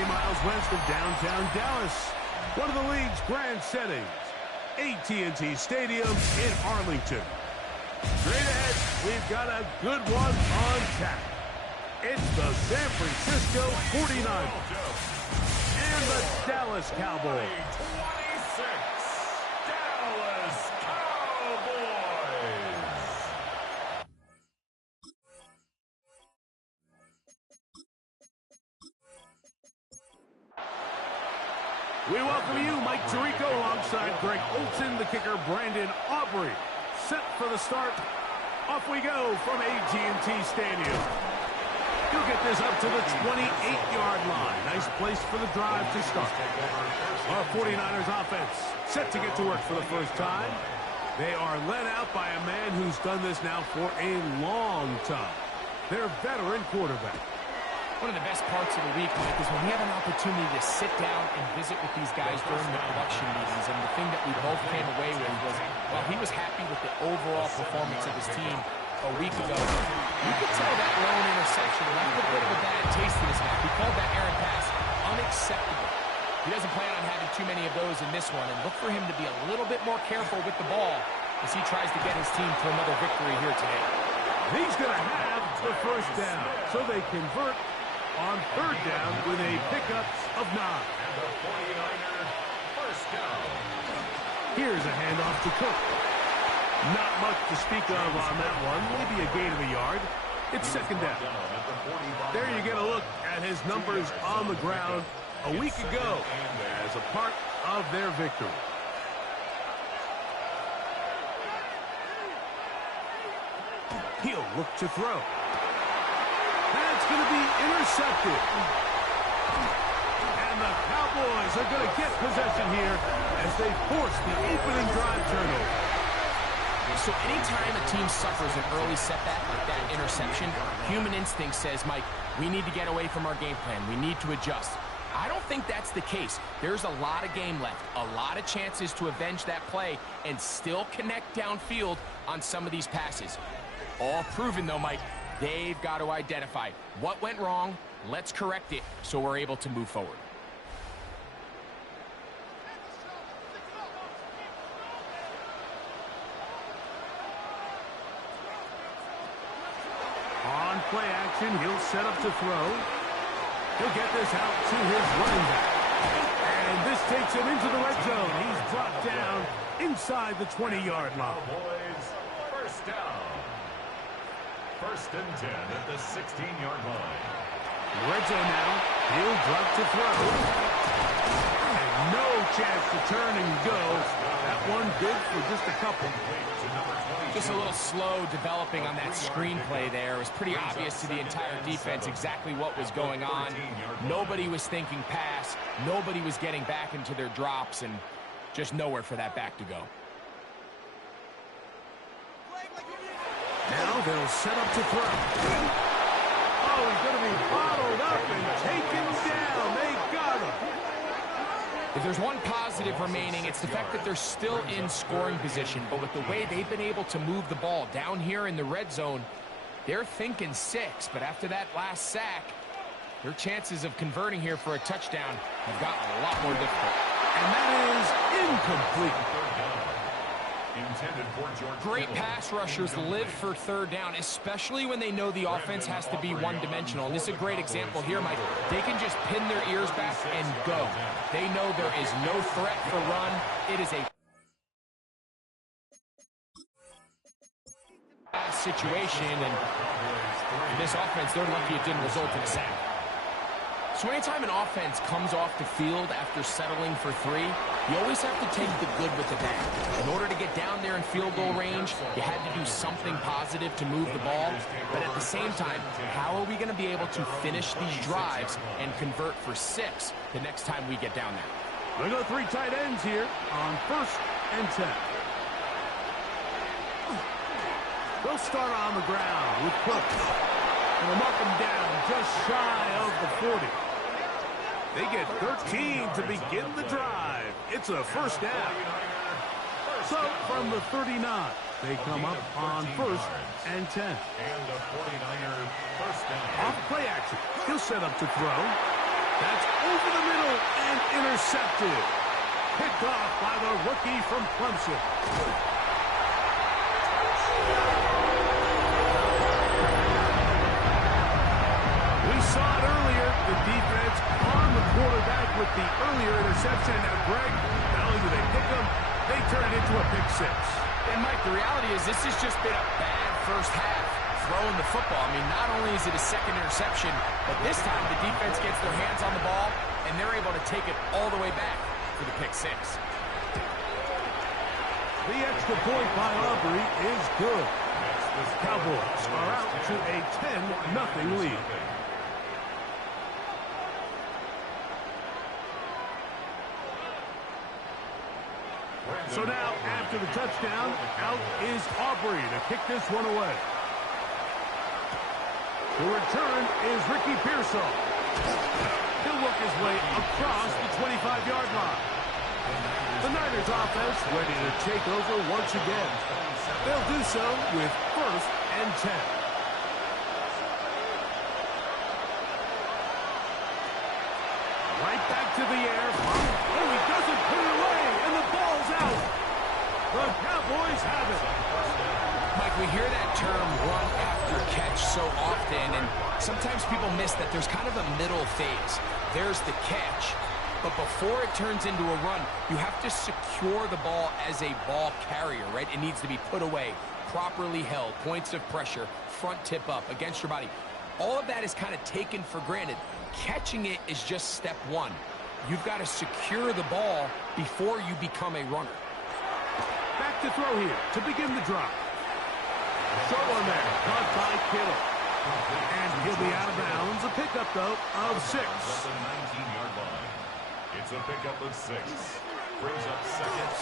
30 miles west of downtown Dallas, one of the league's grand settings, AT&T Stadium in Arlington. Straight ahead, we've got a good one on tap. It's the San Francisco 49ers and the Dallas Cowboys. 26, Dallas Cowboys. We welcome you, Mike Tirico, alongside Greg Olson, the kicker, Brandon Aubrey. Set for the start. Off we go from AT&T Stadium. You'll get this up to the 28-yard line. Nice place for the drive to start. Our 49ers offense set to get to work for the first time. They are led out by a man who's done this now for a long time. Their veteran quarterback. One of the best parts of the week, Mike, is when we have an opportunity to sit down and visit with these guys during the production meetings. And the thing that we both came away with was, while he was happy with the overall performance of his team a week ago, you could tell that lone interception left a bit of a bad taste in his mouth. He called that errant pass unacceptable. He doesn't plan on having too many of those in this one, and look for him to be a little bit more careful with the ball as he tries to get his team to another victory here today. He's going to have the first down, so they convert on third down with a pickup of 9. And the 49ers first down. Here's a handoff to Cook. Not much to speak of on that one. Maybe a gain of a yard. It's second down. There you get a look at his numbers on the ground a week ago as a part of their victory. He'll look to throw. That's going to be intercepted. And the Cowboys are going to get possession here as they force the opening drive turnover. So anytime a team suffers an early setback like that interception, human instinct says, Mike, we need to get away from our game plan. We need to adjust. I don't think that's the case. There's a lot of game left, a lot of chances to avenge that play and still connect downfield on some of these passes. All proven, though, Mike. They've got to identify what went wrong, let's correct it so we're able to move forward. On play action, he'll set up to throw. He'll get this out to his running back. And this takes him into the red zone. He's brought down inside the 20-yard line. Cowboys first down. First and 10 at the 16-yard line. Red zone now. He'll drop to throw. And no chance to turn and go. That one good for just a couple. Just a little slow developing on that screenplay there. It was pretty obvious to the entire defense exactly what was going on. Nobody was thinking pass. Nobody was getting back into their drops, and just nowhere for that back to go. Now they'll set up to throw. Oh, he's going to be bottled up and taken down. They got him. If there's one positive remaining, it's the fact that they're still in scoring position. But with the way they've been able to move the ball down here in the red zone, they're thinking 6. But after that last sack, their chances of converting here for a touchdown have gotten a lot more difficult. And that is incomplete. Great pass rushers live for third down, especially when they know the offense has to be one-dimensional. And this is a great example here, Mike. They can just pin their ears back and go. They know there is no threat for run. It is a pass situation, and for this offense, they're lucky it didn't result in a sack. So anytime an offense comes off the field after settling for 3, you always have to take the good with the bad. In order to get down there in field goal range, you had to do something positive to move the ball. But at the same time, how are we going to be able to finish these drives and convert for 6 the next time we get down there? They go 3 tight ends here on first and 10. They'll start on the ground with Cook. And they'll mark him down just shy of the 40. They get 13 to begin the drive. It's a first down. So from the 39, they come up on first and 10. And the 49ers first down. Off play action. He'll set up to throw. That's over the middle and intercepted. Picked off by the rookie from Clemson. We saw it earlier, the defense on the quarterback with the earlier interception. Now, Greg, not only do they pick him, they turn it into a pick six. And, Mike, the reality is this has just been a bad first half throwing the football. I mean, not only is it a second interception, but this time the defense gets their hands on the ball, and they're able to take it all the way back for the pick six. The extra point by Aubrey is good. The Cowboys are out to a 10-0 lead. So now, after the touchdown, out is Aubrey to kick this one away. The return is Ricky Pearsall. He'll work his way across the 25-yard line. The Niners offense ready to take over once again. They'll do so with 1st and 10. Right back to the air. Oh, he doesn't put it away, and the ball's out. The Cowboys have it. Mike, we hear that term run after catch so often, and sometimes people miss that there's kind of a middle phase. There's the catch, but before it turns into a run, you have to secure the ball as a ball carrier, right? It needs to be put away, properly held, points of pressure, front tip up against your body. All of that is kind of taken for granted. Catching it is just step one. You've got to secure the ball before you become a runner. Back to throw here to begin the drive. Short one there, caught by Kittle. And he'll be out of bounds. A pickup, though, of 6. At the 19-yard line. It's a pickup of 6. Brings up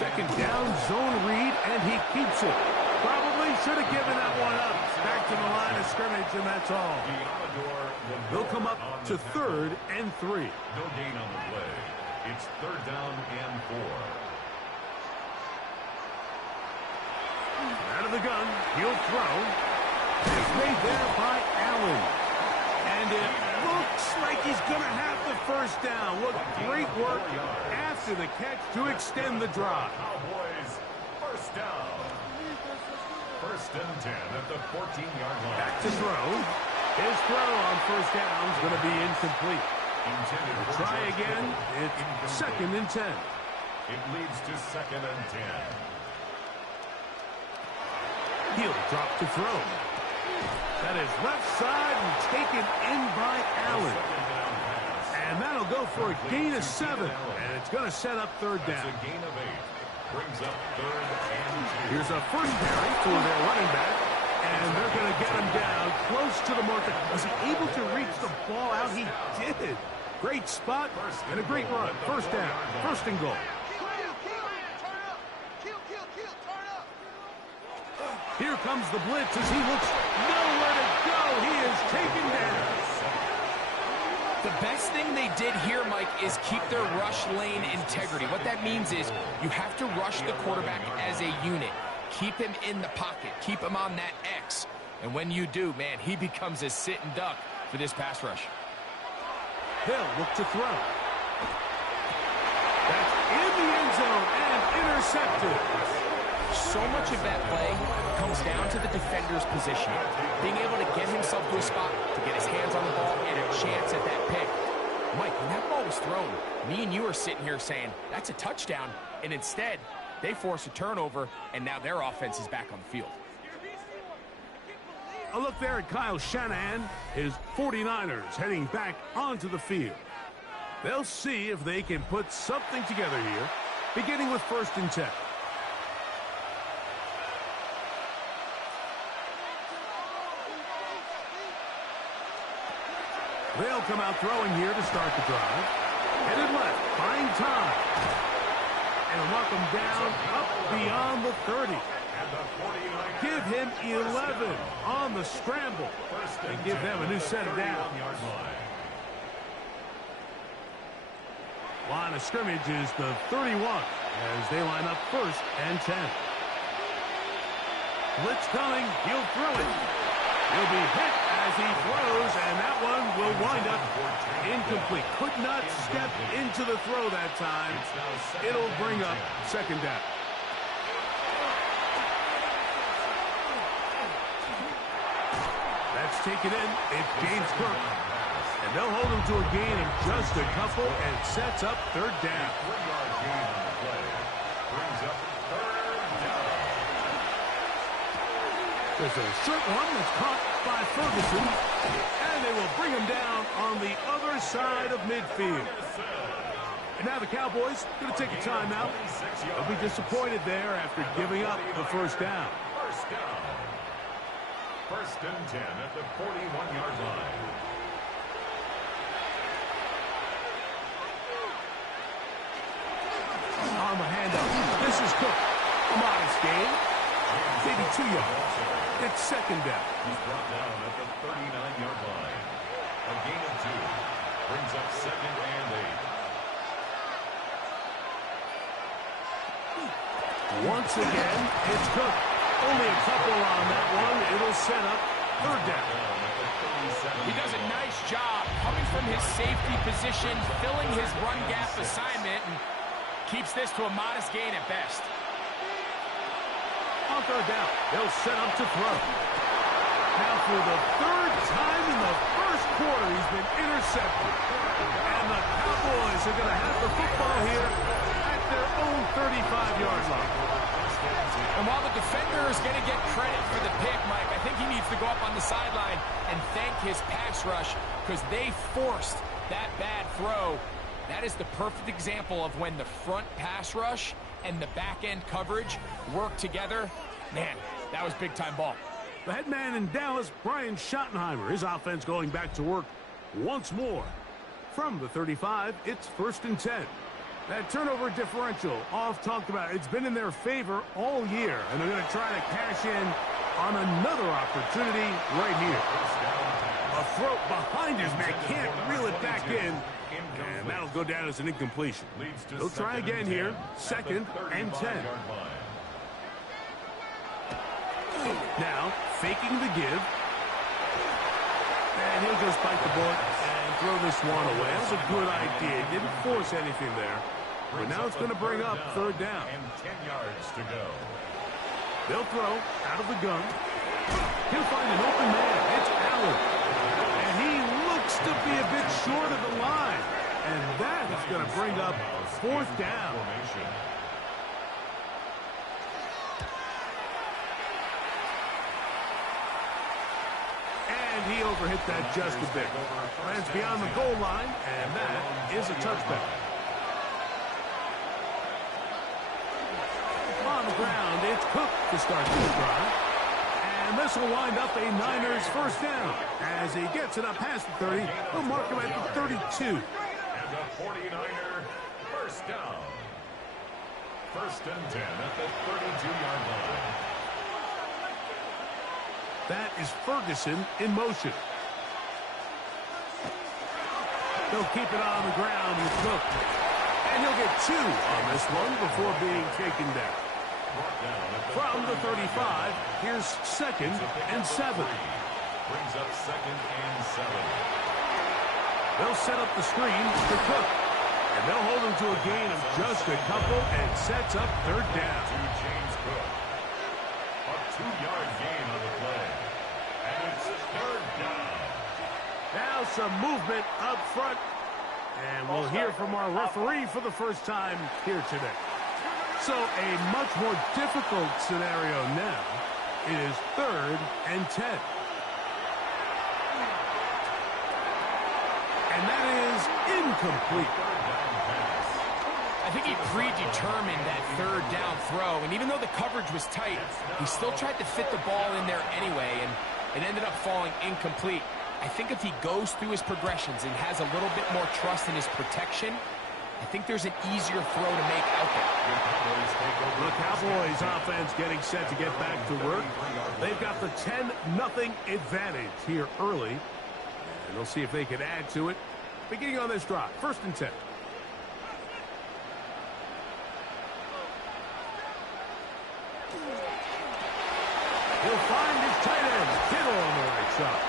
second down, zone read, and he keeps it. Probably should have given that one up. Back to the line of scrimmage, and that's all. They'll come up to 3rd and 3. No gain on the play. It's 3rd down and 4. Out of the gun, he'll throw. It's made there by Allen. And it looks like he's going to have the first down. Look, great work after the catch to extend the drive. Cowboys, first down. 1st and 10 at the 14-yard line. Back to throw. His throw on first down is going to be incomplete. Try again. It's 2nd and 10. It leads to 2nd and 10. He'll drop to throw. That is left side and taken in by Allen. And that'll go for a gain of 7. And it's going to set up 3rd down. That's a gain of 8. Brings up 3rd and 2. Here's a first carry for their running back. And they're going to get him down close to the marker. Was he able to reach the ball out? He did. Great spot and a great run. First down. 1st and goal. Here comes the blitz as he looks nowhere to go. He is taken down. The best thing they did here, Mike, is keep their rush lane integrity. What that means is you have to rush the quarterback as a unit. Keep him in the pocket. Keep him on that X. And when you do, man, he becomes a sitting duck for this pass rush. They'll look to throw. That's in the end zone and intercepted. So much of that play comes down to the defender's position. Being able to get himself to a spot, to get his hands on the ball, and a chance at that pick. Mike, when that ball was thrown, me and you are sitting here saying, that's a touchdown. And instead, they force a turnover, and now their offense is back on the field. A look there at Kyle Shanahan. His 49ers heading back onto the field. They'll see if they can put something together here, beginning with 1st and 10. They'll come out throwing here to start the drive. Headed left, find time. And walk him down up beyond the 30. Give him 11 on the scramble. And give them a new set of downs. Line of scrimmage is the 31 as they line up 1st and 10. Blitz coming. He'll throw it. He'll be hit as he throws, and that one will wind up incomplete. Could not step into the throw that time. It'll bring up second down. That's taken in. It's James Cook. And they'll hold him to a gain of just a couple and sets up third down. 3-yard gain on the play. Brings up third down. There's a short one that's caught by Ferguson. And they will bring him down on the other side of midfield. And now the Cowboys going to take a timeout. They'll be disappointed there after giving up the first down. First down. First and 10 at the 41-yard line. On the handoff. This is Cook. A modest gain. Maybe 2 yards. It's second down. He's brought down at the 39-yard line. A gain of 2. Brings up second and 8. Once again, it's Cook. Only a couple on that one. It'll set up third down. He does a nice job coming from his safety position, filling his run gap assignment, and keeps this to a modest gain at best. On third down, they'll set up to throw. Now for the third time in the first quarter, he's been intercepted. And the Cowboys are going to have the football here at their own 35-yard line. And while the defender is going to get credit for the pick, Mike, I think he needs to go up on the sideline and thank his pass rush because they forced that bad throw. That is the perfect example of when the front pass rush and the back-end coverage work together. Man, that was big-time ball. The head man in Dallas, Brian Schottenheimer, his offense going back to work once more. From the 35, it's first and 10. That turnover differential, off talked about, it's been in their favor all year, and they're going to try to cash in on another opportunity right here. A throw behind his man, can't reel it back in, and that'll go down as an incompletion. They'll try again here, second and 10. Now, faking the give, and he'll just bite the bullet and throw this one away. That's a good idea. Didn't force anything there. But now it's going to bring up third down. And 10 yards to go. They'll throw out of the gun. He'll find an open man. It's Allen. And he looks to be a bit short of the line. And that is going to bring up fourth down. And he overhit that just a bit. Lands beyond the goal line, and that is a touchback. On the ground, it's Cook to start this drive. And this will wind up a Niners first down. As he gets it up past the 30, he'll mark him at the 32. And the 49er first down. First and 10 at the 32-yard line. That is Ferguson in motion. They'll keep it on the ground with Cook. And he'll get 2 on this one before being taken down. From the 35, here's second and 7. Brings up second and 7. They'll set up the screen for Cook. And they'll hold him to a gain of just a couple and sets up third down. To James Cook. A 2-yard gain on the play. And it's third down. Now some movement up front. And we'll hear from our referee for the first time here today. So a much more difficult scenario now. It is third and 10. And that is incomplete. I think he predetermined that third down throw, and even though the coverage was tight, he still tried to fit the ball in there anyway, and it ended up falling incomplete. I think if he goes through his progressions and has a little bit more trust in his protection, I think there's an easier throw to make out there. The Cowboys offense getting set to get back to work. They've got the 10-0 advantage here early. And they'll see if they can add to it. Beginning on this drive, first and 10. He'll find his tight end, Kittle on the right side.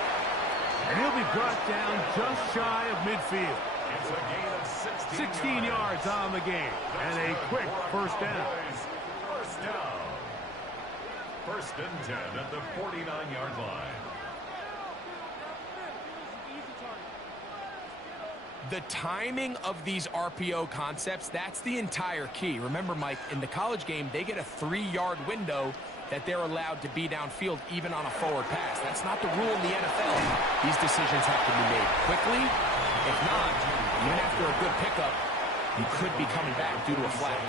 And he'll be brought down just shy of midfield. It's a gain of 16 yards on the game, and a quick first down. First down. First and 10 at the 49-yard line. The timing of these RPO concepts, that's the entire key. Remember, Mike, in the college game, they get a 3-yard window that they're allowed to be downfield even on a forward pass. That's not the rule in the NFL. These decisions have to be made quickly. If not, even after a good pickup, you could be coming back due to a flag.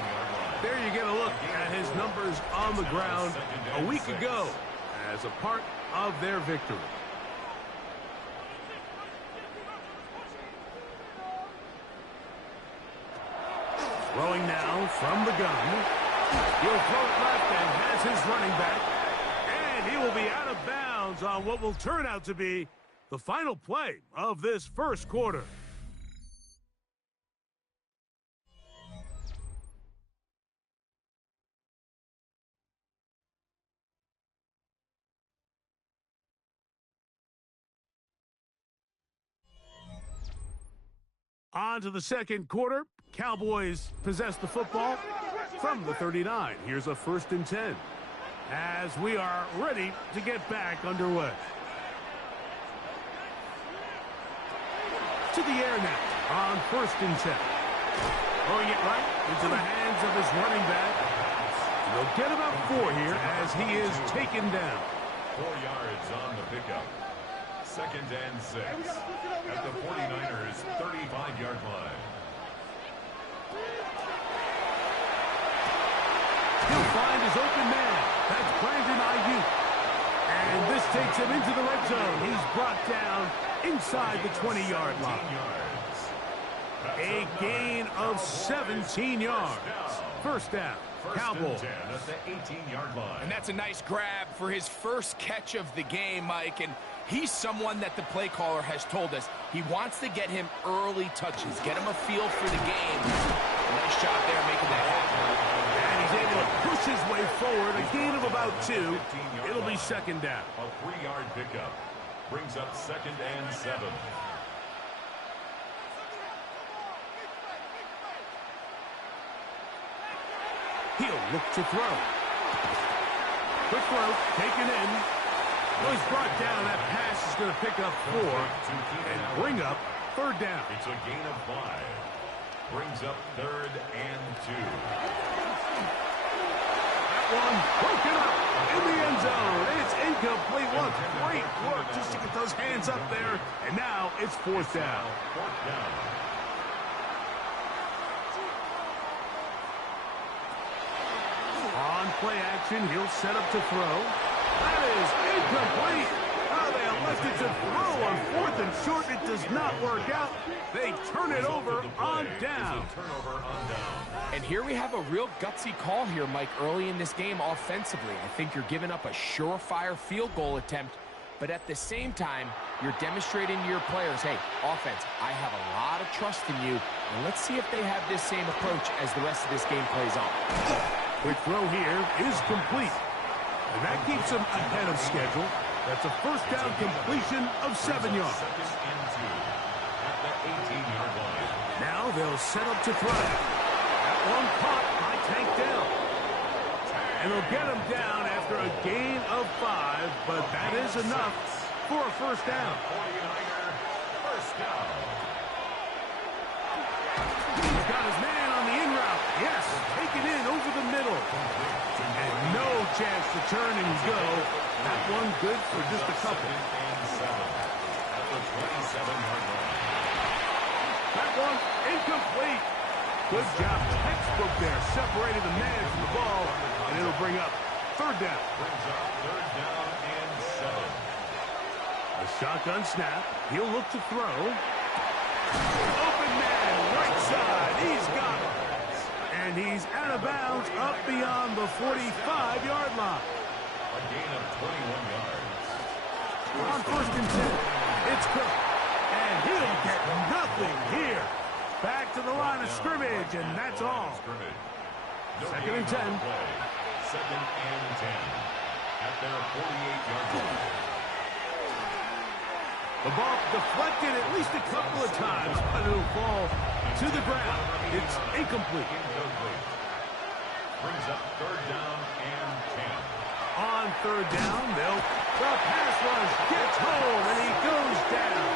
There you get a look at his numbers on the ground a week ago as a part of their victory. Throwing now from the gun. He'll throw it left and has his running back. And he will be out of bounds on what will turn out to be the final play of this first quarter. On to the second quarter. Cowboys possess the football from the 39. Here's a 1st and 10 as we are ready to get back underway. To the air now on 1st and 10. Throwing it right into the hands of his running back. They'll get about 4 here as he is taken down. 4 yards on the pickup. 2nd and 6 at the 49ers' 35-yard line. He'll find his open man. That's Brandon Ayuk. And this takes him into the red zone. He's brought down inside the 20-yard line. A gain of 17 yards. First down. Cowboys. At the 18-yard line. And that's a nice grab for his first catch of the game, Mike. And he's someone that the play caller has told us he wants to get him early touches, get him a feel for the game. Nice job there making that happen. And he's able to push his way forward. A gain of about 2. It'll be 2nd down. A 3-yard pickup brings up 2nd and 7. He'll look to throw. Quick throw, taken in. Well, he's brought down. That pass is going to pick up 4 and bring up 3rd down. It's a gain of 5. Brings up 3rd and 2. That one broken up in the end zone. It's incomplete. What great work just to get those hands up there. And now it's 4th down. 4th down. On play action, he'll set up to throw. That is incomplete. Oh, they elected to throw on 4th and short. It does not work out. They turn it over on down. And here we have a real gutsy call here, Mike, early in this game offensively. I think you're giving up a surefire field goal attempt, but at the same time, you're demonstrating to your players, hey, offense, I have a lot of trust in you, and let's see if they have this same approach as the rest of this game plays on. Quick throw here is complete. And that keeps him ahead of schedule. That's a 1st down completion of 7 yards. 2nd and 2 at the 18-yard line. Now they'll set up to throw. That one caught by Tank Dell. And they'll get him down after a gain of 5, but that is enough for a 1st down. 49er first down. He's got his man on the in route. Yes, taken in over the middle. And no chance to turn and go. That one good for just a couple. 2nd and 7 at the 27-yard line. That one incomplete. Good job. Textbook there. Separated the man from the ball. And it'll bring up 3rd down. Brings up 3rd down and 7. A shotgun snap. He'll look to throw. Open man, right side. He's got it. And he's out of bounds up beyond the 45-yard line. A gain of 21 yards. On 1st and 10, it's Cook. And he'll get nothing here. Back to the line of scrimmage, and that's all. 2nd and 10. 2nd and 10 at their 48-yard line. The ball deflected at least a couple of times, but it'll fall to the ground. It's incomplete. Brings up third down and 10. On third down, the pass rush gets home, and he goes down.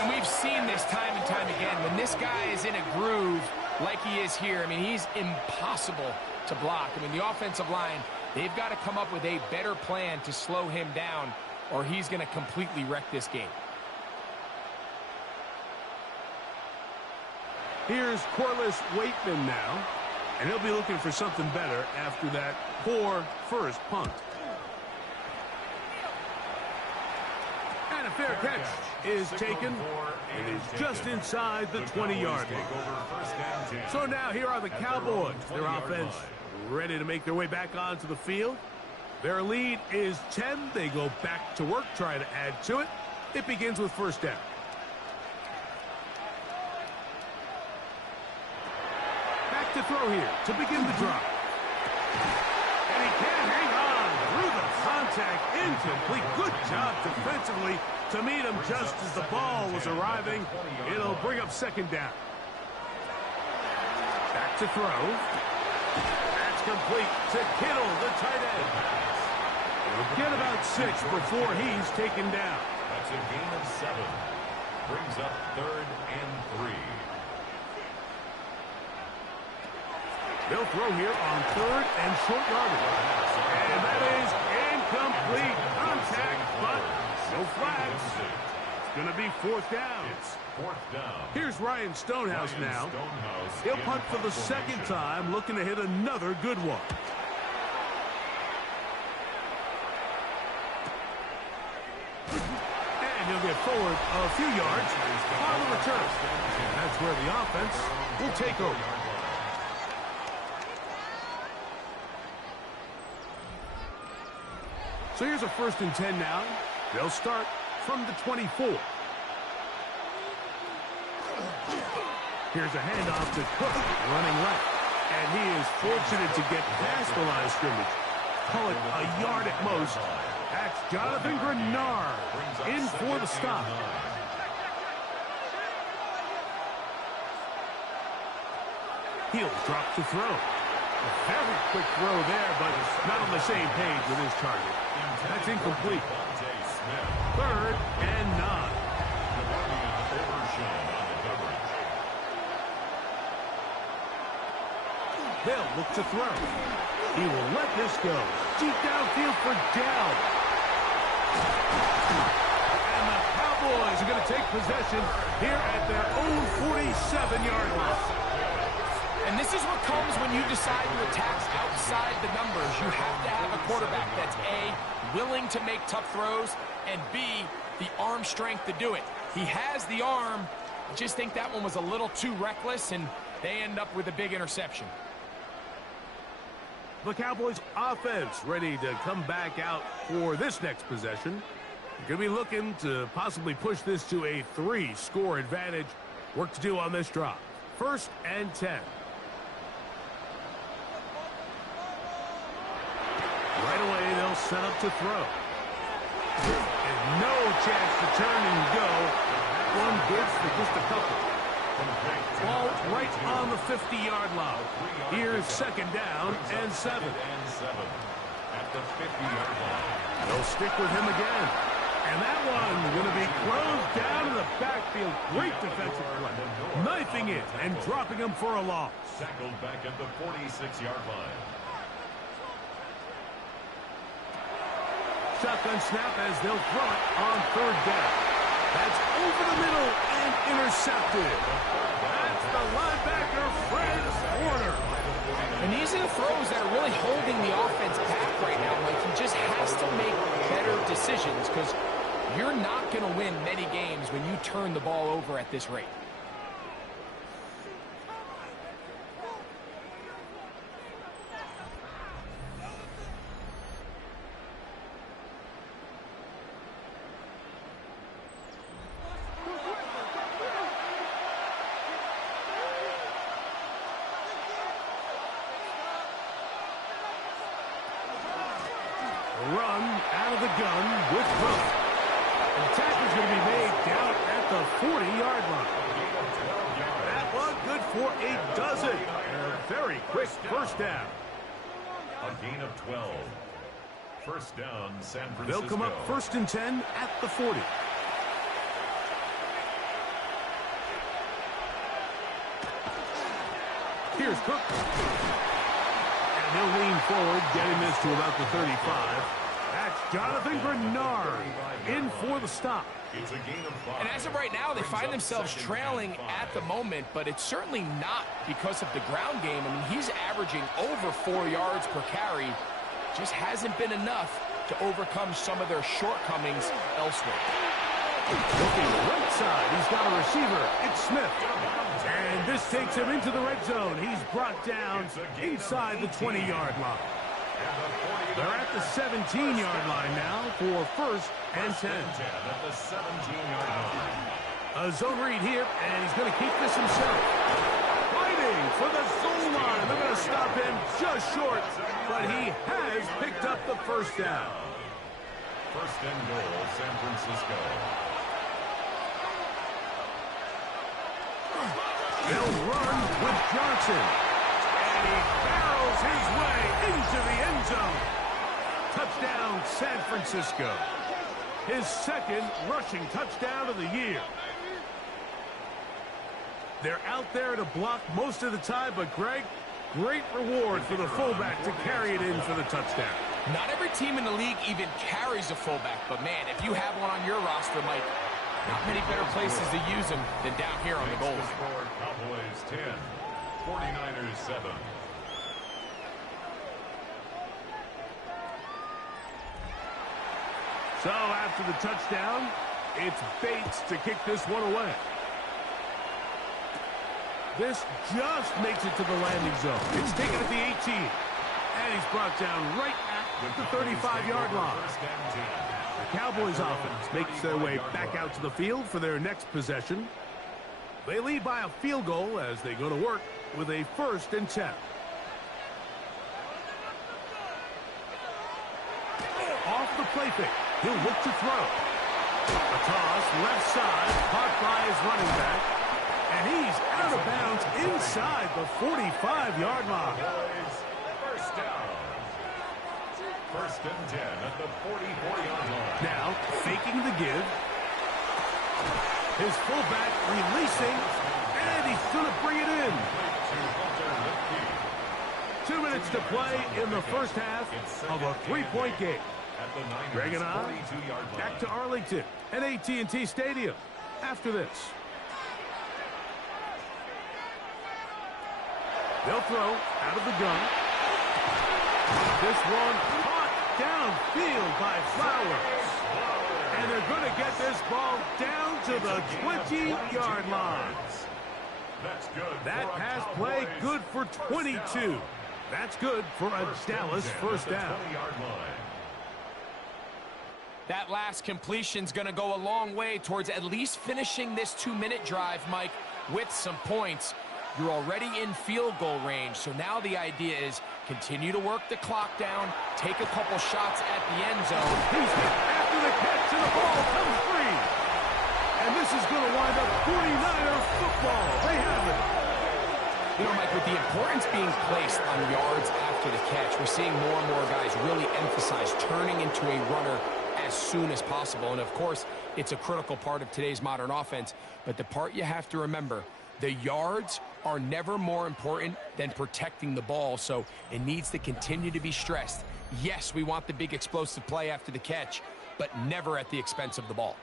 And we've seen this time and time again. When this guy is in a groove like he is here, I mean, he's impossible to block. I mean, the offensive line, they've got to come up with a better plan to slow him down, or he's going to completely wreck this game. Here's Corliss Waitman now, and he'll be looking for something better after that poor first punt. And a fair catch is taken. It is just inside the 20-yard line. So now here are the Cowboys. Their offense ready to make their way back onto the field. Their lead is 10. They go back to work, try to add to it. It begins with first down. Back to throw here to begin the drive. And he can't hang on through the contact. Incomplete. Good job defensively to meet him just as the ball was arriving. It'll bring up second down. Back to throw. That's complete to Kittle, the tight end. He'll get about 6 before he's taken down. That's a gain of 7. Brings up third and 3. They'll throw here on third and short yardage. And that is incomplete. Contact, but no flags. It's going to be fourth down. It's fourth down. Here's Ryan Stonehouse now. He'll punt for the second time, looking to hit another good one. And he'll get forward a few yards on the return. And that's where the offense will take over. So here's a 1st and 10 now. They'll start from the 24. Here's a handoff to Cook, running left. And he is fortunate to get past the line of scrimmage. Call it a yard at most. That's Jonathan Grenard in for the stop. He'll drop to throw. A very quick throw there, but not on the same page with his target. That's incomplete. Third and 9. They'll look to throw. He will let this go. Deep downfield for Dell. And the Cowboys are going to take possession here at their own 47-yard line. And this is what comes when you decide to attack outside the numbers. You have to have a quarterback that's A, willing to make tough throws, and B, the arm strength to do it. He has the arm. I just think that one was a little too reckless, and they end up with a big interception. The Cowboys offense ready to come back out for this next possession. You're going to be looking to possibly push this to a 3-score advantage. Work to do on this drive. 1st and 10. Right away, they'll set up to throw. And no chance to turn and go. One good for just a couple. Ball right on the 50-yard line. Here's second down and 7. At the 50-yard line. They'll stick with him again. And that one's going to be closed down in the backfield. Great defensive play. Knifing it and dropping him for a loss. Tackled back at the 46-yard line. Shotgun snap as they'll throw it on third down. That's over the middle and intercepted. That's the linebacker, Fred Warner. And these are the throws that are really holding the offense back right now. Like, he just has to make better decisions because you're not going to win many games when you turn the ball over at this rate. Run out of the gun with Cook. And 40-yard line. That one good for a dozen. A very quick first down. A gain of 12. First down, San Francisco. They'll come up 1st and 10 at the 40. Here's Cook. And he'll lean forward, getting this to about the 35. That's Jonathan Grenard in for the stop. It's a gain of 5. And as of right now, they find themselves trailing at the moment, but it's certainly not because of the ground game. I mean, he's averaging over 4 yards per carry. Just hasn't been enough to overcome some of their shortcomings elsewhere. Looking right side, he's got a receiver. It's Smith. And this takes him into the red zone. He's brought down inside the 20-yard line. They're at the 17-yard line now for 1st and 10. At the 17-yard line. A zone read here, and he's going to keep this himself. Fighting for the zone line. They're going to stop him just short, but he has picked up the first down. First and goal, San Francisco. They'll run with Johnson. And he barrels his way into the end zone. Touchdown, San Francisco. His 2nd rushing touchdown of the year. They're out there to block most of the time, but Greg, great reward for the fullback to carry it in for the touchdown. Not every team in the league even carries a fullback, but man, if you have one on your roster, Mike, not many better places to use him than down here on the goal line. Cowboys 10, 49ers 7. So after the touchdown, it's Bates to kick this one away. This just makes it to the landing zone. It's taken at the 18. And he's brought down right at the 35-yard line. The Cowboys offense makes their way back out to the field for their next possession. They lead by a field goal as they go to work with a 1st and 10. Off the play fake. He'll look to throw. A toss left side, caught by his running back. And he's out of bounds inside the 45-yard line. First down. 1st and 10 at the 44-yard line. Now, faking the give. His fullback releasing, and he's going to bring it in. 2 minutes to play in the first half of a 3-point game. Greg and I back to Arlington at AT&T Stadium after this. They'll throw out of the gun. This one caught downfield by Flowers. And they're going to get this ball down to the 20-yard line. That pass play good for 22. That's good for a Dallas first down. That last completion's going to go a long way towards at least finishing this 2-minute drive, Mike, with some points. You're already in field goal range, so now the idea is continue to work the clock down, take a couple shots at the end zone. He's hit after the catch, and the ball comes free. And this is going to wind up 49er football. They have it. You know, Mike, with the importance being placed on yards after the catch, we're seeing more and more guys really emphasize turning into a runner as soon as possible. And, of course, it's a critical part of today's modern offense. But the part you have to remember, the yards are never more important than protecting the ball, so it needs to continue to be stressed. Yes, we want the big explosive play after the catch, but never at the expense of the ball.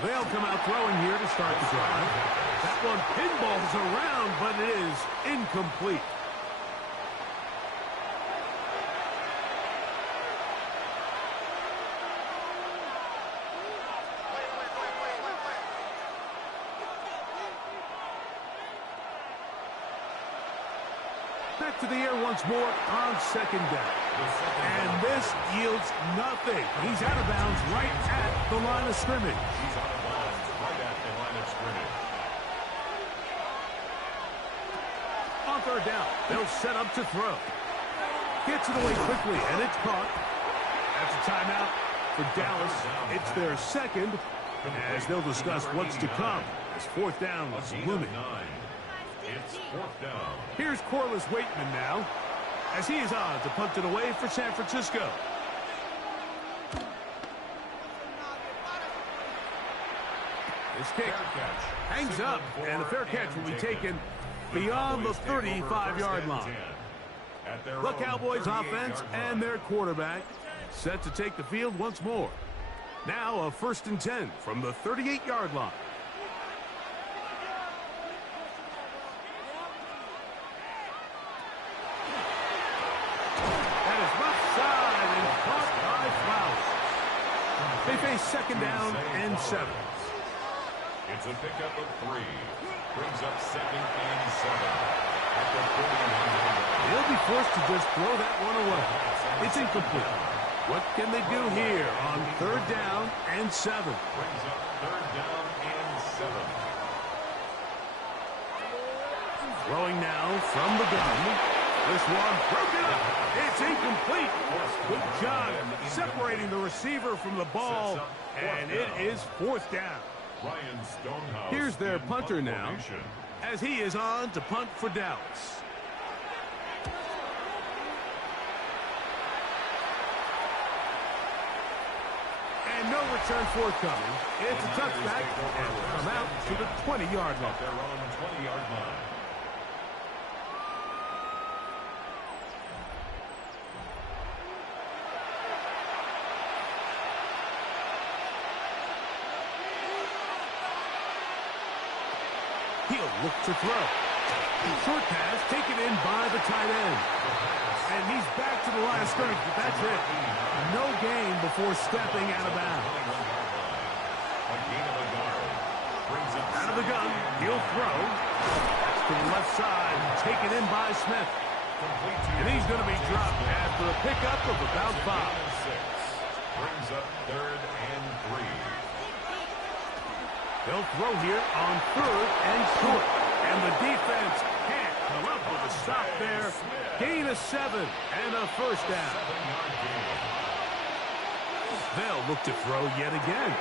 They'll come out throwing here to start the drive. That one pinballs around, but it is incomplete. Back to the air once more on 2nd down. And this yields nothing. He's out of bounds right at the line of scrimmage. He's out of bounds right at the line of scrimmage. On On third down, they'll set up to throw. Gets it away quickly, and it's caught. That's a timeout for Dallas. It's their second, as they'll discuss what's to come. As fourth down is looming. It's fourth down. Here's Corliss Waitman now, as he is on to punt it away for San Francisco. This kick hangs up, and the fair catch will be taken beyond the 35-yard line. The Cowboys offense and their quarterback set to take the field once more. Now a 1st and 10 from the 38-yard line. That is left side and caught by Flowers. They face second down and 7. It's a pickup of 3. Brings up 2nd and 7. At the 49. They'll be forced to just throw that one away. It's incomplete. What can they do here on 3rd down and 7? Brings up 3rd down and 7. Throwing now from the gun. This one broken up. It's incomplete. Good job separating the receiver from the ball, and it is 4th down. Ryan Stonehouse. Here's their in punter now, formation. as he is on to punt for Dallas. And no return forthcoming. It's a touchback, and will come out to the 20-yard line. They're on 20-yard line. He'll look to throw. Short pass taken in by the tight end. And he's back to the line of scrimmage, but that's it. No gain before stepping out of bounds. Out of the gun, he'll throw. To the left side, taken in by Smith. And he's going to be dropped after a pickup of about 5. Brings up 3rd and 3. They'll throw here on 3rd and short. And the defense can't come up with a stop there. Gain of 7 and a 1st down. They'll look to throw yet again.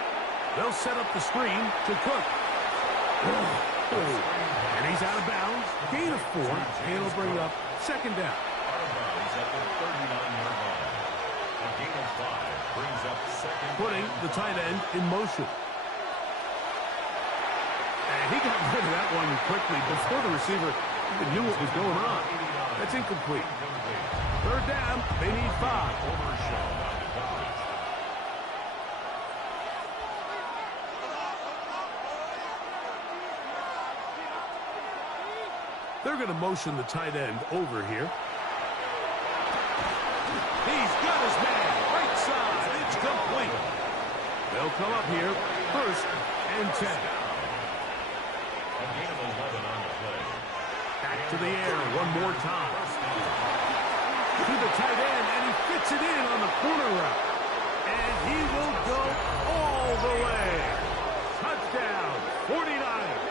They'll set up the screen to Cook. And he's out of bounds. Gain of 4. And it'll bring up 2nd down. Out of bounds at the 39-yard line. A gain of 5 brings up 2nd. Putting the tight end in motion. And he got rid of that one quickly before the receiver even knew what was going on. That's incomplete. 3rd down, they need 5. They're going to motion the tight end over here. He's got his man. Right side. It's complete. They'll come up here 1st and 10. A gain of 11 on the play. Back to the air one more time. To the tight end, and he fits it in on the corner route. And he will go all the way. Touchdown, 49ers.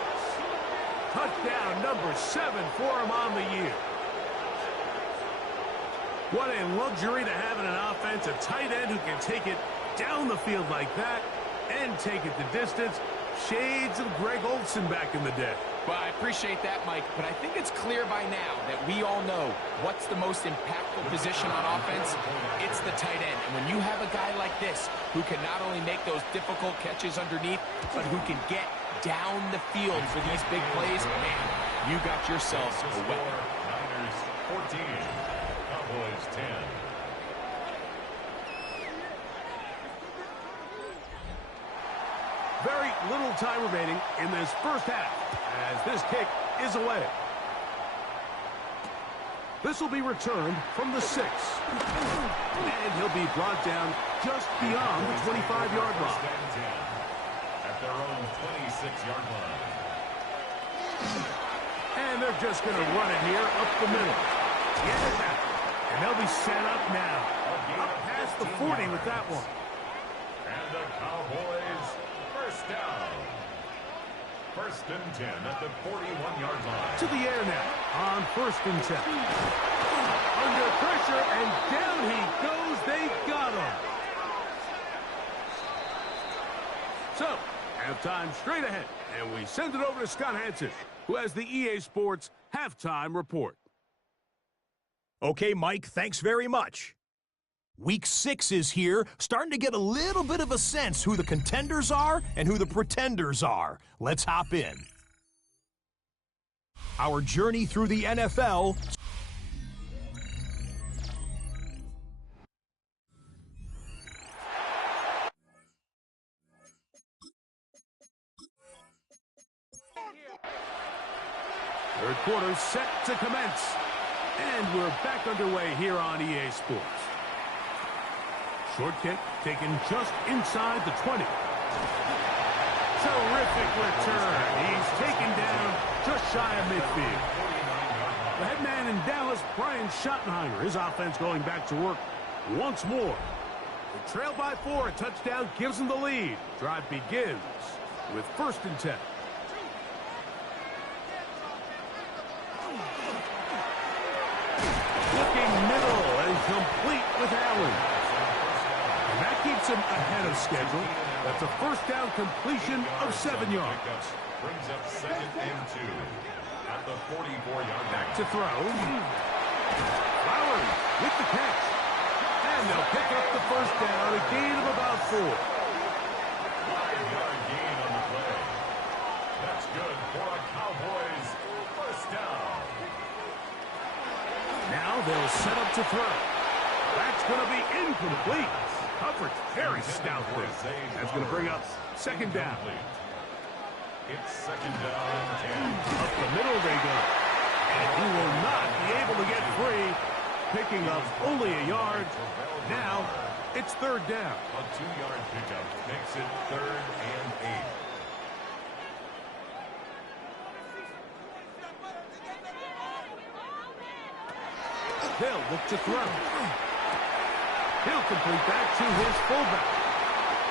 Touchdown number 7 for him on the year. What a luxury to have in an offense, a tight end who can take it down the field like that and take it the distance. Shades of Greg Olsen back in the day. Well, I appreciate that, Mike, but I think it's clear by now that we all know what's the most impactful position on offense. It's the tight end. And when you have a guy like this who can not only make those difficult catches underneath, but who can get down the field for these big plays, man, you got yourself a weapon. Niners 14, Cowboys 10. Very little time remaining in this first half as this kick is away. This will be returned from the 6. And he'll be brought down just beyond the 25-yard line. At their own 26-yard line. And they're just going to run it here up the middle. And they'll be set up now. Up past the 40 with that one. And the Cowboys first down. First and 10 at the 41-yard line. To the air now on first and 10. Under pressure, and down he goes. They got him. So, halftime straight ahead, and we send it over to Scott Hansen, who has the EA Sports halftime report. Okay, Mike, thanks very much. Week 6 is here, starting to get a little bit of a sense who the contenders are and who the pretenders are. Let's hop in. Our journey through the NFL. Third quarter set to commence. And we're back underway here on EA Sports. Short kick taken just inside the 20. Terrific return. He's taken down just shy of midfield. The head man in Dallas, Brian Schottenheimer, his offense going back to work once more. The trail by 4, a touchdown gives them the lead. Drive begins with first and 10. Looking middle and complete with Allen. And that keeps him ahead of schedule. That's a first down completion of 7 yards. Brings up second and 2 at the 44-yard line. To throw. Flowers with the catch. And they'll pick up the first down, a gain of about 4. 5-yard gain on the play. That's good for a Cowboys first down. Now they'll set up to throw. That's going to be incomplete. Coverage very stout there. That's going to bring up second down. It's second down and 10. Up the middle they go. And he will not be able to get free. Picking up only a yard. Now it's third down. A 2-yard pickup makes it third and 8. They'll look to throw. He'll complete that to his fullback.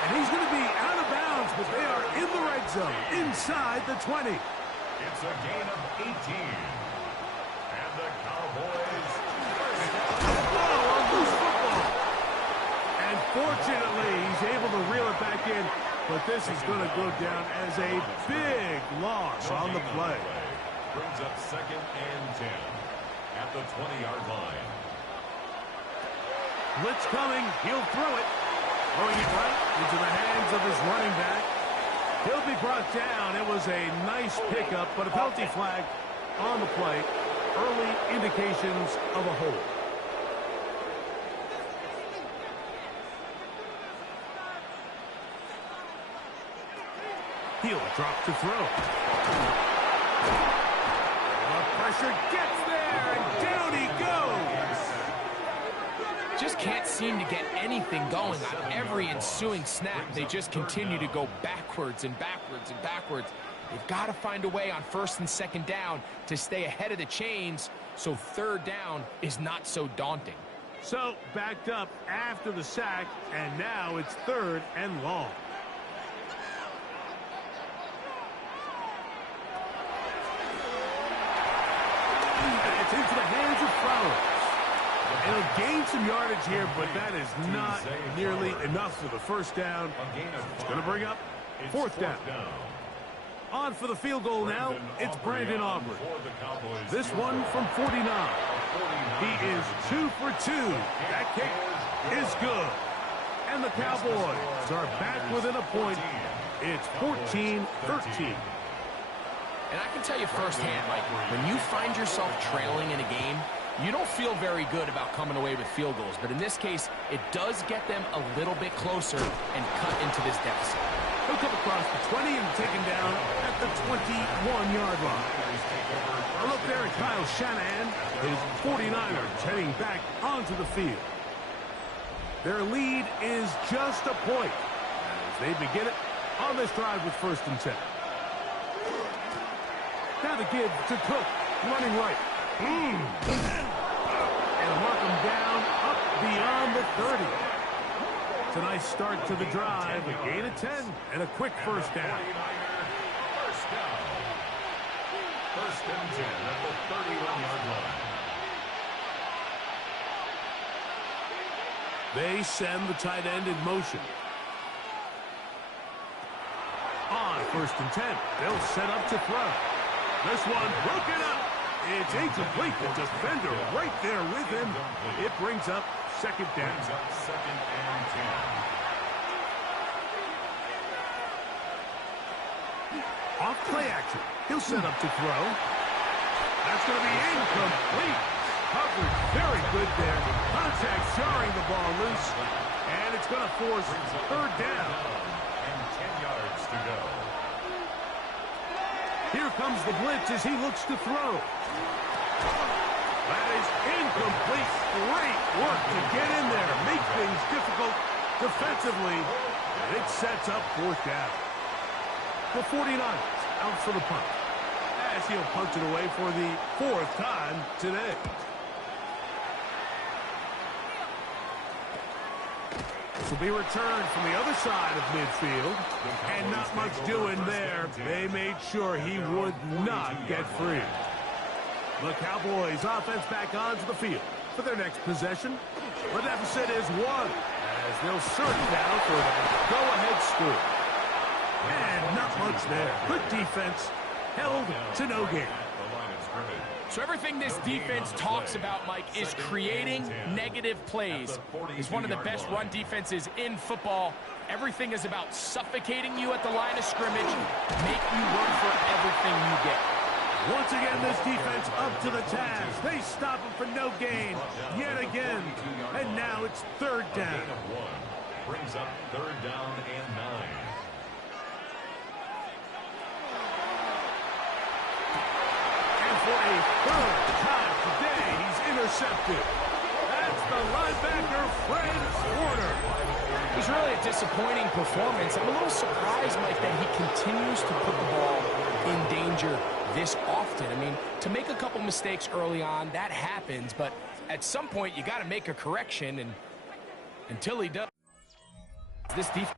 And he's going to be out of bounds, but they are in the red zone, inside the 20. It's a gain of 18. And the Cowboys Oh, a loose football. And fortunately, he's able to reel it back in, but this is going to go down as a big loss on the play. brings up second and 10 at the 20-yard line. Blitz coming. He'll throw it. Throwing it right into the hands of his running back. He'll be brought down. It was a nice pickup, but a penalty flag on the play. Early indications of a hold. He'll drop to throw. The pressure gets there, and down he goes. Just can't seem to get anything going on every ensuing snap. They just continue to go backwards and backwards and backwards. They've got to find a way on first and second down to stay ahead of the chains so third down is not so daunting. So backed up after the sack, and now it's third and long. And it's into the hands of Flowers. It'll gain some yardage here, but that is not nearly enough for the first down. It's going to bring up fourth down. On for the field goal now, it's Brandon Aubrey. This one from 49. He is 2 for 2. That kick is good. And the Cowboys are back within a point. It's 14-13. And I can tell you firsthand, Mike, when you find yourself trailing in a game, you don't feel very good about coming away with field goals. But in this case, it does get them a little bit closer and cut into this deficit. He'll come across the 20 and taken down at the 21-yard line. A look there at Kyle Shanahan. His 49ers heading back onto the field. Their lead is just a point as they begin it on this drive with first and 10. Now the give to Cook, running right. And mark him down up beyond the 30. It's a nice start to the drive. A gain of 10 and a quick first down. First down. First and 10 at the 31-yard line. They send the tight end in motion. On first and 10, they'll set up to throw. This one broken up. It's incomplete. The defender right there with him. It brings up second down. Second and 10. Off play action. He'll set up to throw. That's going to be incomplete. Coverage very good there. Contact jarring the ball loose. And it's going to force third down. And 10 yards to go. Here comes the blitz as he looks to throw. That is incomplete. Great work to get in there. Make things difficult defensively. And it sets up fourth down. The 49ers out for the punt. As he'll punt it away for the fourth time today. This will be returned from the other side of midfield. And not much doing there. They made sure he would not get free. The Cowboys offense back onto the field for their next possession. The deficit is 1 as they'll search now for the go-ahead score. And not much there. Good defense held to no gain. So everything this defense talks about, Mike, is creating negative plays. It's one of the best run defenses in football. Everything is about suffocating you at the line of scrimmage, make you run for everything you get. Once again, this defense up to the task. They stop him for no gain yet again. And now it's third down. Brings up third down and 9. For a third time today, he's intercepted. That's the linebacker, Fred Warner. It was really a disappointing performance. I'm a little surprised, Mike, that he continues to put the ball in danger this often. I mean, to make a couple mistakes early on, that happens, but at some point, you got to make a correction, and until he does, this defense.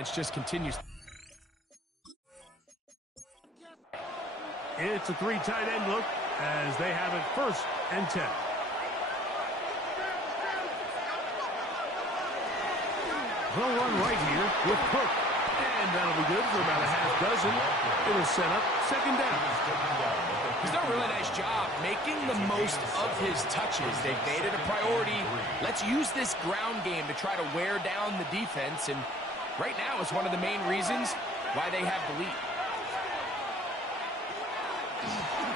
It just continues. It's a 3 tight end look as they have it first and 10. They'll run right here with Cook. And that'll be good for about a half dozen. It'll set up second down. He's done a really nice job making the most of his touches. They've made it a priority. Let's use this ground game to try to wear down the defense, and right now it's one of the main reasons why they have the lead.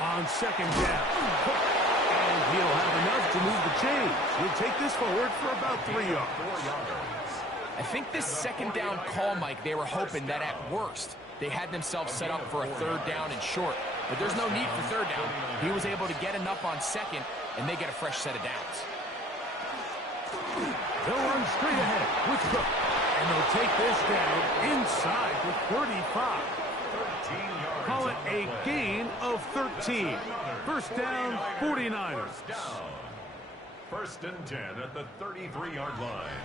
On second down, and he'll have enough to move the chains. He'll take this forward for about 3 yards. I think this second down call, Mike, they were hoping that at worst they had themselves set up for a third down and short. But there's no need for third down. He was able to get enough on second, and they get a fresh set of downs. They'll run straight ahead with Cook. And they'll take this down inside the 35. Call it a gain of 13. First down, 49ers. First and 10 at the 33-yard line.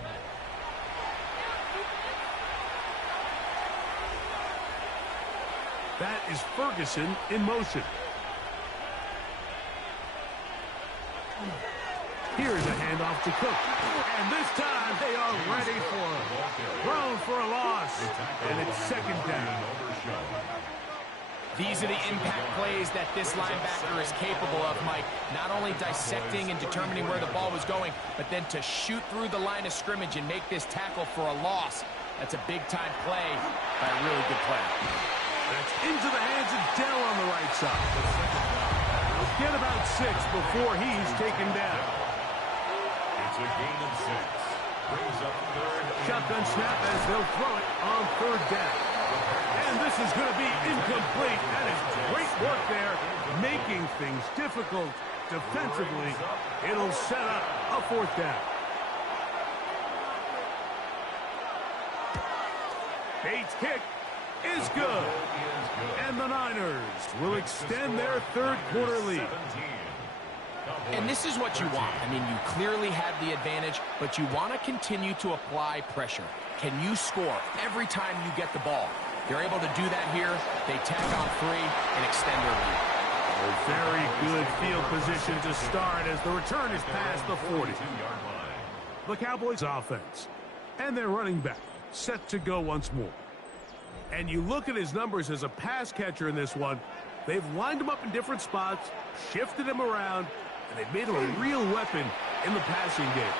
That is Ferguson in motion. Here's a handoff to Cook. And this time they are ready for him. Thrown for a loss. And it's second down. These are the impact plays that this linebacker is capable of, Mike. Not only dissecting and determining where the ball was going, but then to shoot through the line of scrimmage and make this tackle for a loss. That's a big-time play by a really good player. That's into the hands of Dell on the right side. Get about 6 before he's taken down. It's a gain of 6. Brings up third. Shotgun snap as they'll throw it on third down. And this is going to be incomplete. That is great work there, making things difficult defensively. It'll set up a fourth down. Bates' kick is good. And the Niners will extend their third quarter lead. And this is what you want. I mean, you clearly have the advantage, but you want to continue to apply pressure. Can you score every time you get the ball? They're able to do that here. They tack on 3 and extend their lead. A very good field position to start as the return is past the 40. The Cowboys offense and their running back set to go once more. And you look at his numbers as a pass catcher in this one. They've lined him up in different spots, shifted him around, and they've made him a real weapon in the passing game.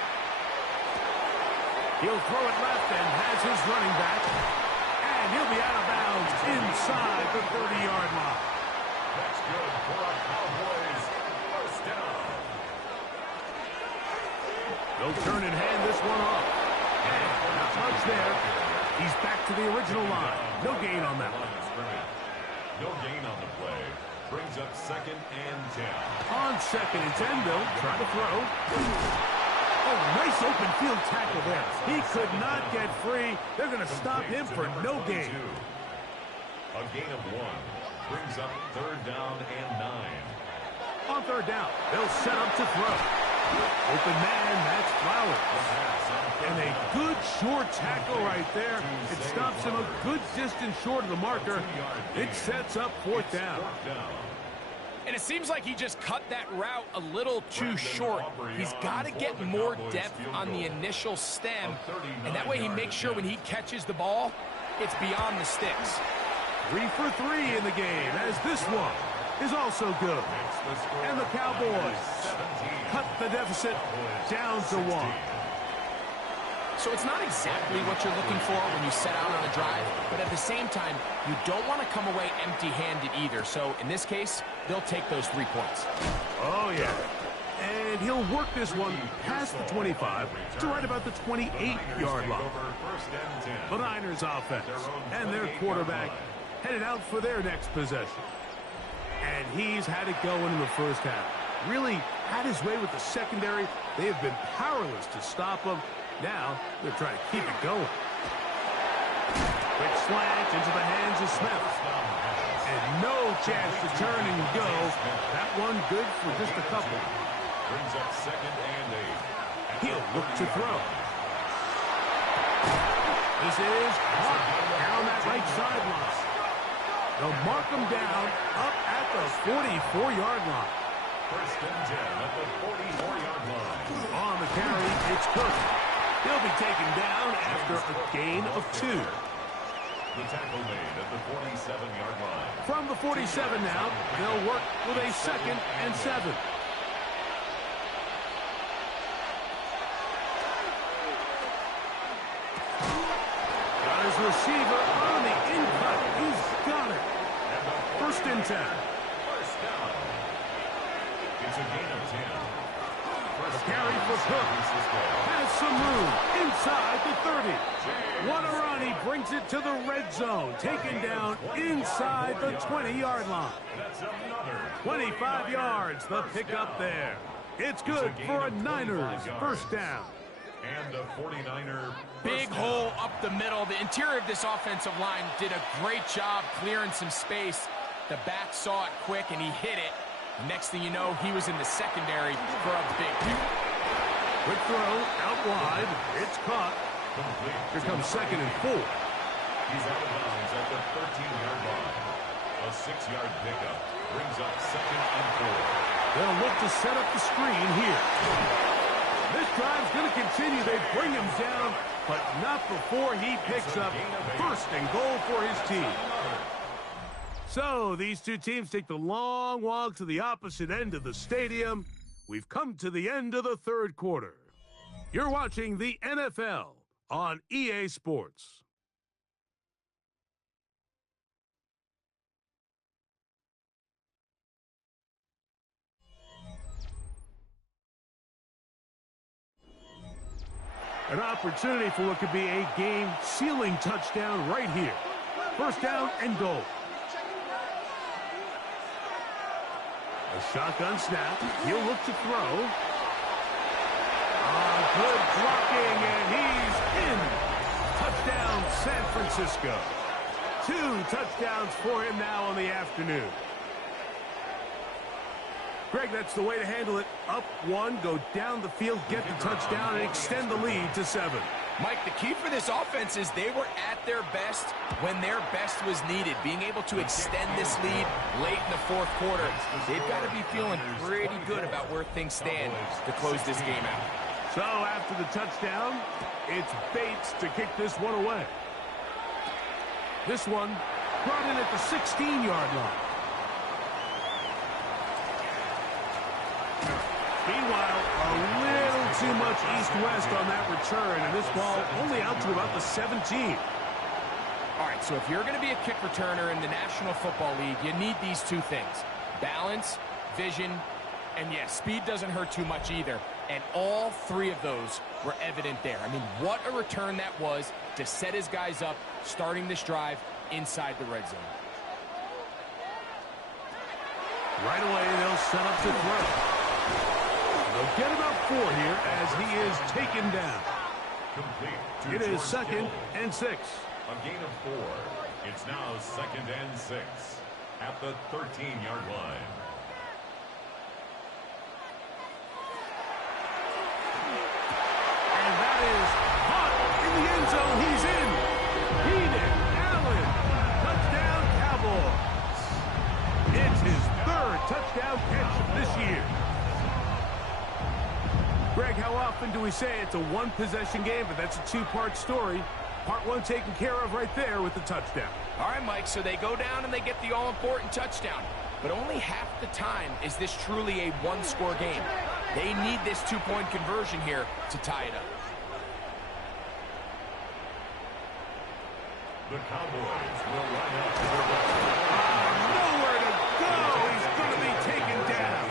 He'll throw it left and has his running back. And he'll be out of bounds inside the 30-yard line. That's good for a Cowboys first down. They'll turn and hand this one off. And not much there. He's back to the original line. No gain on that one. No gain on the play. Brings up 2nd and 10. On 2nd and 10, they'll try to throw. Oh, nice open field tackle there. He could not get free. They're going to stop him for no gain. A gain of 1. Brings up 3rd down and 9. On 3rd down, they'll set up to throw. Open man, that's Flowers. And a good short tackle right there. It stops him a good distance short of the marker. It sets up 4th down. And it seems like he just cut that route a little too short. He's got to get more depth on the initial stem, and that way he makes sure when he catches the ball, it's beyond the sticks. 3 for 3 in the game, as this one is also good. And the Cowboys cut the deficit down to 1. So it's not exactly what you're looking for when you set out on a drive, but at the same time, you don't want to come away empty-handed either. So in this case, they'll take those 3 points. Oh, yeah. And he'll work this one past the 25 to right about the 28-yard line. The Niners offense and their quarterback headed out for their next possession. And he's had it going in the first half. Really had his way with the secondary. They have been powerless to stop him. Now, they're trying to keep it going. Quick slant into the hands of Smith. And no chance to turn and go. That one good for just a couple. Brings up 2nd and 8. He'll look to throw. This is caught down that right sideline. They'll mark him down up at the 44-yard line. 1st and 10 at the 44-yard line. On the carry, it's Cook. He'll be taken down after a gain of 2. The tackle made at the 47-yard line. From the 47 now, they'll work with a 2nd and 7. Got his receiver on the in-cut. He's got it. 1st and 10. First down. It's a gain of 10. Carry for Cook. Has some room inside the 30. What a run. He brings it to the red zone. Taken down inside the 20-yard line. That's another 25 yards, the pickup there. It's good for a Niners first down. And a 49er. Big hole up the middle. The interior of this offensive line did a great job clearing some space. The back saw it quick, and he hit it. Next thing you know, he was in the secondary for a big pick. Quick throw, out wide. It's caught. Here comes 2nd and 4. He's out of bounds at the 13-yard line. A 6-yard pickup brings up 2nd and 4. They'll look to set up the screen here. This drive's going to continue. They bring him down, but not before he picks up 1st and goal for his team. So these two teams take the long walk to the opposite end of the stadium. We've come to the end of the third quarter. You're watching the NFL on EA Sports. An opportunity for what could be a game-sealing touchdown right here. First down and goal. A shotgun snap. He'll look to throw. Good blocking, and he's in. Touchdown, San Francisco. 2 touchdowns for him now on the afternoon. Greg, that's the way to handle it. Up 1, go down the field, get the touchdown, and extend the lead to 7. Mike, the key for this offense is they were at their best when their best was needed. Being able to extend this lead late in the fourth quarter, they've got to be feeling pretty good about where things stand to close this game out. So after the touchdown, it's Bates to kick this one away. This one brought in at the 16-yard line. Meanwhile, a little too much east-west on that return, and this ball only out to about the 17. All right, so if you're going to be a kick returner in the National Football League, you need these 2 things: balance, vision, and yes, speed doesn't hurt too much either. And all 3 of those were evident there. I mean, what a return that was to set his guys up starting this drive inside the red zone. Right away, they'll set up to throw. They'll get about 4 here as he is taken down. It is 2nd and 6. A gain of 4. It's now 2nd and 6 at the 13-yard line. And that is hot in the end zone. He's in. Keenan Allen. Touchdown, Cowboys. It's his 3rd touchdown catch this year. Greg, how often do we say it's a 1-possession game, but that's a 2-part story? Part 1 taken care of right there with the touchdown. All right, Mike, so they go down and they get the all-important touchdown. But only half the time is this truly a 1-score game. They need this 2-point conversion here to tie it up. The Cowboys will line up. Nowhere to go. He's going to be taken down.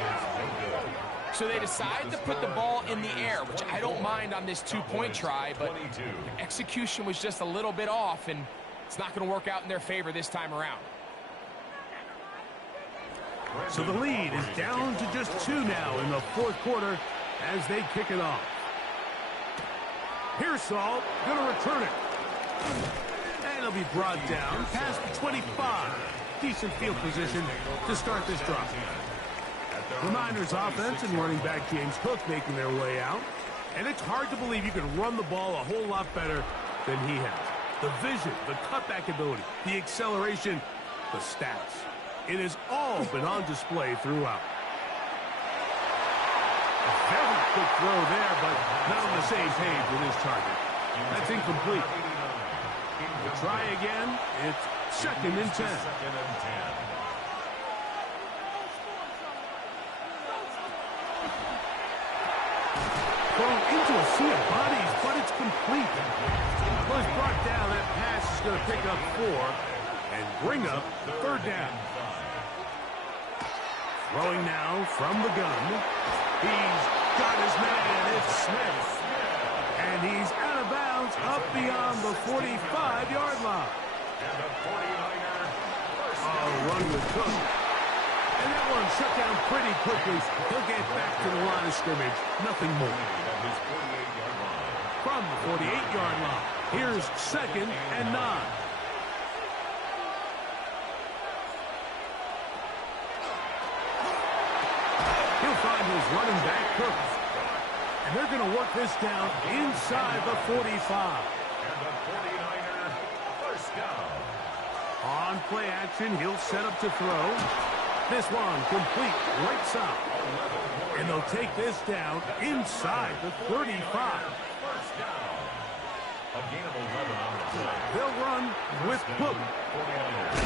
So they decide to put the ball in the air, which I don't mind on this 2-point try, but the execution was just a little bit off, and it's not going to work out in their favor this time around. So the lead is down to just 2 now in the fourth quarter as they kick it off. Pearsall going to return it. And it'll be brought down past the 25. Decent field position to start this drive. The Niners offense and running back James Cook making their way out. And it's hard to believe you can run the ball a whole lot better than he has. The vision, the cutback ability, the acceleration, the stats. It has all been on display throughout. A very quick throw there, but not on the same page with his target. That's incomplete. We'll try again. It's 2nd and 10. Thrown into a sea of bodies, but it's complete. Was brought down. That pass is going to pick up 4 and bring up 3rd down. Throwing now from the gun. He's got his man. It's Smith. And he's out of bounds up beyond the 45-yard line. And the 49er first down. Run with Cook. And that one shut down pretty quickly. He'll get back to the line of scrimmage. Nothing more. At his 48-yard line. From the 48-yard line. Here's 2nd and 9. He'll find his running back, Cook. And they're going to work this down inside the 45. And the 49er first down. On play action, he'll set up to throw. This one complete right side. And they'll take this down inside the 35. First down. A gain of 11 on the play. They'll run with Cook. 49ers.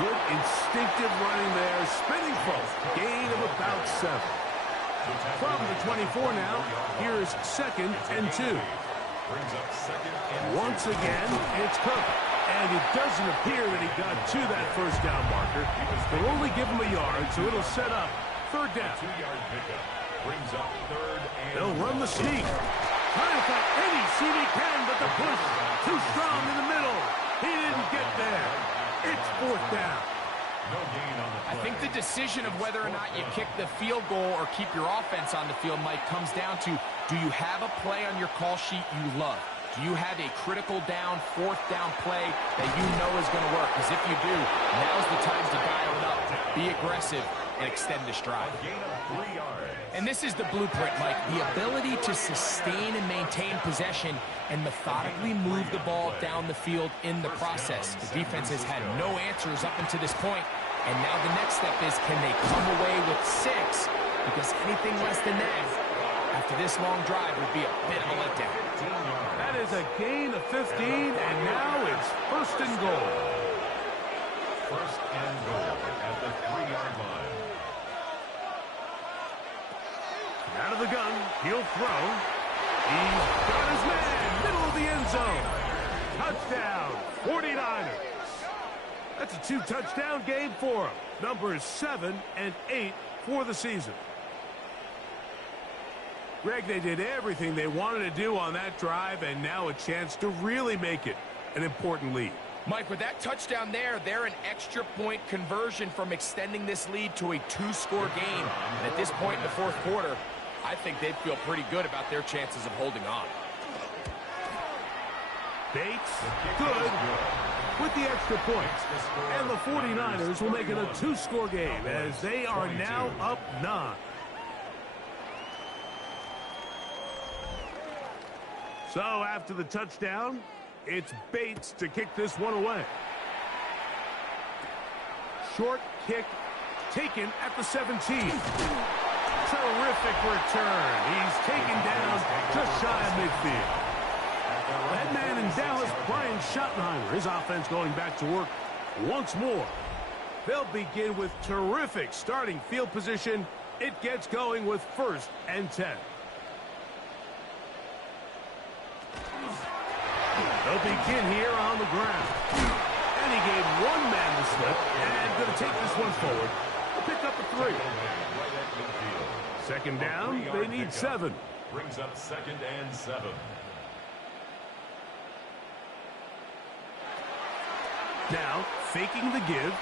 Good instinctive running there. Spinning full. Gain of about 7. From the 24 now, here's 2nd and 2. Brings up 2nd and Once again, it's Cook. And it doesn't appear that he got to that first down marker. They'll only give him a yard, so it'll set up 3rd down. 2-yard pickup. Brings up 3rd and They'll run the sneak. Trying to find any seam he can, but the push too strong in the middle. He didn't get there. It's fourth down. No gain on the play. I think the decision of whether or not you kick the field goal or keep your offense on the field, Mike, comes down to, do you have a play on your call sheet you love? Do you have a critical down, fourth down play that you know is going to work? Because if you do, now's the time to dial it up, be aggressive, and extend this drive. A gain of 3 yards. And this is the blueprint, Mike. The ability to sustain and maintain possession and methodically move the ball down the field in the process. The defense has had no answers up until this point, and now the next step is, can they come away with 6? Because anything less than that, after this long drive, would be a bit of a letdown. That is a gain of 15, and now it's first and goal. First and goal at the 3-yard line. Out of the gun, he'll throw. He's got his man, middle of the end zone. Touchdown, 49ers. That's a 2-touchdown game for him. Numbers 7 and 8 for the season. Greg, they did everything they wanted to do on that drive, and now a chance to really make it an important lead. Mike, with that touchdown there, they're an extra point conversion from extending this lead to a 2-score game. And at this point in the fourth quarter, I think they'd feel pretty good about their chances of holding on. Bates, good, with the extra point. And the 49ers will make it a 2-score game as they are now up 9. So after the touchdown, it's Bates to kick this one away. Short kick taken at the 17. Terrific return. He's taken down just shy of midfield. That man in Dallas, Brian Schottenheimer, his offense going back to work once more. They'll begin with terrific starting field position. It gets going with first and 10. They'll begin here on the ground. And he gave one man the slip and going to take this one forward to pick up a 3. Second down, they need 7. Brings up 2nd and 7. Now, faking the give.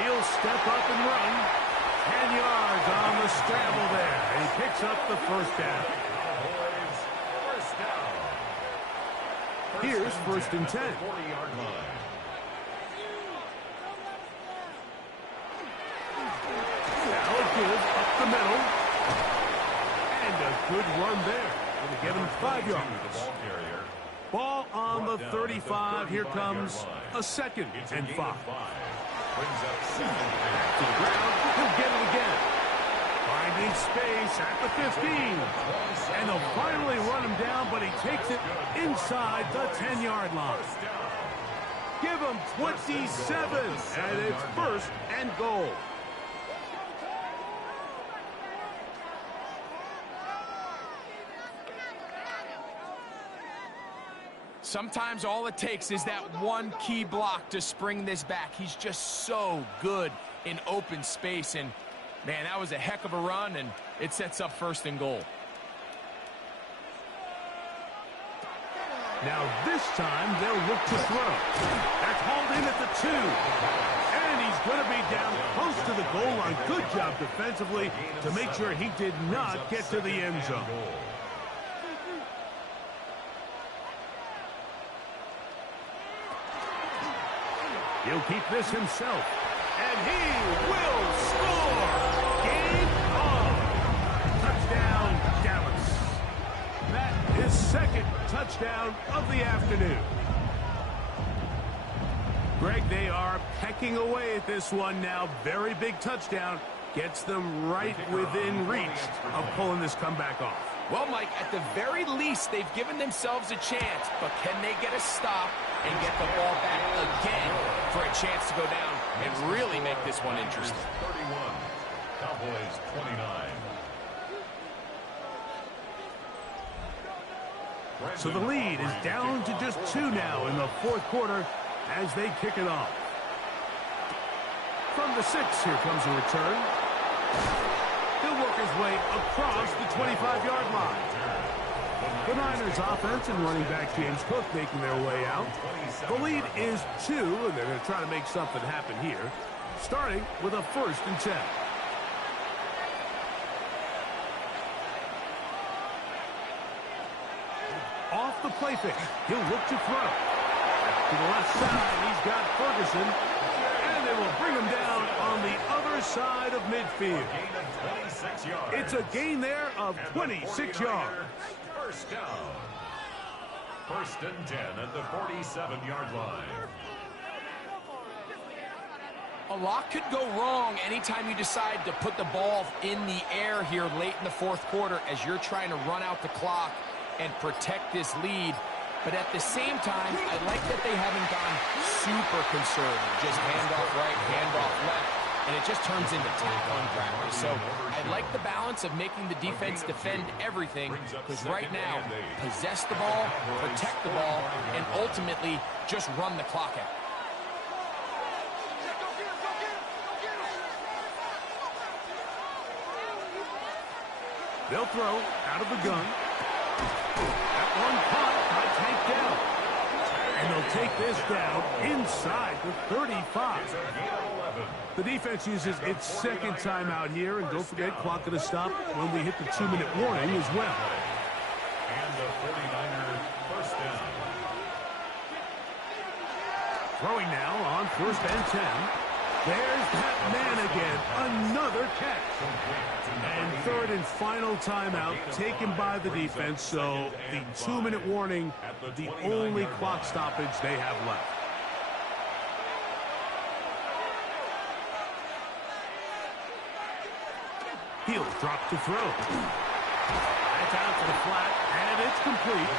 He'll step up and run. 10 yards on the scramble there. And he picks up the first down. First down. Here's first and 10. 40-yard line. Now a give up the middle. And a good run there. Going to give him 5 yards. Ball carrier. Ball on the 35. Here comes a 2nd and 5. Brings up 2nd and To the ground. He'll get it again. Finding space at the 15. And they'll finally run him down, but he takes it inside the 10-yard line. Give him 27, and it's first and goal. Sometimes all it takes is that one key block to spring this back. He's just so good in open space, and man, that was a heck of a run, and it sets up first and goal. Now this time they'll look to throw. That's hauled in at the 2. And he's going to be down close to the goal line. Good job defensively to make sure he did not get to the end zone. He'll keep this himself. And he will score! Game on! Touchdown, Dallas. That is 2nd touchdown of the afternoon. Greg, they are pecking away at this one now. Very big touchdown. Gets them right within reach of pulling this comeback off. Well, Mike, at the very least, they've given themselves a chance, but can they get a stop and get the ball back again for a chance to go down and really make this one interesting? 31, Cowboys 29. So the lead is down to just 2 now in the fourth quarter as they kick it off. From the 6, here comes a return. He'll work his way across the 25-yard line. The Niners offense and running back James Cook making their way out. The lead is 2, and they're going to try to make something happen here, starting with a 1st and 10. Off the play fake, he'll look to throw. To the left side, he's got Ferguson, and they will bring him down on the other side of midfield. It's a gain there of 26 yards. First down. 1st and 10 at the 47-yard line. A lot could go wrong anytime you decide to put the ball in the air here late in the 4th quarter as you're trying to run out the clock and protect this lead. But at the same time, I like that they haven't gone super conservative. Just handoff right, handoff left, and it just turns into tackling practice. So I like the balance of making the defense defend everything, because right now, possess the ball, protect the ball, and ultimately just run the clock out. They'll throw out of the gun. That one caught by Tank down. And they'll take this down inside the 35. The defense uses its 2nd timeout here, and don't forget, clock going to stop when we hit the 2-minute warning as well. And the 49er first down. Throwing now on 1st and 10. There's that man again. Another catch. And 3rd and final timeout taken by the defense, so the 2-minute warning, the only clock stoppage they have left. He'll drop to throw. That's out to the flat, and it's complete.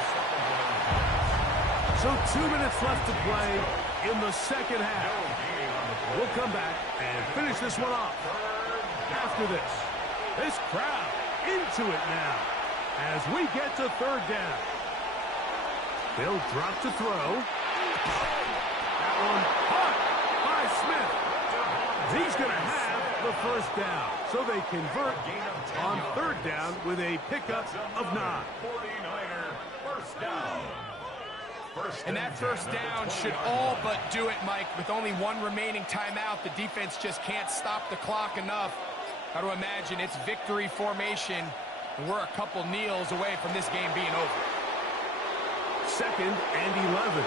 So 2 minutes left to play in the 2nd half. We'll come back and finish this one off. After this crowd into it now as we get to 3rd down. They'll drop to throw. That one caught by Smith. He's going to have the 1st down. So they convert on 3rd down with a pickup of 9. 49er first down. And that 1st down should all but do it, Mike. With only 1 remaining timeout, the defense just can't stop the clock enough. Got to imagine it's victory formation, and we're a couple kneels away from this game being over. 2nd and 11.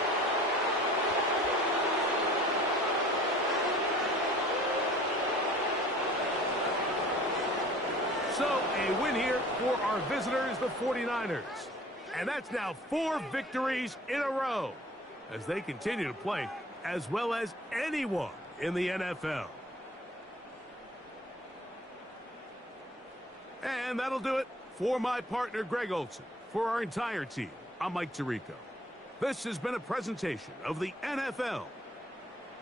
So a win here for our visitors, the 49ers. And that's now 4 victories in a row as they continue to play as well as anyone in the NFL. And that'll do it for my partner, Greg Olson. For our entire team, I'm Mike Tirico. This has been a presentation of the NFL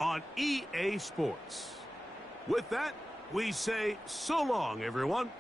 on EA Sports. With that, we say so long, everyone.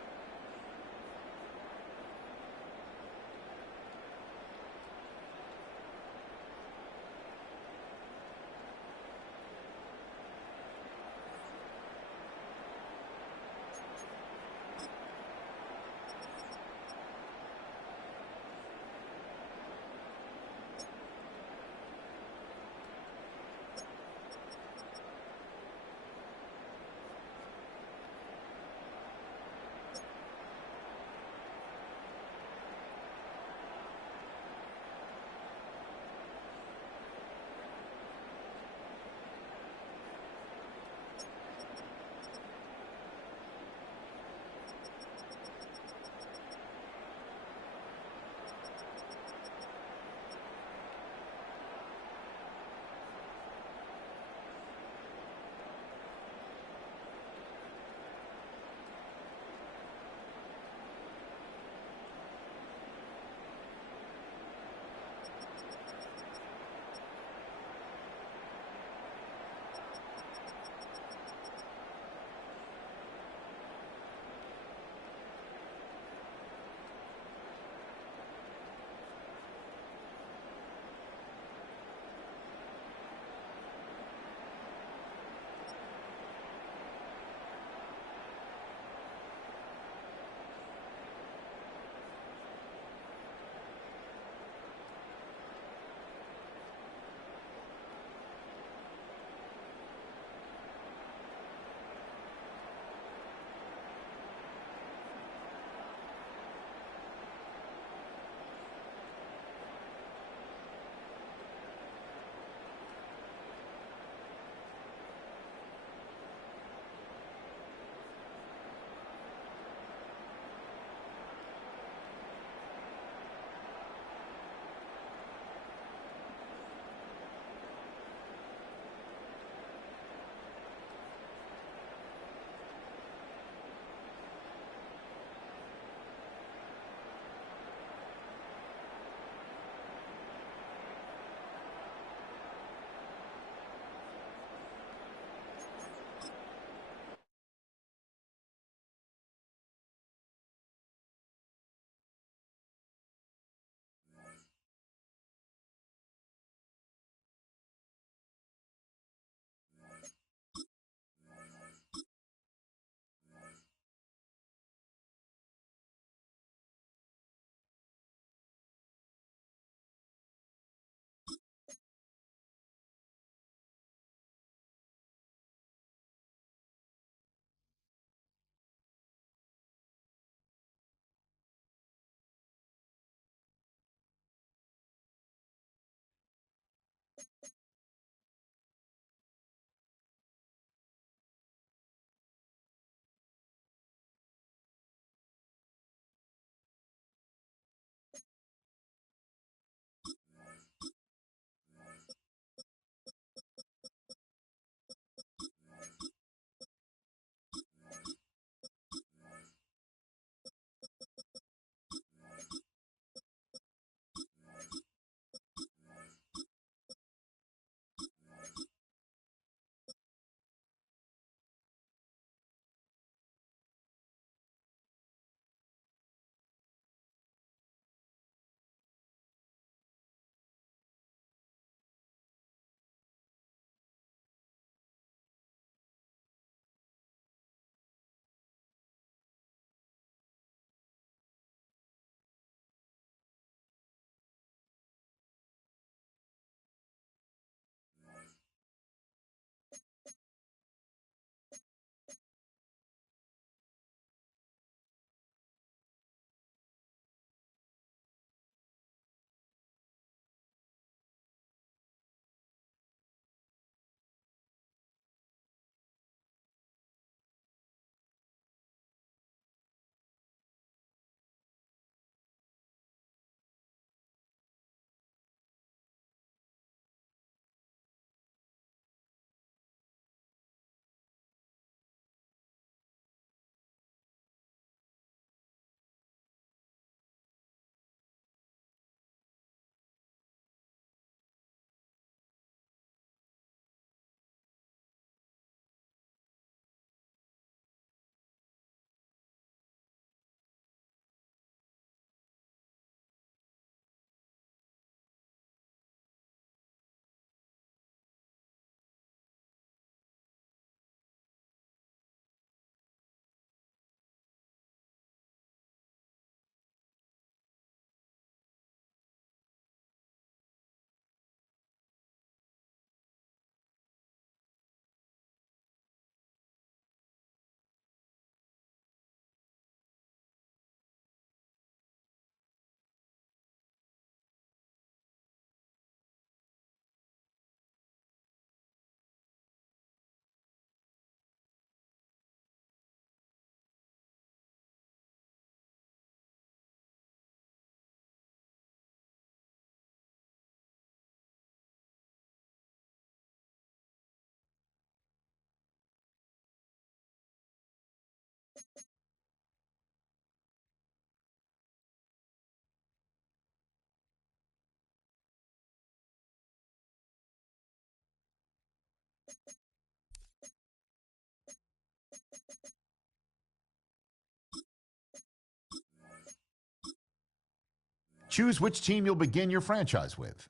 Choose which team you'll begin your franchise with.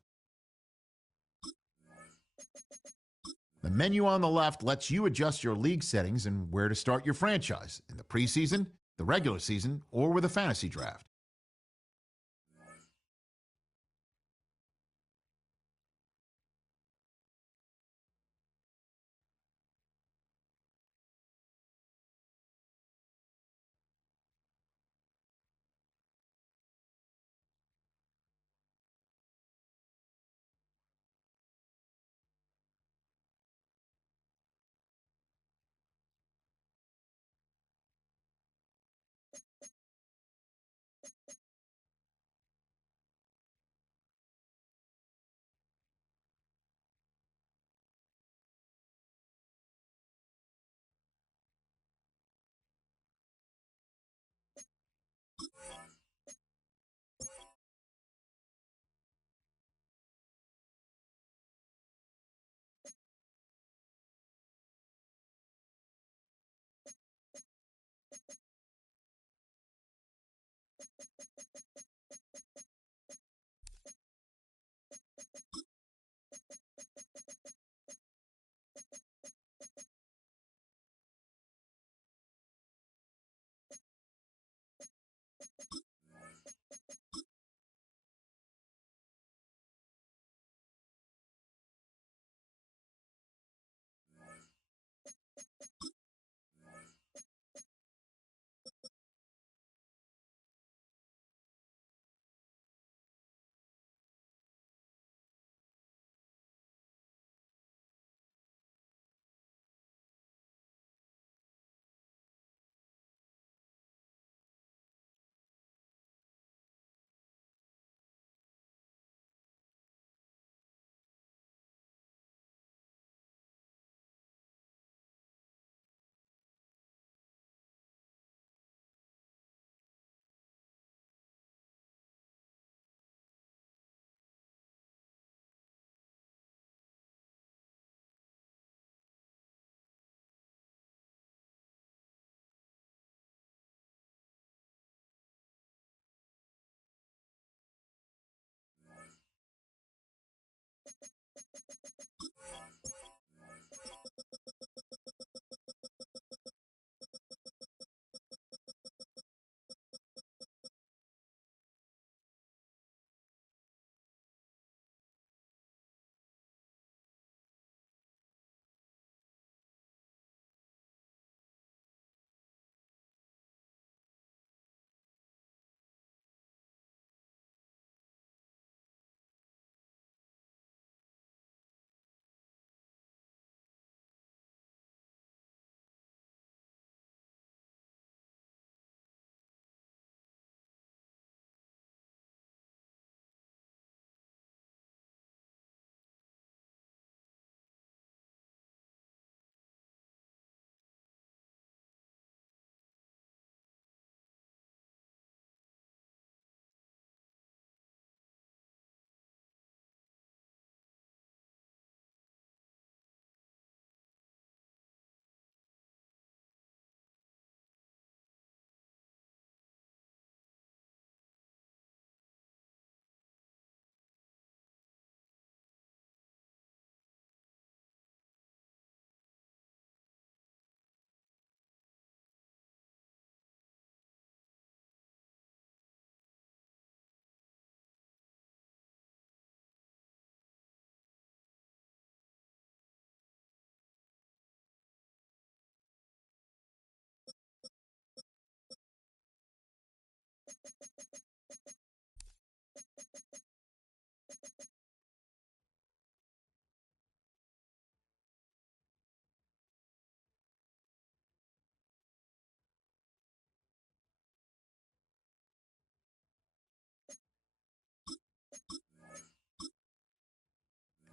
The menu on the left lets you adjust your league settings and where to start your franchise in the preseason, the regular season, or with a fantasy draft.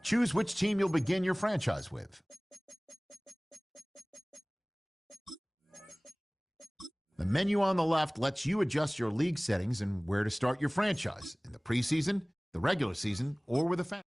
Choose which team you'll begin your franchise with. The menu on the left lets you adjust your league settings and where to start your franchise in the preseason, the regular season, or with a fantasy.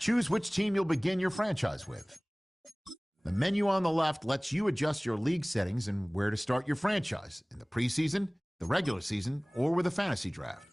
Choose which team you'll begin your franchise with. The menu on the left lets you adjust your league settings and where to start your franchise in the preseason, the regular season, or with a fantasy draft.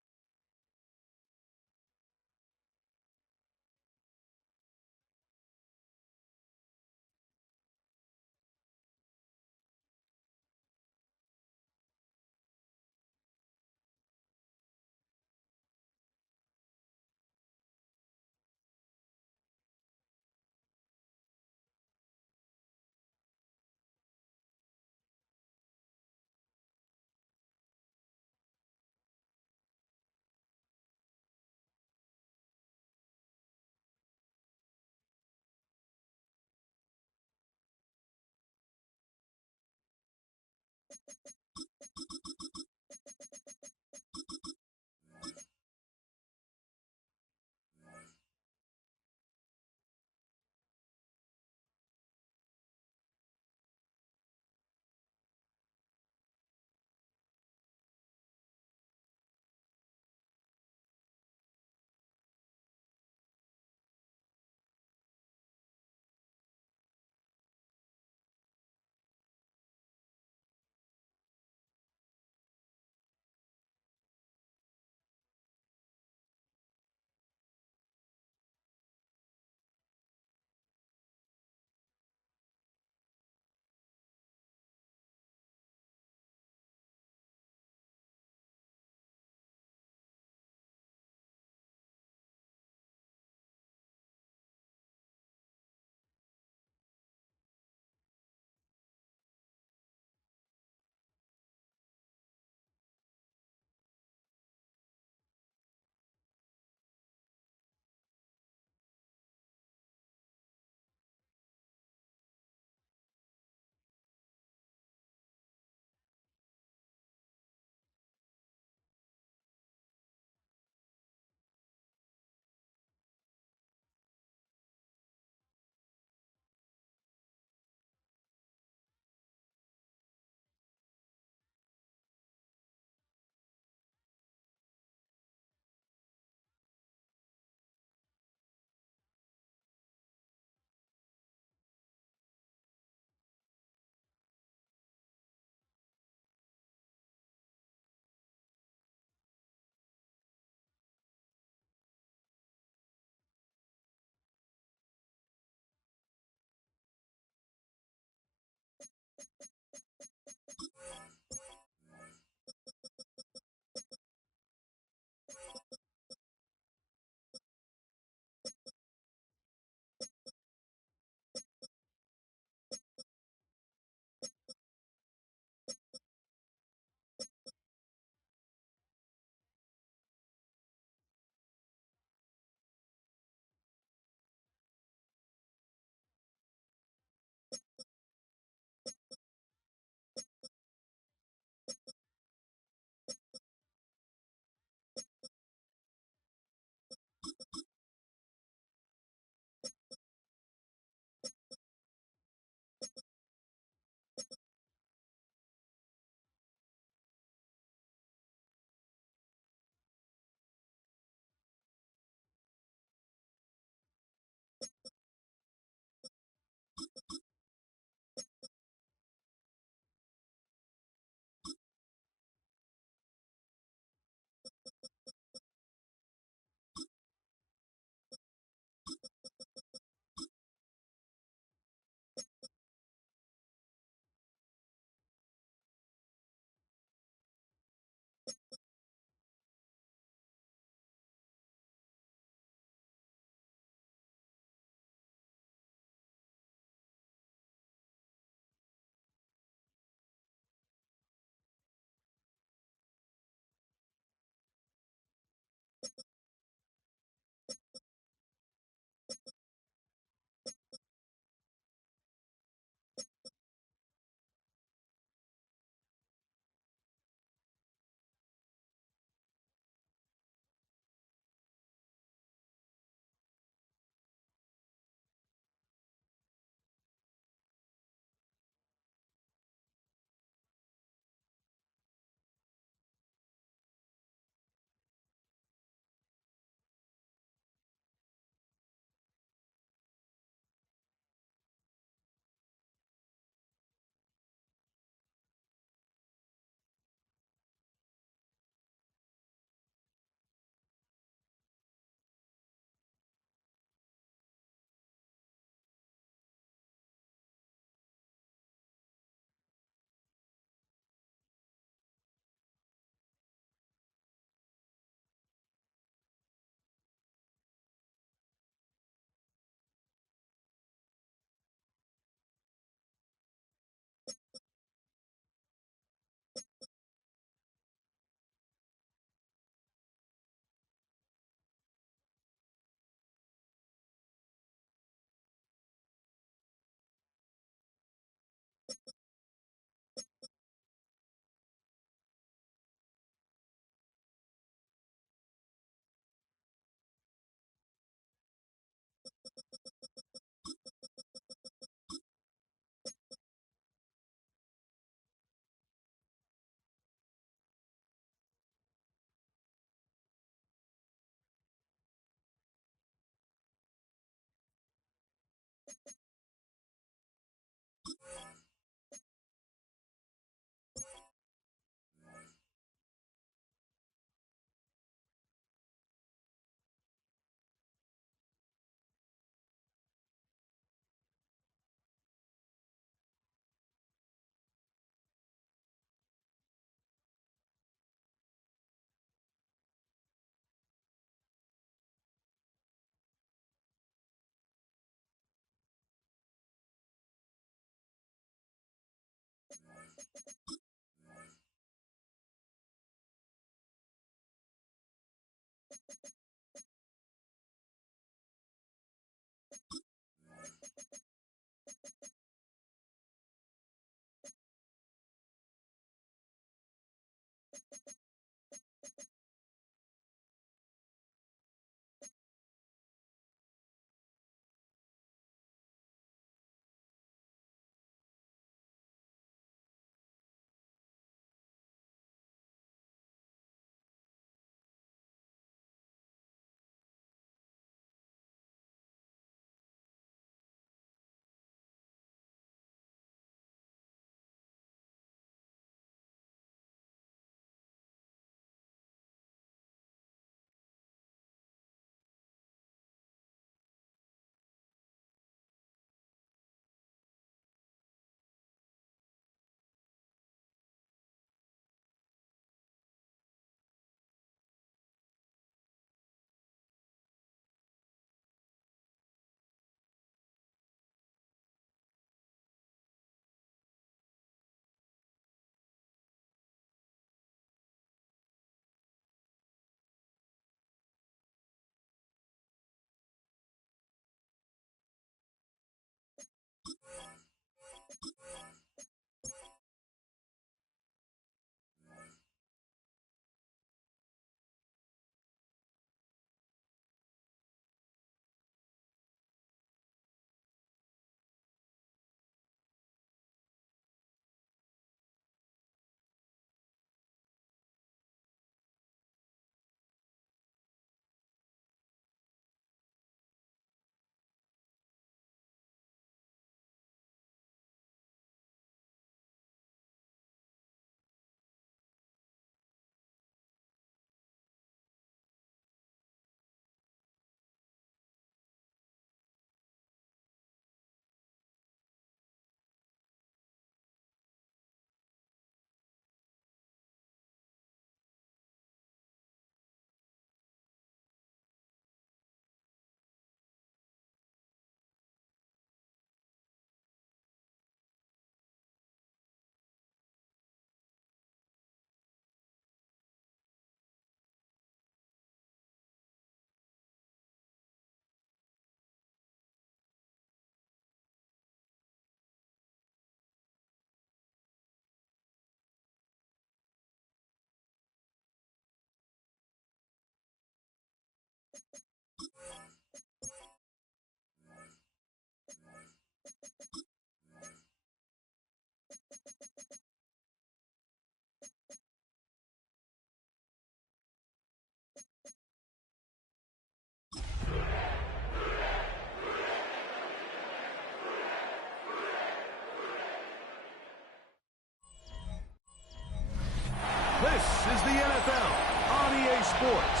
This is the NFL on EA Sports.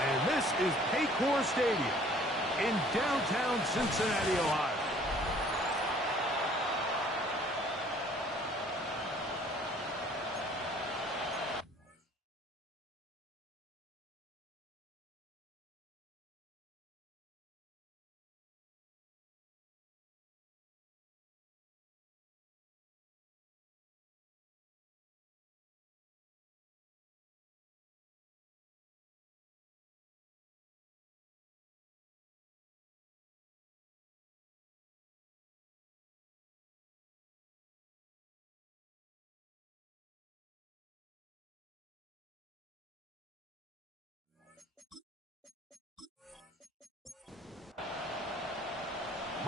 And this is Paycor Stadium in downtown Cincinnati, Ohio.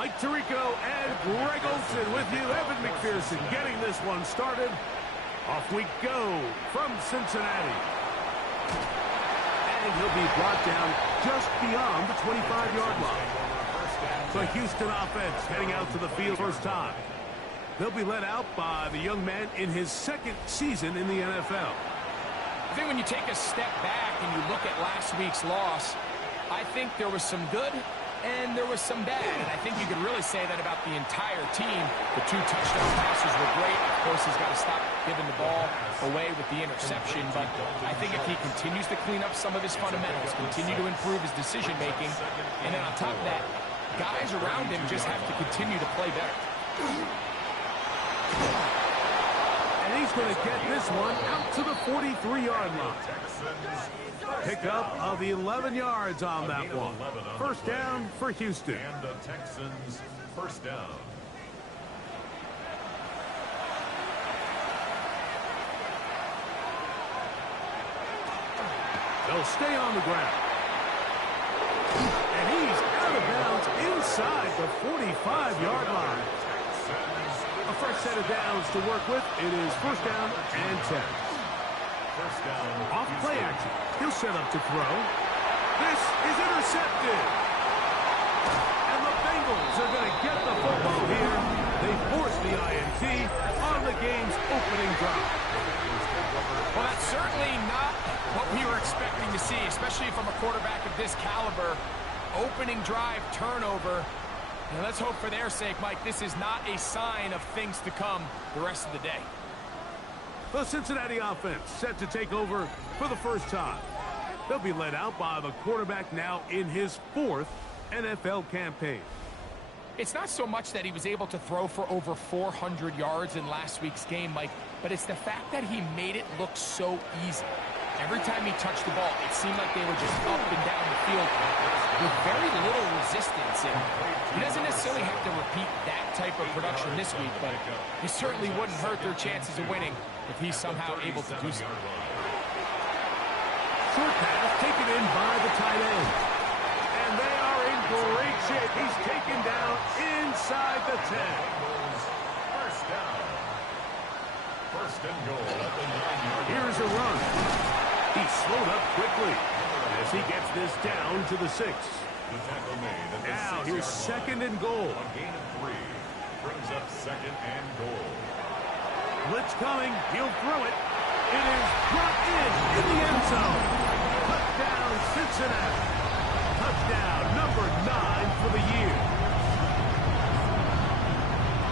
Mike Tirico and Greg Olsen with you. Evan McPherson getting this one started. Off we go from Cincinnati. And he'll be brought down just beyond the 25-yard line. The Houston offense heading out to the field first time. They'll be led out by the young man in his second season in the NFL. I think when you take a step back and you look at last week's loss, I think there was some good and there was some bad. And I think you could really say that about the entire team. The 2 touchdown passes were great. Of course, he's got to stop giving the ball away with the interception. But I think if he continues to clean up some of his fundamentals, continue to improve his decision-making, and then on top of that, guys around him just have to continue to play better. And he's going to get this one out to the 43-yard line. Pickup of 11 yards on that one. First down for Houston. And the Texans first down. They'll stay on the ground. And he's out of bounds inside the 45-yard line. A fresh set of downs to work with. It is first down and 10. First down. Off play action. He'll set up to throw. This is intercepted. And the Bengals are going to get the football here. They force the INT on the game's opening drive. Well, that's certainly not what we were expecting to see, especially from a quarterback of this caliber. Opening drive turnover. And let's hope for their sake, Mike, this is not a sign of things to come the rest of the day. The Cincinnati offense set to take over for the first time. They'll be led out by the quarterback now in his 4th NFL campaign. It's not so much that he was able to throw for over 400 yards in last week's game, Mike, but it's the fact that he made it look so easy. Every time he touched the ball, it seemed like they were just up and down the field with very little resistance. And he doesn't necessarily have to repeat that type of production this week, but it certainly wouldn't hurt their chances of winning if he's somehow able to do so. Short pass taken in by the tight end. And they are in great shape. He's taken down inside the 10. First down. First and goal at the 9-yard line. Here's a run. He slowed up quickly as he gets this down to the 6. The tackle made at the Now 6-yard here's line. second and goal. A gain of 3 brings up second and goal. Blitz coming. He'll throw it. It is brought in the end zone. Touchdown, Cincinnati. Touchdown number 9 for the year.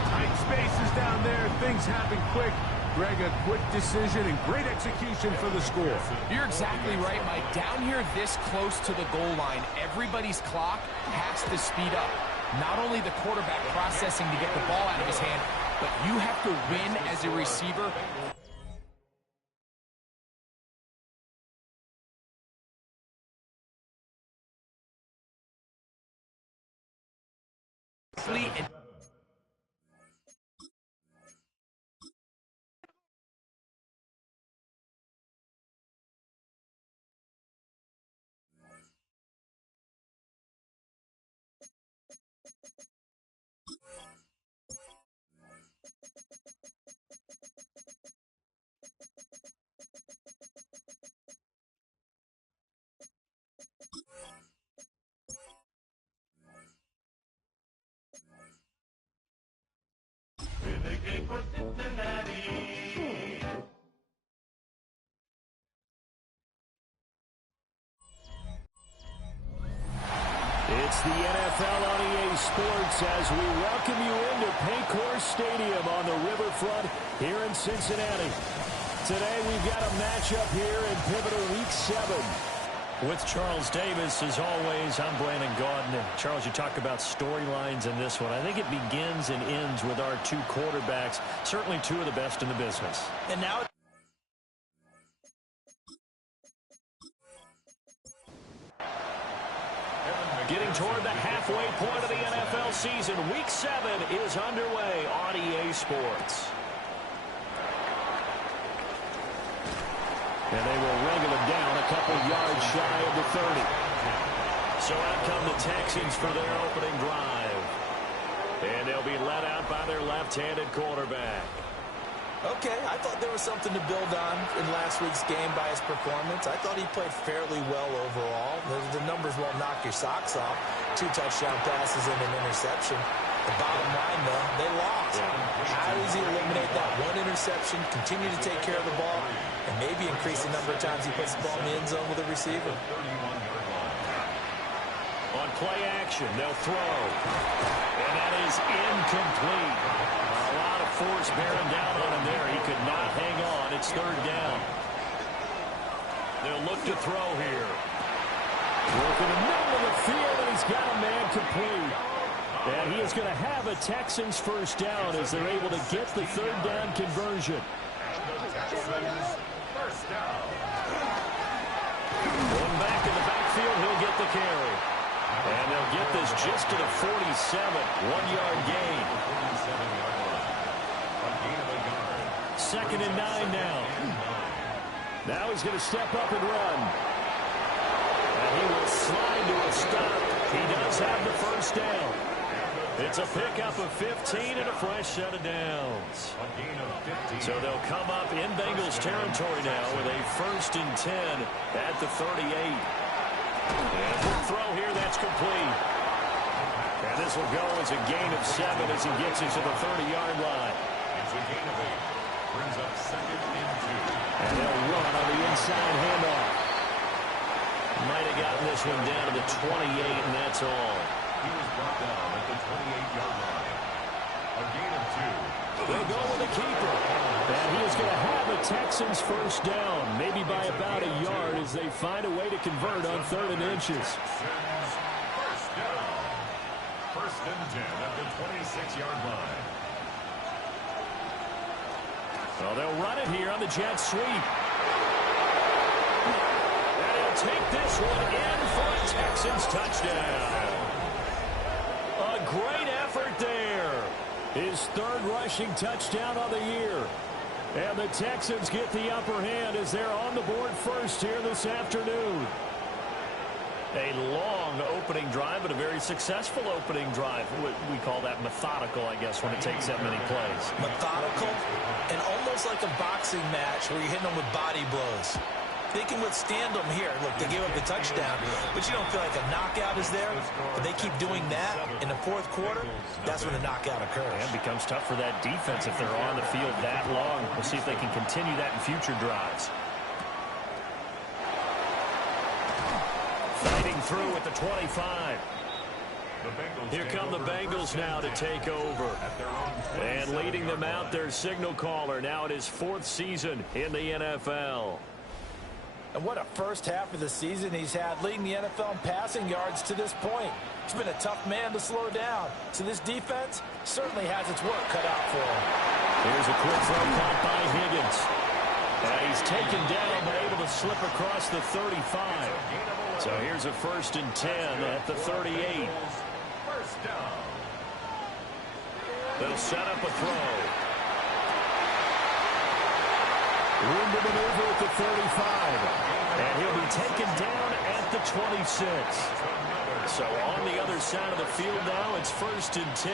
Tight spaces down there. Things happen quick. Greg, a quick decision and great execution for the score. You're exactly right, Mike. Down here this close to the goal line, everybody's clock has to speed up. Not only the quarterback processing to get the ball out of his hand, but you have to win as a receiver. And It's the NFL on EA Sports as we welcome you into Paycor Stadium on the riverfront here in Cincinnati. Today we've got a matchup here in pivotal Week 7. With Charles Davis, as always, I'm Brandon Gaudin. Charles, you talk about storylines in this one. I think it begins and ends with our 2 quarterbacks, certainly 2 of the best in the business. now Getting toward the halfway point of the NFL season, Week 7 is underway on EA Sports. And they will wrangle it down a couple yards shy of the 30. So out come the Texans for their opening drive. And they'll be led out by their left-handed quarterback. Okay, I thought there was something to build on in last week's game by his performance. I thought he played fairly well overall. The numbers won't knock your socks off. 2 touchdown passes and an interception. The bottom line, though, they lost. How does he eliminate that one interception, continue to take care of the ball, and maybe increase the number of times he puts the ball in the end zone with a receiver? On play action, they'll throw. And that is incomplete. A lot of force bearing down on him there. He could not hang on. It's third down. They'll look to throw here. Working the middle of the field, and he's got a man complete. And he is going to have a Texans first down as they're able to get the third down conversion. First down. One back in the backfield, he'll get the carry. And they'll get this just to the 47, 1-yard gain. 47-yard line. A gain of a yard. 2nd and 9 now. Now he's going to step up and run. And he will slide to a stop. He does have the first down. It's a pickup of 15 and a fresh set of downs. A gain of 15. So they'll come up in Bengals territory now with a 1st and 10 at the 38. And the throw here, that's complete. And this will go as a gain of 7 as he gets into the 30-yard line. It's a gain of 8. Brings up 2nd and 2. And they'll run on the inside handoff. Might have gotten this one down to the 28, and that's all. He was brought down at the 28-yard line. A gain of 2. They'll go with the keeper. And he is going to have a Texans first down, maybe by about a yard as they find a way to convert on 3rd and inches. First down. 1st and 10 at the 26-yard line. Well, they'll run it here on the jet sweep. And he'll take this one in for a Texans touchdown. A great effort there. His 3rd rushing touchdown of the year. And the Texans get the upper hand as they're on the board first here this afternoon. A long opening drive, but a very successful opening drive. We call that methodical, I guess, when it takes that many plays. Methodical and almost like a boxing match where you're hitting them with body blows. They can withstand them here. Look, they gave up the touchdown, but you don't feel like a knockout is there. But they keep doing that in the 4th quarter, that's when the knockout occurs. And it becomes tough for that defense if they're on the field that long. We'll see if they can continue that in future drives. Fighting through at the 25. Here come the Bengals now to take over. And leading them out, their signal caller. Now it is 4th season in the NFL. And what a first half of the season he's had, leading the NFL in passing yards to this point. He's been a tough man to slow down. So this defense certainly has its work cut out for him. Here's a quick throw caught by Higgins. And he's taken down but able to slip across the 35. So here's a 1st and 10 at the 38. First down. They'll set up a throw. Room to maneuver at the 35. And he'll be taken down at the 26. So on the other side of the field now, it's 1st and 10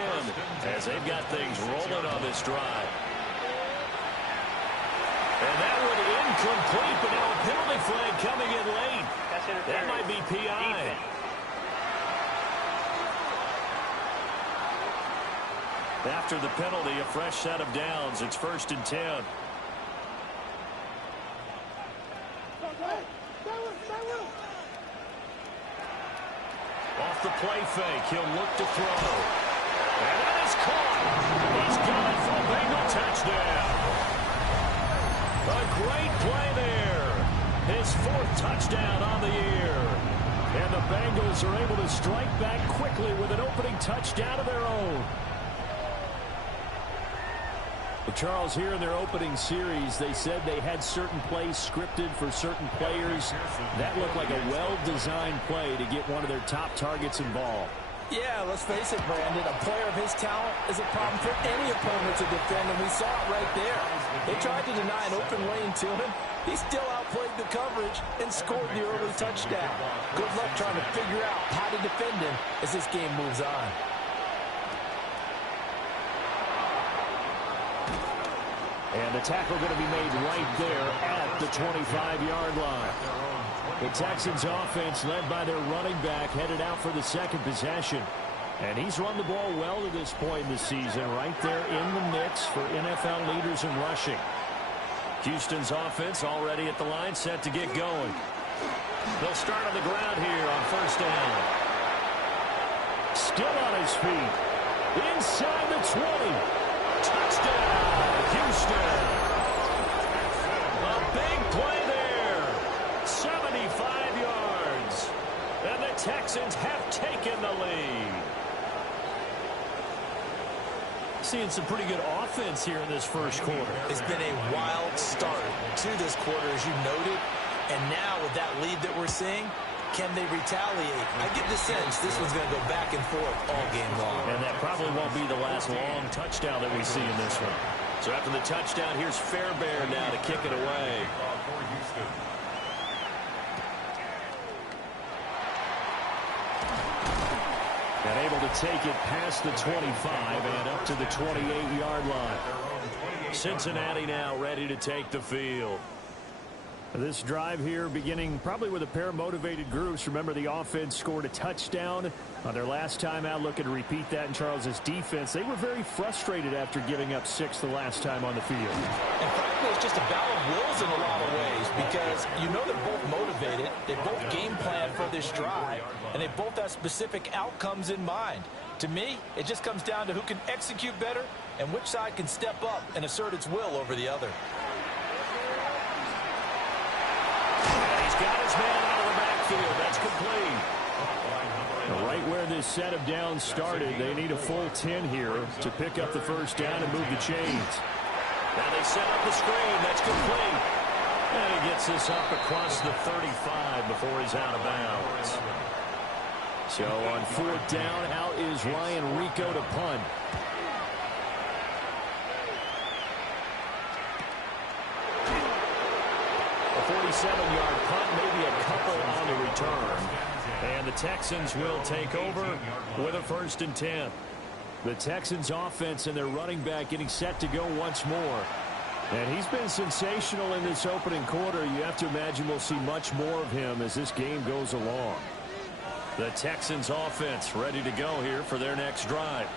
as they've got things rolling on this drive. And that one incomplete, but now a penalty flag coming in late. That might be PI. After the penalty, a fresh set of downs. It's 1st and 10. Off the play fake, he'll look to throw. And that is caught. He's got it for a Bengal touchdown. A great play there. His 4th touchdown on the year. And the Bengals are able to strike back quickly with an opening touchdown of their own. Well, Charles, here in their opening series, they said they had certain plays scripted for certain players. That looked like a well-designed play to get one of their top targets involved. Yeah, let's face it, Brandon. A player of his talent is a problem for any opponent to defend, and we saw it right there. They tried to deny an open lane to him. He still outplayed the coverage and scored the early touchdown. Good luck trying to figure out how to defend him as this game moves on. And the tackle going to be made right there at the 25-yard line. The Texans offense, led by their running back, headed out for the 2nd possession. And he's run the ball well to this point in the season, right there in the mix for NFL leaders in rushing. Houston's offense already at the line, set to get going. They'll start on the ground here on first down. Still on his feet. Inside the 20. Touchdown, Houston. A big play there. 75 yards. And the Texans have taken the lead. Seeing some pretty good offense here in this first quarter. It's been a wild start to this quarter, as you noted. And now with that lead that we're seeing, can they retaliate? I get the sense this one's going to go back and forth all game long. And that probably won't be the last long touchdown that we see in this one. So after the touchdown, here's Fairbairn now to kick it away. And able to take it past the 25 and up to the 28-yard line. Cincinnati now ready to take the field. This drive here beginning probably with a pair of motivated groups. Remember, the offense scored a touchdown on their last time out. Looking to repeat that in Charles's defense. They were very frustrated after giving up 6 the last time on the field. And frankly, it's just a battle of wills in a lot of ways, because you know they're both motivated. They both game plan for this drive, and they both have specific outcomes in mind. To me, it just comes down to who can execute better and which side can step up and assert its will over the other. Got his man out of the backfield. That's complete. Right where this set of downs started, they need a full 10 here to pick up the first down and move the chains. Now they set up the screen. That's complete. And he gets this up across the 35 before he's out of bounds. So on 4th down, out is Ryan Rico to punt. 47-yard punt, maybe a couple on the return. And the Texans will take over with a 1st and 10. The Texans offense and their running back getting set to go once more. And he's been sensational in this opening quarter. You have to imagine we'll see much more of him as this game goes along. The Texans offense ready to go here for their next drive.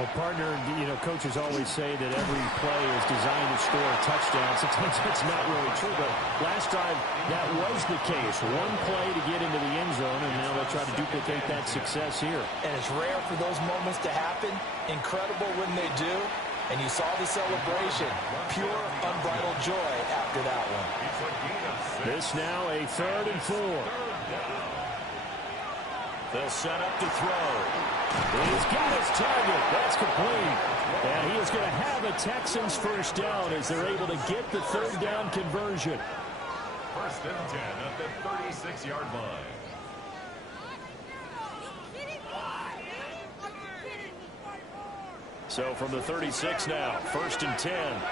Well, partner, you know, coaches always say that every play is designed to score a touchdown. Sometimes that's not really true, but last drive, that was the case. One play to get into the end zone, and now they'll try to duplicate that success here. And it's rare for those moments to happen. Incredible when they do. And you saw the celebration. Pure, unbridled joy after that one. This now a 3rd and 4. They'll set up to throw. He's got his target. That's complete. And he is going to have a Texans first down as they're able to get the 3rd down conversion. 1st and 10 at the 36-yard line. So from the 36 now, 1st and 10.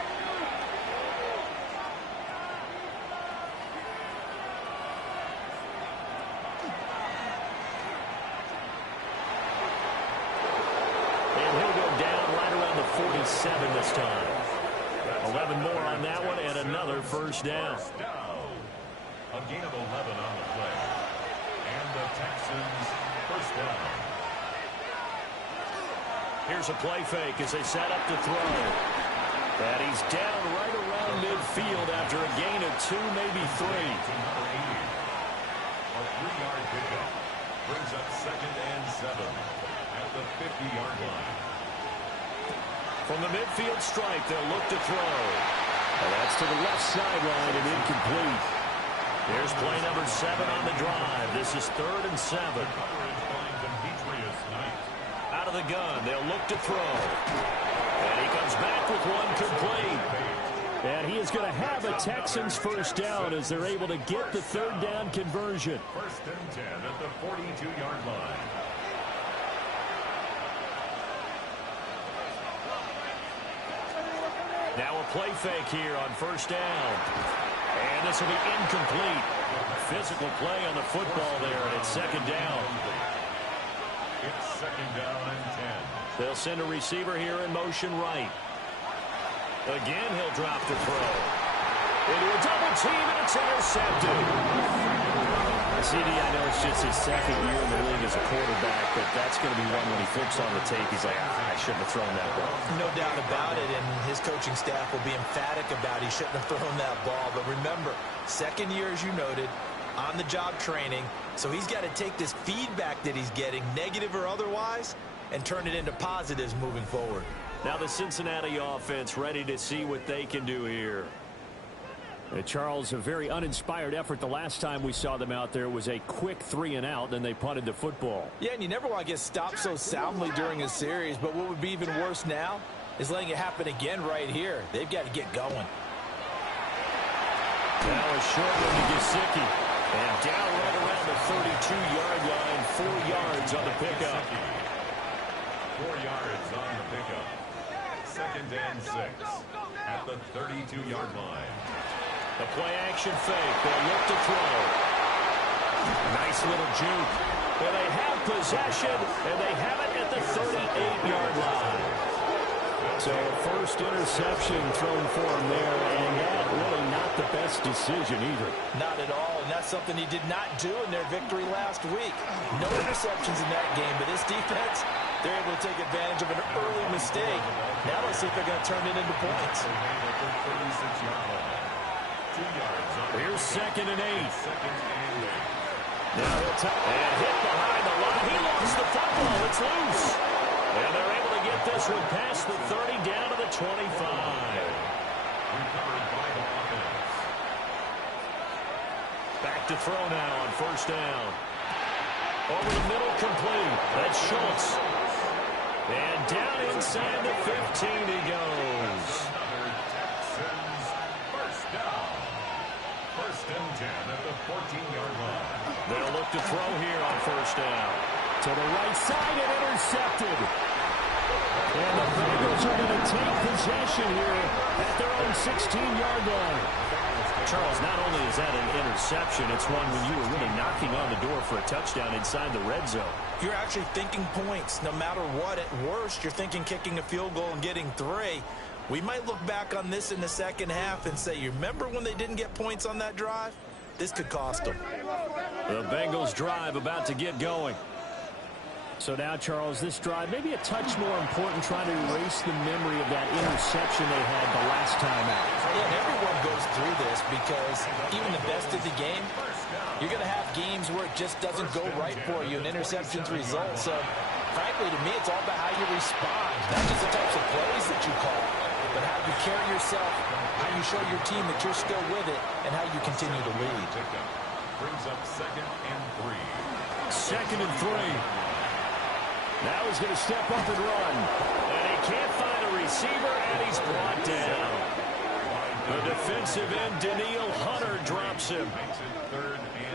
This time. 11 more on that one and another first down. A gain of 11 on the play. And the Texans first down. Here's a play fake as they set up to throw. And he's down right around midfield after a gain of 2, maybe 3. A 3-yard pickup brings up 2nd and 7 at the 50-yard line. From the midfield stripe, they'll look to throw. And that's to the left sideline and incomplete. Here's play number 7 on the drive. This is 3rd and 7. Out of the gun, they'll look to throw. And he comes back with one complete. And he is going to have a Texans first down as they're able to get the 3rd down conversion. 1st and 10 at the 42-yard line. Now a play fake here on 1st down. And this will be incomplete. Physical play on the football there, and it's 2nd down. It's 2nd down and 10. They'll send a receiver here in motion right. Again, he'll drop to throw. Into a double team, and it's intercepted. CD, I know it's just his second year in the league as a quarterback, but that's going to be one when he flips on the tape, he's like, I shouldn't have thrown that ball. No doubt about it, and his coaching staff will be emphatic about he shouldn't have thrown that ball. But remember, second year, as you noted, on-the-job training, so he's got to take this feedback that he's getting, negative or otherwise, and turn it into positives moving forward. Now the Cincinnati offense ready to see what they can do here. Charles, a very uninspired effort the last time we saw them out there was a quick 3-and-out, then they punted the football. Yeah, and you never want to get stopped so soundly during a series, but what would be even worse now is letting it happen again right here. They've got to get going. Now a short one to Ccsl. And down right around the 32-yard line, 4 yards on the pickup. 4 yards on the pickup. 2nd and 6 at the 32-yard line. The play-action fake. They'll look to throw. Nice little juke. Well, they have possession, and they have it at the 38-yard line. So first interception thrown for him there, and that really not the best decision either. Not at all, and that's something he did not do in their victory last week. No interceptions in that game, but this defense, they're able to take advantage of an early mistake. Now let's see if they're going to turn it into points. Here's 2nd and 8. Now he'll and hit behind the line. He lost the football. It's loose. And they're able to get this one past the 30 down to the 25. Recovered by the offense. Back to throw now on 1st down. Over the middle, complete. That's Schultz. And down inside the 15 he goes. Another Texans first down. 1st and 10 at the 14-yard line. They'll look to throw here on 1st down. To the right side and intercepted. And the Bengals are going to take possession here at their own 16-yard line. Charles, not only is that an interception, it's one when you were really knocking on the door for a touchdown inside the red zone. You're actually thinking points. No matter what, at worst, you're thinking kicking a field goal and getting 3. We might look back on this in the second half and say, you remember when they didn't get points on that drive? This could cost them. The Bengals drive about to get going. So now, Charles, this drive maybe a touch more important, trying to erase the memory of that interception they had the last time out. Yeah, and everyone goes through this because even the best of the game, you're going to have games where it just doesn't go right for you and interceptions result. So, frankly, to me, it's all about how you respond, not just the types of plays that you call, but how you carry yourself, how you show your team that you're still with it, and how you continue to lead. Brings up 2nd and 3. 2nd and 3. Now he's going to step up and run. And he can't find a receiver, and he's brought down. The defensive end, Daniil Hunter, drops him.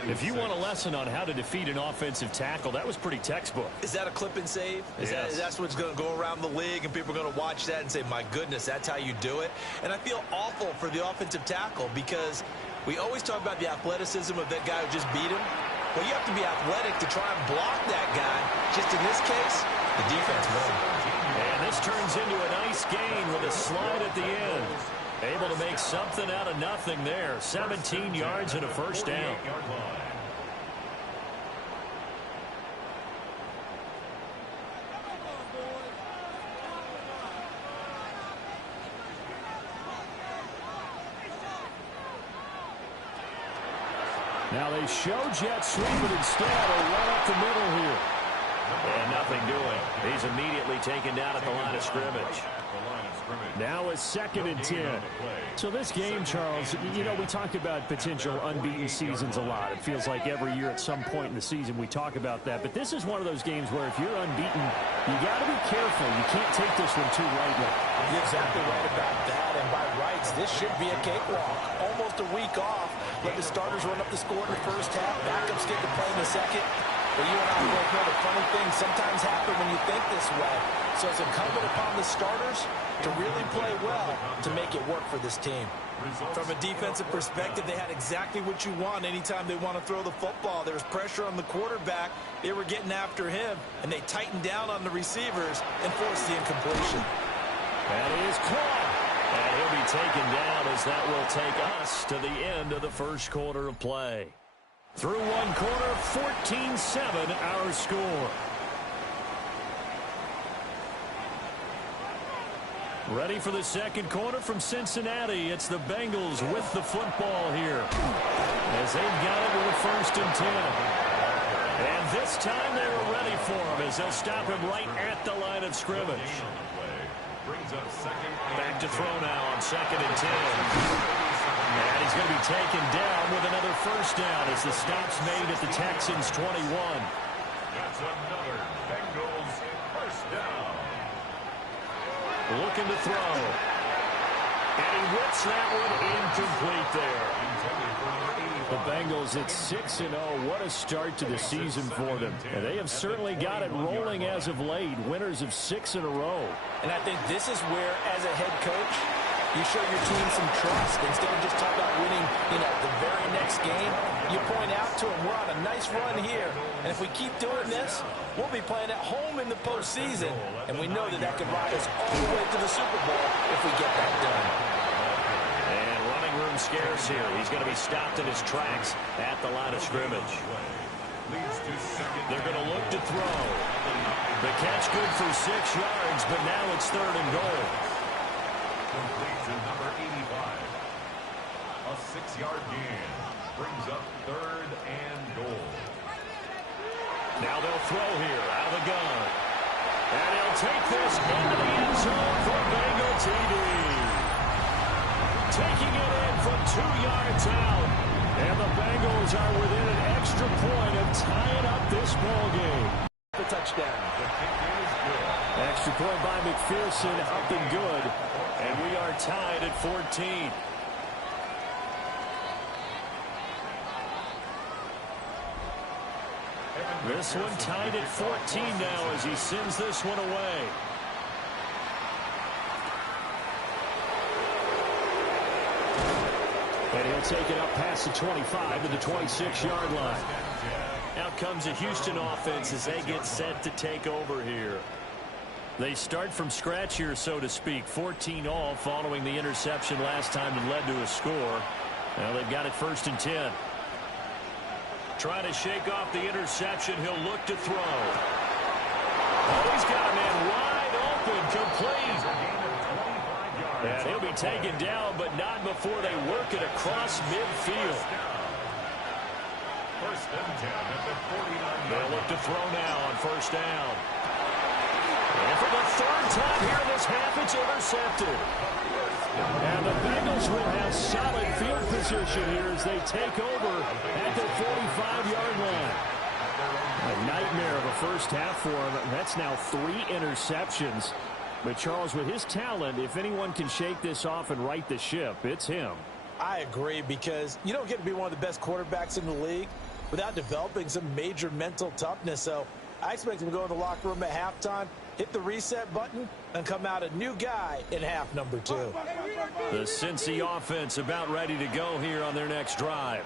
If you want a lesson on how to defeat an offensive tackle, that was pretty textbook. Is that a clip and save? Yes. That's what's going to go around the league, and people are going to watch that and say, my goodness, that's how you do it? And I feel awful for the offensive tackle because we always talk about the athleticism of that guy who just beat him. Well, you have to be athletic to try and block that guy. Just in this case, the defense won. And this turns into a nice gain with a slide at the end. Able to make something out of nothing there. 17 yards and a 1st down. Now they show jet sweep, but instead a run up the middle here. And nothing doing. He's immediately taken down at the line of scrimmage. Now it's 2nd and 10. So this game, Charles, you know, we talk about potential unbeaten seasons a lot. It feels like every year at some point in the season we talk about that. But this is one of those games where if you're unbeaten, you got to be careful. You can't take this one too lightly. You're exactly right about that. And by rights, this should be a cakewalk. Almost a week off. Let the starters run up the score in the first half. Backups get to play in the second. But you and I both know the funny things sometimes happen when you think this way. So it's incumbent upon the starters to really play well to make it work for this team. From a defensive perspective, they had exactly what you want anytime they want to throw the football. There was pressure on the quarterback. They were getting after him, and they tightened down on the receivers and forced the incompletion. That is caught. And he'll be taken down as that will take us to the end of the first quarter of play. Through one quarter, 14-7 our score. Ready for the second quarter from Cincinnati. It's the Bengals with the football here, as they've got it with a 1st and 10. And this time they were ready for him, as they'll stop him right at the line of scrimmage. Back to throw now on 2nd and 10. And he's going to be taken down with another 1st down as the stop's made at the Texans' 21. That's another Bengals 1st down. Looking to throw. And he whips that one incomplete there. The Bengals at 6-0. What a start to the season for them. And they have certainly got it rolling as of late. Winners of 6 in a row. And I think this is where, as a head coach, you show your team some trust. Instead of just talking about winning, the very next game, you point out to them, we're on a nice run here. And if we keep doing this, we'll be playing at home in the postseason. And we know that that could ride us all the way to the Super Bowl if we get that done. And running room scarce here. He's going to be stopped in his tracks at the line of scrimmage. They're going to look to throw. The catch good for 6 yards, but now it's 3rd and goal. Complete to number 85. A 6-yard gain brings up 3rd and goal. Now they'll throw here out of the gun. And he'll take this into the end zone for Bengal TD. Taking it in from 2 yards out. And the Bengals are within an extra point of tying up this ball game. The touchdown. The kick is good. Extra point by McPherson, up and good. And we are tied at 14. This one tied at 14 now as he sends this one away. And he'll take it up past the 25 to the 26-yard line. Out comes the Houston offense as they get set to take over here. They start from scratch here, so to speak. 14 all following the interception last time that led to a score. Now they've got it 1st and 10. Trying to shake off the interception. He'll look to throw. Oh, he's got a man wide open, complete. And he'll be taken down, but not before they work it across midfield. 1st and 10 at the 49. They'll look to throw now on 1st down. And for the 3rd time here in this half, it's intercepted. And the Bengals will have solid field position here as they take over at the 45-yard line. A nightmare of a first half for him. That's now 3 interceptions. But, Charles, with his talent, if anyone can shake this off and right the ship, it's him. I agree, because you don't get to be one of the best quarterbacks in the league without developing some major mental toughness. So I expect him to go in the locker room at halftime, hit the reset button, and come out a new guy in half number 2. The Cincy offense about ready to go here on their next drive.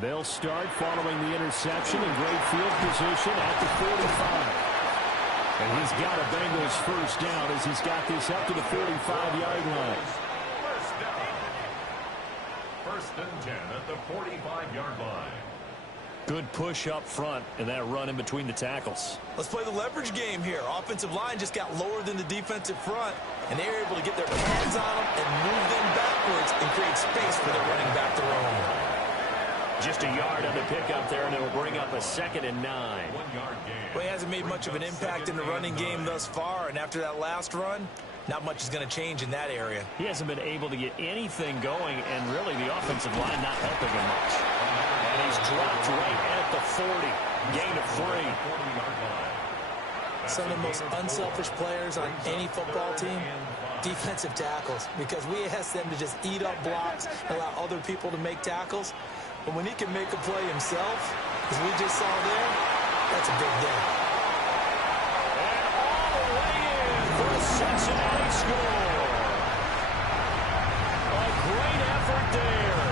They'll start following the interception in great field position at the 45. And he's got a Bengals 1st down as he's got this up to the 45-yard line. 1st down. 1st and 10 at the 45-yard line. Good push up front and that run in between the tackles. Let's play the leverage game here. Offensive line just got lower than the defensive front, and they were able to get their hands on them and move them backwards and create space for their running back to roam. Just a yard on the pickup there, and it will bring up a 2nd and 9. 1-yard gain. Well, he hasn't made much of an impact in the running game thus far, and after that last run, not much is going to change in that area. He hasn't been able to get anything going, and really the offensive line not helping him much. And he's dropped right at the 40. Gain of 3. Some of the most unselfish players on any football team, defensive tackles, because we ask them to just eat up blocks, allow other people to make tackles. But when he can make a play himself, as we just saw there, that's a big day. And all the way in for a Cincinnati score. A great effort there.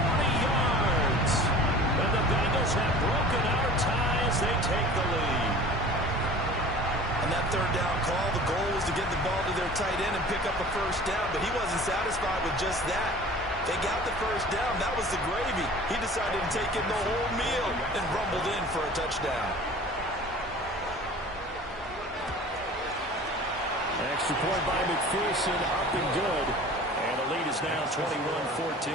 40 yards. And the Bengals have broken our tie as they take the lead. And that 3rd down call, the goal was to get the ball to their tight end and pick up a 1st down, but he wasn't satisfied with just that. They got the first down. That was the gravy. He decided to take in the whole meal and rumbled in for a touchdown. Extra point by McPherson, up and good. And the lead is now 21-14. 21.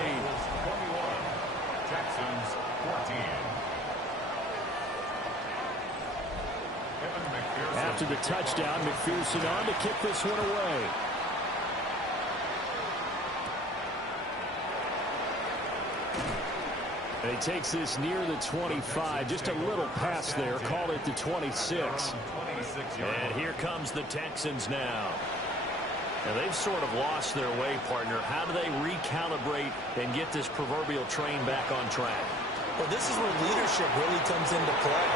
Texans 14. After the touchdown, McPherson on to kick this one away. And he takes this near the 25. Just a little pass there. Call it the 26. And here comes the Texans now. And they've sort of lost their way, partner. How do they recalibrate and get this proverbial train back on track? Well, this is where leadership really comes into play.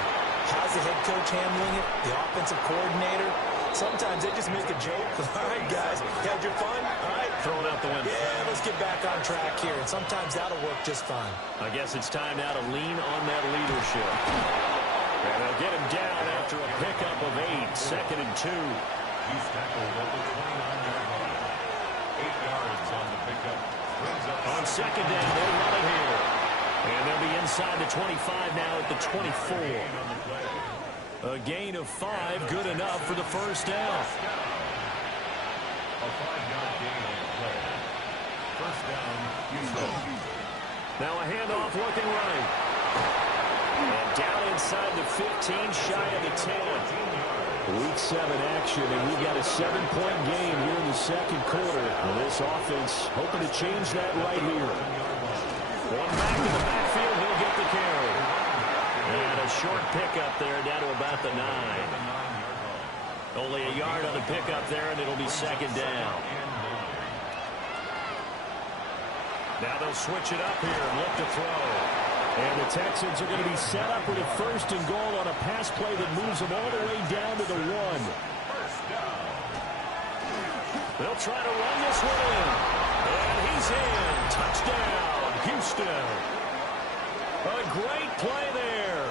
How's the head coach handling it? The offensive coordinator? Sometimes they just make a joke. All right, guys, you had your fun? All right. Throw it out the window. Yeah, let's get back on track here. And sometimes that'll work just fine. I guess it's time now to lean on that leadership. And they'll get him down after a pickup of 8. 2nd and 2. He's tackled at the 29-yard line. 8 yards on the pickup. On 2nd down, they'll run it here. And they'll be inside the 25 now at the 24. A gain of 5, good enough for the first down. A 5-yard gain on the play. First down, Houston. Now a handoff looking right. And down inside the 15, shy of the 10. Week 7 action, and we've got a 7-point game here in the second quarter. And this offense hoping to change that right here. One back in the backfield, he'll get the carry. And a short pickup there down to about the 9. Only a yard on the pickup there, and it'll be 2nd down. Now they'll switch it up here and look to throw. And the Texans are going to be set up with a 1st and goal on a pass play that moves them all the way down to the 1. They'll try to run this one in. And he's in. Touchdown, Houston. A great play there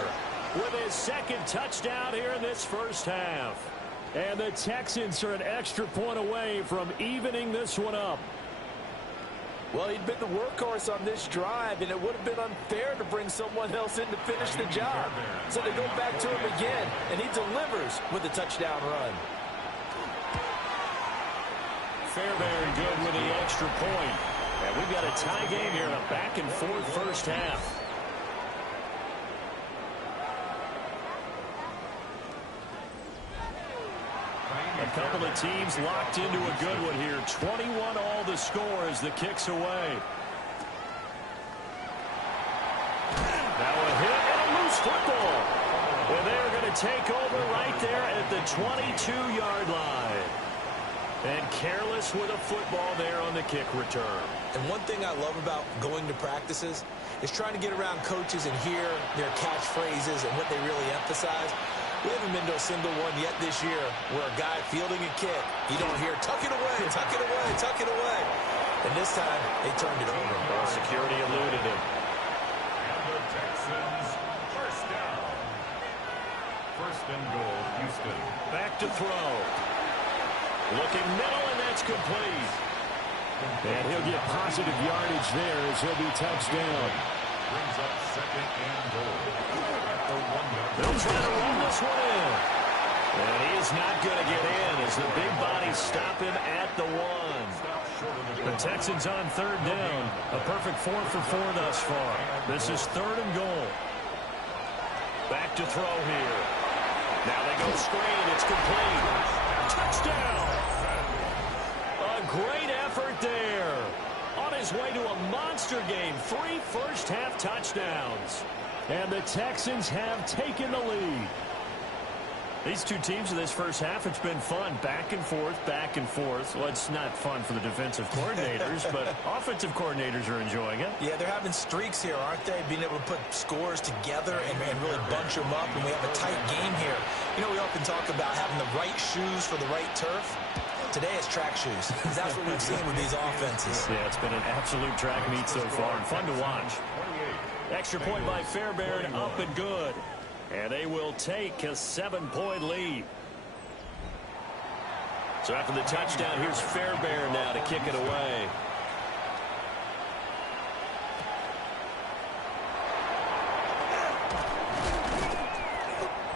with his 2nd touchdown here in this first half. And the Texans are an extra point away from evening this one up. Well, he'd been the workhorse on this drive, and it would have been unfair to bring someone else in to finish the job. So they go back to him again, and he delivers with a touchdown run. Fairbairn good with the extra point. And we've got a tie game here, a back-and-forth first half. A couple of teams locked into a good one here. 21 all the score as the kick's away. Now a hit and a loose football. And they're going to take over right there at the 22-yard line. And careless with a football there on the kick return. And one thing I love about going to practices is trying to get around coaches and hear their catchphrases and what they really emphasize. We haven't been to a single one yet this year where a guy fielding a kick, you don't hear, tuck it away, tuck it away, tuck it away. And this time, they turned it over. Well, security eluded him. And the Texans, first down. 1st and goal, Houston. Back to throw. Looking middle, and that's complete. And he'll get positive yardage there as he'll be touchdown. Brings up 2nd and goal. At the 1-yard line. They'll try to run this one in. And he is not going to get in as the big bodies stop him at the 1. The Texans on 3rd down. A perfect 4 for 4 thus far. This is 3rd and goal. Back to throw here. Now they go screen. It's complete. Touchdown. A great effort there. On his way to a monster game. 3 first-half touchdowns. And the Texans have taken the lead. These two teams in this first half, it's been fun. Back and forth, back and forth. Well, it's not fun for the defensive coordinators, but offensive coordinators are enjoying it. Yeah, they're having streaks here, aren't they? Being able to put scores together and really bunch them up, and we have a tight game here. You know, we often talk about having the right shoes for the right turf. Today it's track shoes. That's what we've seen with these offenses. Yeah, it's been an absolute track meet so far, and fun to watch. Extra point by Fairbairn, up and good. And they will take a 7-point lead. So after the touchdown, here's Fairbairn now to kick it away.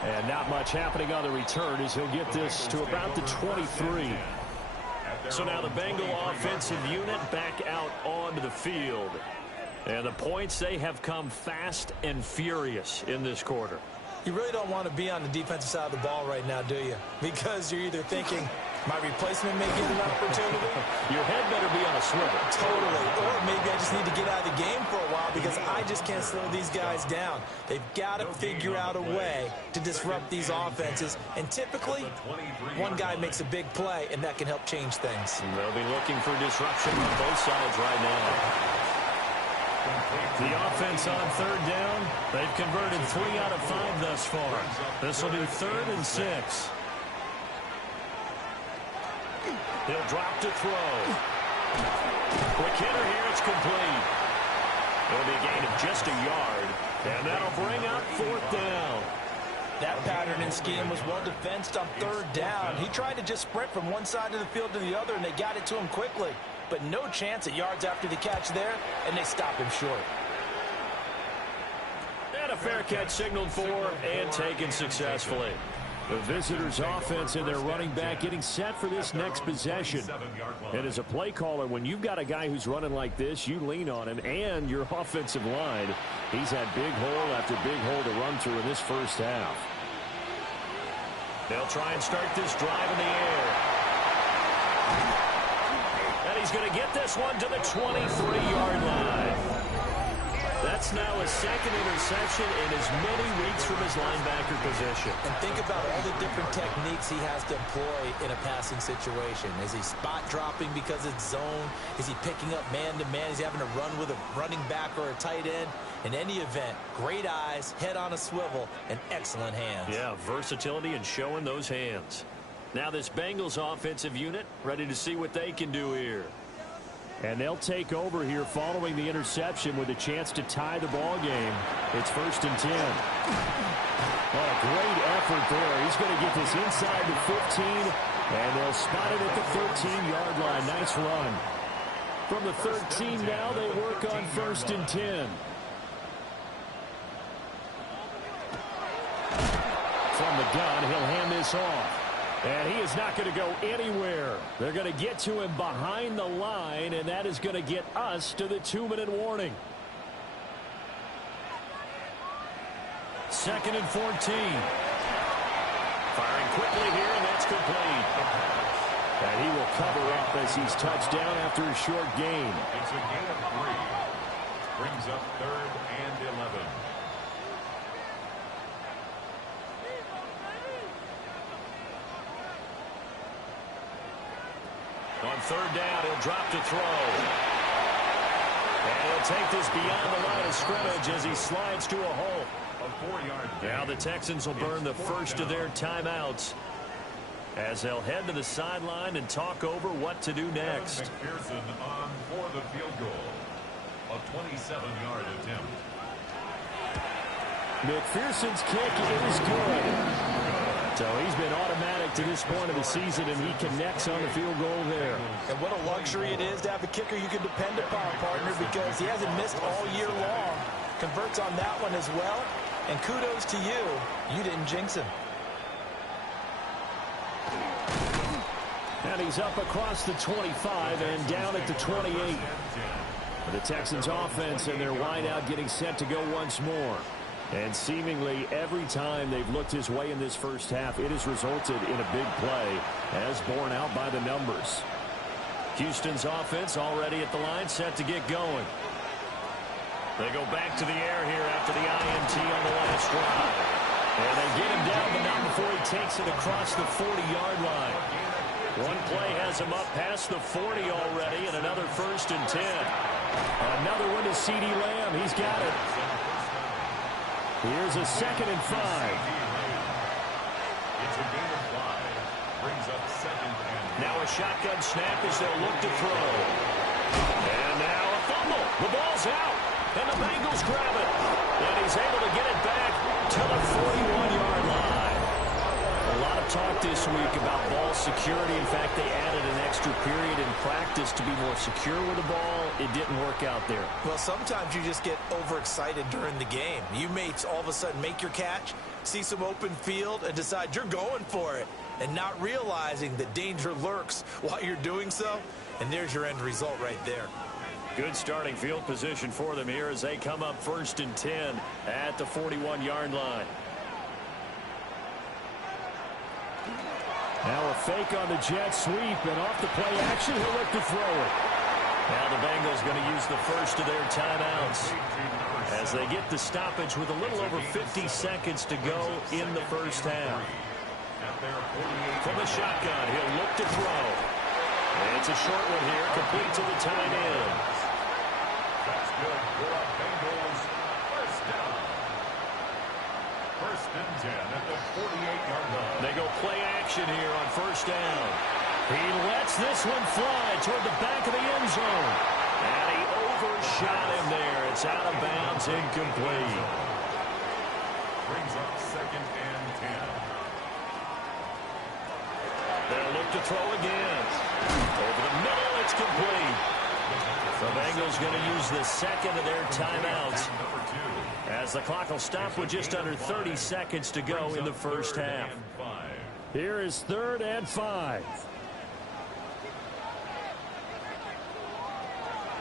And not much happening on the return as he'll get this to about the 23. So now the Bengal offensive unit back out onto the field. And the points, they have come fast and furious in this quarter. You really don't want to be on the defensive side of the ball right now, do you? Because you're either thinking, my replacement may get an opportunity. Your head better be on a swivel. Totally. Or maybe I just need to get out of the game for a while because I just can't slow these guys down. They've got to figure out a way to disrupt these offenses. And typically, one guy makes a big play, and that can help change things. And they'll be looking for disruption on both sides right now. The offense on third down, they've converted 3 out of 5 thus far. This will be 3rd and 6. He'll drop to throw. Quick hitter here, it's complete. It'll be a gain of just a yard, and that'll bring up 4th down. That pattern and scheme was well defensed on 3rd down. He tried to just sprint from one side of the field to the other, and they got it to him quickly. But no chance at yards after the catch there, and they stop him short. And a fair catch signaled for and taken successfully. The visitors' offense and their running back getting set for this next possession. And as a play caller, when you've got a guy who's running like this, you lean on him and your offensive line. He's had big hole after big hole to run through in this first half. They'll try and start this drive in the air. And he's going to get this one to the 23-yard line. That's now his 2nd interception in as many weeks from his linebacker position. And think about all the different techniques he has to employ in a passing situation. Is he spot dropping because it's zone? Is he picking up man-to-man? Is he having to run with a running back or a tight end? In any event, great eyes, head on a swivel, and excellent hands. Yeah, versatility and showing those hands. Now this Bengals offensive unit ready to see what they can do here. And they'll take over here following the interception with a chance to tie the ball game. It's 1st and 10. What a great effort there. He's going to get this inside the 15, and they'll spot it at the 13-yard line. Nice run. From the 13 now, they work on 1st and 10. From the gun, he'll hand this off. And he is not going to go anywhere. They're going to get to him behind the line, and that is going to get us to the 2-minute warning. 2nd and 14. Firing quickly here, and that's complete. And he will cover up as he's touched down after a short gain. It's a gain of 3. Brings up 3rd and 11. On 3rd down, he'll drop to throw. And he'll take this beyond the line of scrimmage as he slides to a hole. A 4-yard gain. Now the Texans will burn the first of their timeouts as they'll head to the sideline and talk over what to do next. McPherson on for the field goal. A 27-yard attempt. McPherson's kick is good. So he's been automatic to this point of the season, and he connects on the field goal there. And what a luxury it is to have a kicker you can depend upon, partner, because he hasn't missed all year long. Converts on that one as well. And kudos to you. You didn't jinx him. And he's up across the 25 and down at the 28. The Texans offense and their wideout getting set to go once more. And seemingly every time they've looked his way in this first half, it has resulted in a big play, as borne out by the numbers. Houston's offense already at the line, set to get going. They go back to the air here after the INT on the last drive. And they get him down, but not before he takes it across the 40-yard line. One play has him up past the 40 already, and another 1st and 10. Another one to CeeDee Lamb. He's got it. Here's a 2nd and 5. It's a gain of 5. Brings up 2nd and 5. Now a shotgun snap as they'll look to throw. And now a fumble. The ball's out. And the Bengals grab it. And he's able to get it back to the 41-yard line. A lot of talk this week about ball security. In fact, they added an extra period in practice to be more secure with the ball. It didn't work out there. Well, sometimes you just get overexcited during the game. You may all of a sudden make your catch, see some open field, and decide you're going for it, and not realizing that danger lurks while you're doing so. And there's your end result right there. Good starting field position for them here as they come up 1st and 10 at the 41-yard line. Now a fake on the jet sweep, and off the play action, he'll look to throw it. Now the Bengals going to use the first of their timeouts as they get the stoppage with a little over 50 seconds to go in the first half. From the shotgun, he'll look to throw. It's a short one here, complete to the tight end. That's good for the Bengals. First down. 1st and 10 at the 48-yard line. They go play action here on 1st down. He lets this one fly toward the back of the end zone. And he overshot him there. It's out of bounds, incomplete. Brings up 2nd and 10. They'll look to throw again. Over the middle, it's complete. The Bengals going to use the second of their timeouts as the clock will stop with just under 30 seconds to go in the first half. Here is 3rd and 5.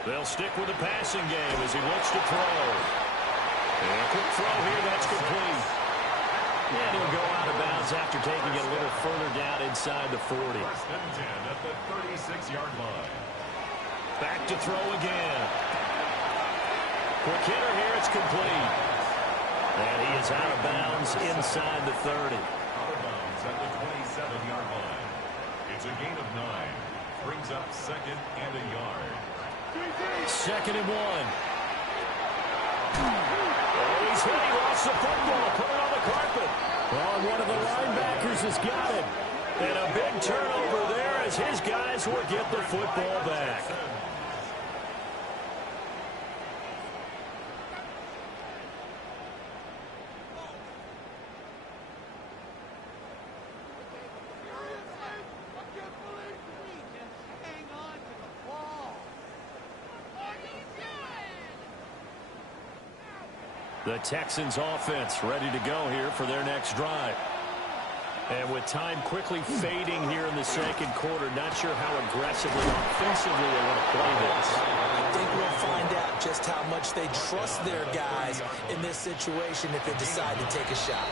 They'll stick with the passing game as he looks to throw. And a quick throw here, that's complete. And he'll go out of bounds after taking it a little further down inside the 40. 1st and 10 at the 36-yard line. Back to throw again. Quick hitter here, it's complete. And he is out of bounds inside the 30. Out of bounds at the 27-yard line. It's a gain of 9. Brings up 2nd and a yard. 2nd and 1. Oh, he's hit. He lost the football. Put it on the carpet. Oh, one of the linebackers has got it. And a big turnover there as his guys will get the football back. The Texans offense ready to go here for their next drive. And with time quickly fading here in the second quarter, not sure how aggressively offensively they want to play this. I think we'll find out just how much they trust their guys in this situation if they decide to take a shot.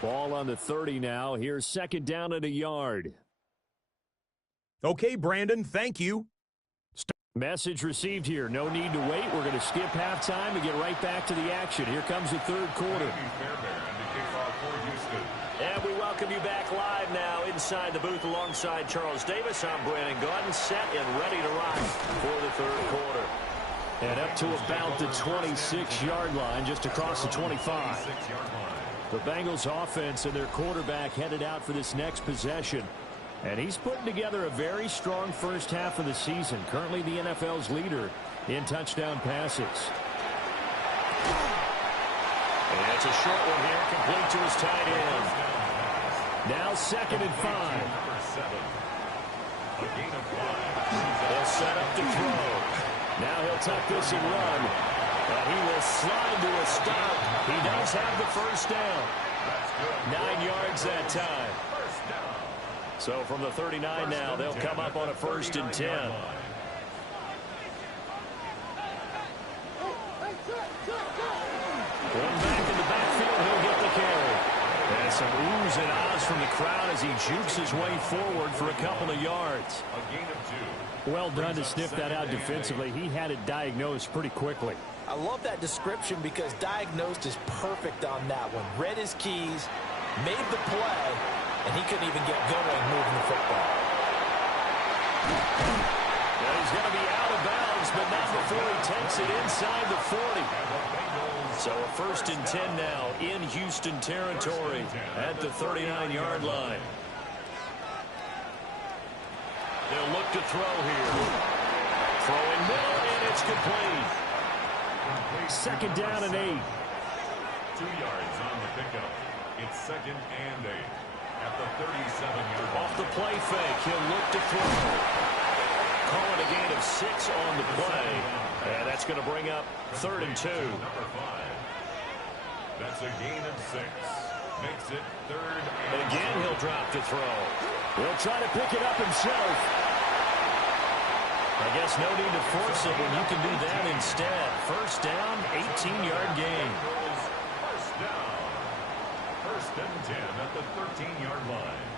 Ball on the 30 now. Here's 2nd down and a yard. Okay, Brandon, thank you. Message received here. No need to wait. We're going to skip halftime and get right back to the action. Here comes the 3rd quarter. And we welcome you back live now inside the booth alongside Charles Davis. I'm Brandon Gordon, set and ready to rock for the 3rd quarter. And up to about the 26-yard line, just across the 25. The Bengals offense and their quarterback headed out for this next possession. And he's putting together a very strong first half of the season. Currently the NFL's leader in touchdown passes. And it's a short one here, complete to his tight end. Now 2nd and 5. They'll set up to throw. Now he'll tuck this and run. And he will slide to a stop. He does have the first down. 9 yards that time. So from the 39 now, they'll come up on a 1st and 10. One back in the backfield, he'll get the carry. And some oohs and ahs from the crowd as he jukes his way forward for a couple of yards. Well done to sniff that out defensively. He had it diagnosed pretty quickly. I love that description because diagnosed is perfect on that one. Read his keys, made the play, and he couldn't even get going moving the football. Well, he's going to be out of bounds, but not before he takes it inside the 40. So a 1st and 10 now in Houston territory at the 39-yard line. They'll look to throw here. Throwing middle, and it's complete. 2nd down and 8. 2 yards on the pickup. It's 2nd and 8. at the 37-yard line. Off the play fake, he'll look to throw. Calling a gain of 6 on the play. And that's going to bring up 3rd and 2. Number 5. That's a gain of 6. Makes it 3rd and Again, he'll drop to throw. He'll try to pick it up himself. I guess no need to force it when you can do that instead. First down, 18-yard gain. First down. 1st and 10 at the 13-yard line.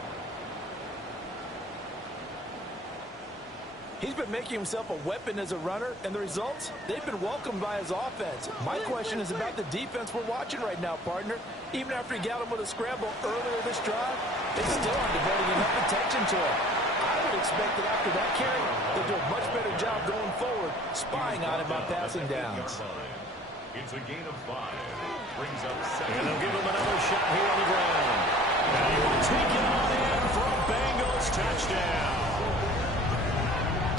He's been making himself a weapon as a runner, and the results, they've been welcomed by his offense. My question is about the defense we're watching right now, partner. Even after he got him with a scramble earlier this drive, they still aren't devoting enough attention to him. I would expect that after that carry, they'll do a much better job going forward, spying on him on passing downs. It's a gain of 5. Brings up 7. And they'll give him another shot here on the ground. And he will take it on in for a Bengals touchdown.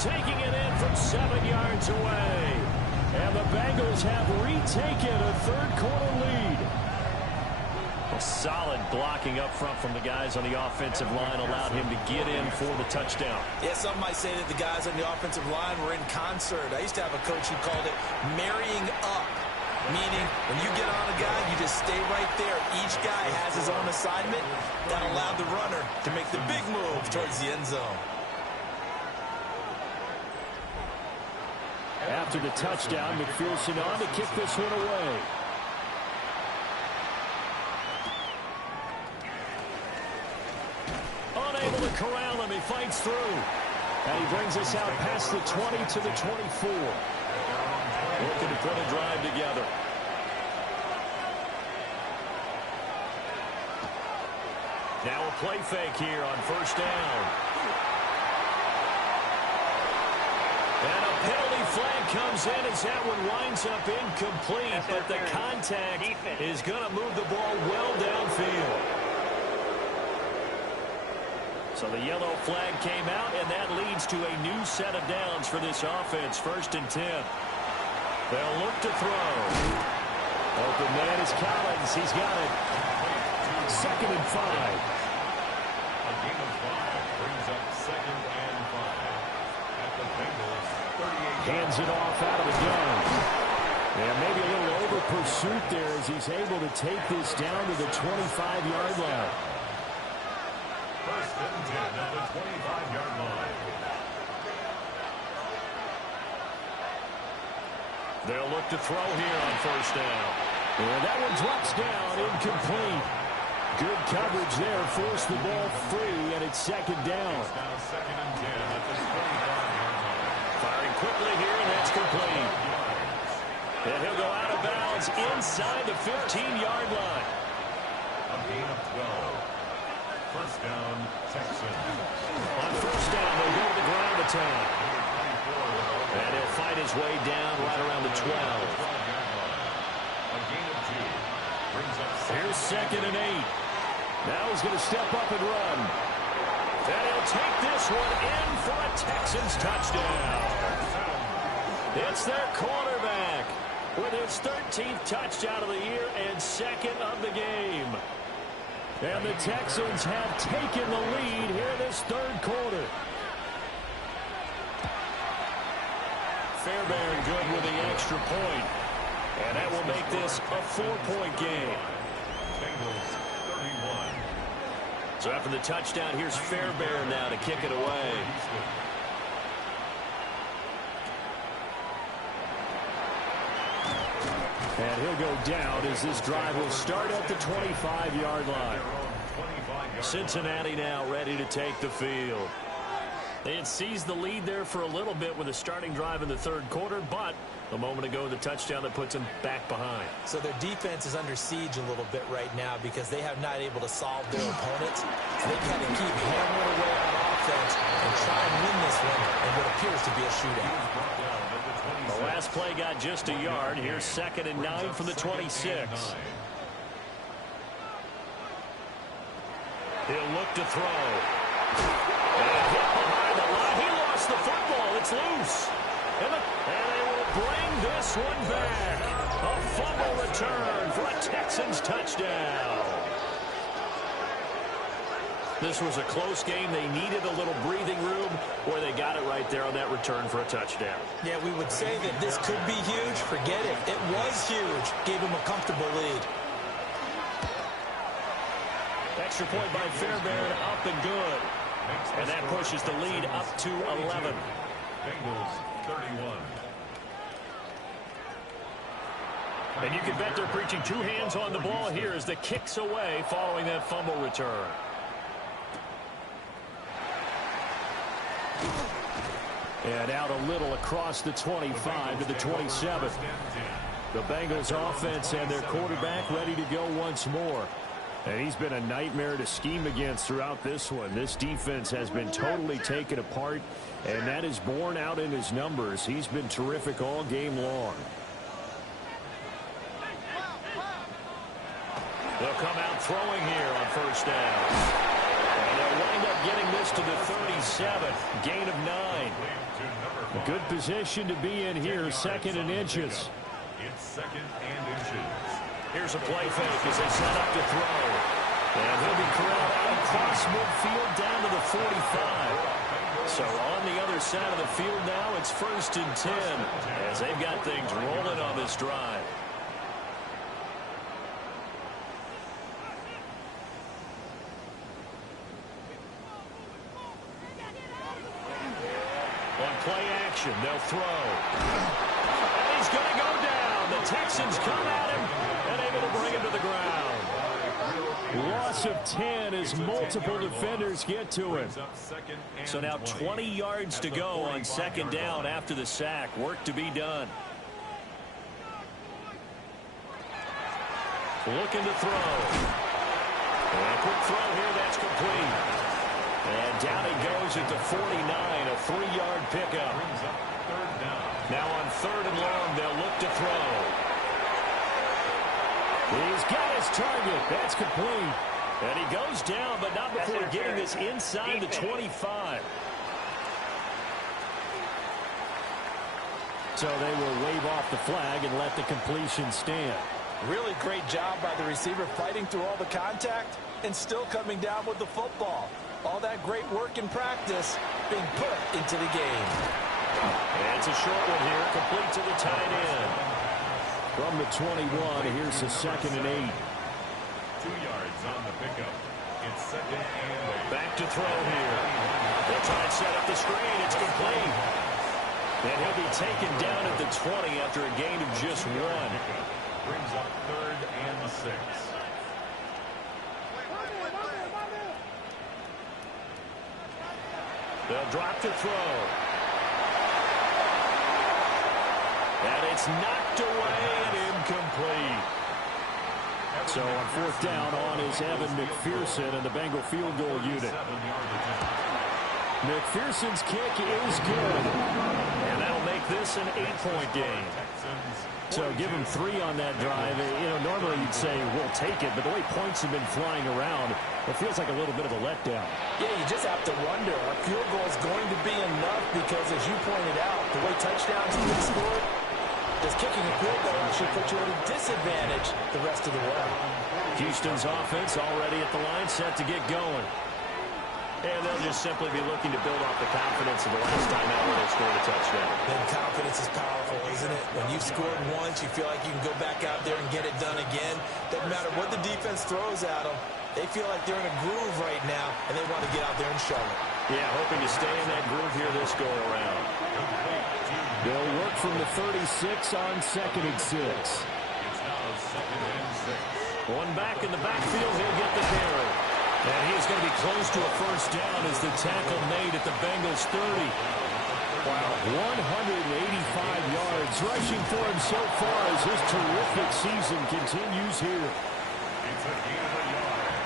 Taking it in from 7 yards away. And the Bengals have retaken a third-quarter lead. A solid blocking up front from the guys on the offensive line allowed him to get in for the touchdown. Yeah, some might say that the guys on the offensive line were in concert. I used to have a coach who called it marrying up, meaning when you get on a guy, you just stay right there. Each guy has his own assignment. That allowed the runner to make the big move towards the end zone. After the touchdown, McPherson on to kick this one away. Unable to corral him, he fights through. And he brings us out past the 20 to the 24. Looking to put a drive together. Now a play fake here on first down. And a penalty flag comes in as that one winds up incomplete, but the contact is going to move the ball well downfield. So the yellow flag came out, and that leads to a new set of downs for this offense. 1st and 10. They'll look to throw. Open man is Collins. He's got it. 2nd and 5. A gain of 5 brings up 2nd and 5 at the Bengals 38. Hands it off out of the gun. And maybe a little over pursuit there as he's able to take this down to the 25-yard line. 1st and 10 at the 25-yard line. They'll look to throw here on first down. And that one drops down, incomplete. Good coverage there, forced the ball free, and it's 2nd down. It's now 2nd and 10 at the 25-yard line. Firing quickly here, and that's complete. And he'll go out of bounds inside the 15-yard line. A gain of 12. 1st down, Texans. On first down, they'll go to the ground attack. And he'll fight his way down right around the 12. A gain of 2 brings up 6. Here's 2nd and 8. Now he's going to step up and run. And he'll take this one in for a Texans touchdown. It's their quarterback with his 13th touchdown of the year and 2nd of the game. And the Texans have taken the lead here in this 3rd quarter. Fairbairn good with the extra point. And that will make this a 4-point game. Bengals 31. So after the touchdown, here's Fairbairn now to kick it away. And he'll go down as this drive will start at the 25-yard line. Cincinnati now ready to take the field. They had seized the lead there for a little bit with a starting drive in the 3rd quarter, but a moment ago the touchdown that puts them back behind. So their defense is under siege a little bit right now because they have not able to solve their opponents. So they've had to keep hammering away on offense and try and win this one in what appears to be a shootout. The last play got just a yard. Here's 2nd and 9 from the 26. He'll look to throw. And hit behind the line. He lost the football. It's loose. And they will bring this one back. A fumble return for a Texans touchdown. This was a close game. They needed a little breathing room, or they got it right there on that return for a touchdown. Yeah, we would say that this could be huge. Forget it. It was huge. Gave him a comfortable lead. Extra point by Fairbairn, up and good. And that pushes the lead up to 11. Bengals 31. And you can bet they're preaching two hands on the ball here as the kicks away following that fumble return. And out a little across the 25 to the 27. The Bengals offense and their quarterback ready to go once more. And he's been a nightmare to scheme against throughout this one. This defense has been totally taken apart, and that is borne out in his numbers. He's been terrific all game long. They'll come out throwing here on first down. And they'll wind up getting this to the 37. Gain of 9. A good position to be in here, second and inches. It's second and inches. Here's a play fake as they set up to throw. And he'll be corralled out across midfield down to the 45. So on the other side of the field now, it's first and 10 as they've got things rolling on this drive. On play action, they'll throw. And he's going to go down. The Texans come at him and able to bring him to the ground. Loss of 10 as multiple defenders get to him. So now 20 yards to go on second down after the sack. Work to be done. Looking to throw. And a quick throw here, that's complete. And down he goes at the 49, a 3-yard pickup. Now on third and long, they'll look to throw. He's got his target. That's complete. And he goes down, but not before getting this inside the 25. So they will wave off the flag and let the completion stand. Really great job by the receiver fighting through all the contact and still coming down with the football. All that great work in practice being put into the game. And it's a short one here, complete to the tight end. From the 21, here's the second and 8. 2 yards on the pickup. It's second and 8. Back to throw here. They'll try and set up the screen. It's complete. And he'll be taken down at the 20 after a gain of just 1. Brings up third and 6. They'll drop to throw. And it's knocked away and incomplete. So on fourth down on is Evan McPherson and the Bengal field goal unit. McPherson's kick is good. And that'll make this an 8-point game. So give him 3 on that drive. You know, normally you'd say we'll take it, but the way points have been flying around, it feels like a little bit of a letdown. Yeah, you just have to wonder, a field goal is going to be enough because, as you pointed out, the way touchdowns have been scored, does kicking a field goal actually put you at a disadvantage the rest of the way? Houston's offense already at the line, set to get going. And they'll just simply be looking to build off the confidence of the last time out when they scored a touchdown. Then confidence is powerful, isn't it? When you've scored once, you feel like you can go back out there and get it done again. Doesn't matter what the defense throws at them. They feel like they're in a groove right now, and they want to get out there and show it. Yeah, hoping to stay in that groove here this go-around. They'll work from the 36 on second and 6. It's now second and 6. One back in the backfield, he'll get the carry. And he's going to be close to a first down as the tackle made at the Bengals 30. Wow, 185 yards rushing for him so far as his terrific season continues here. It's a gain of a yard.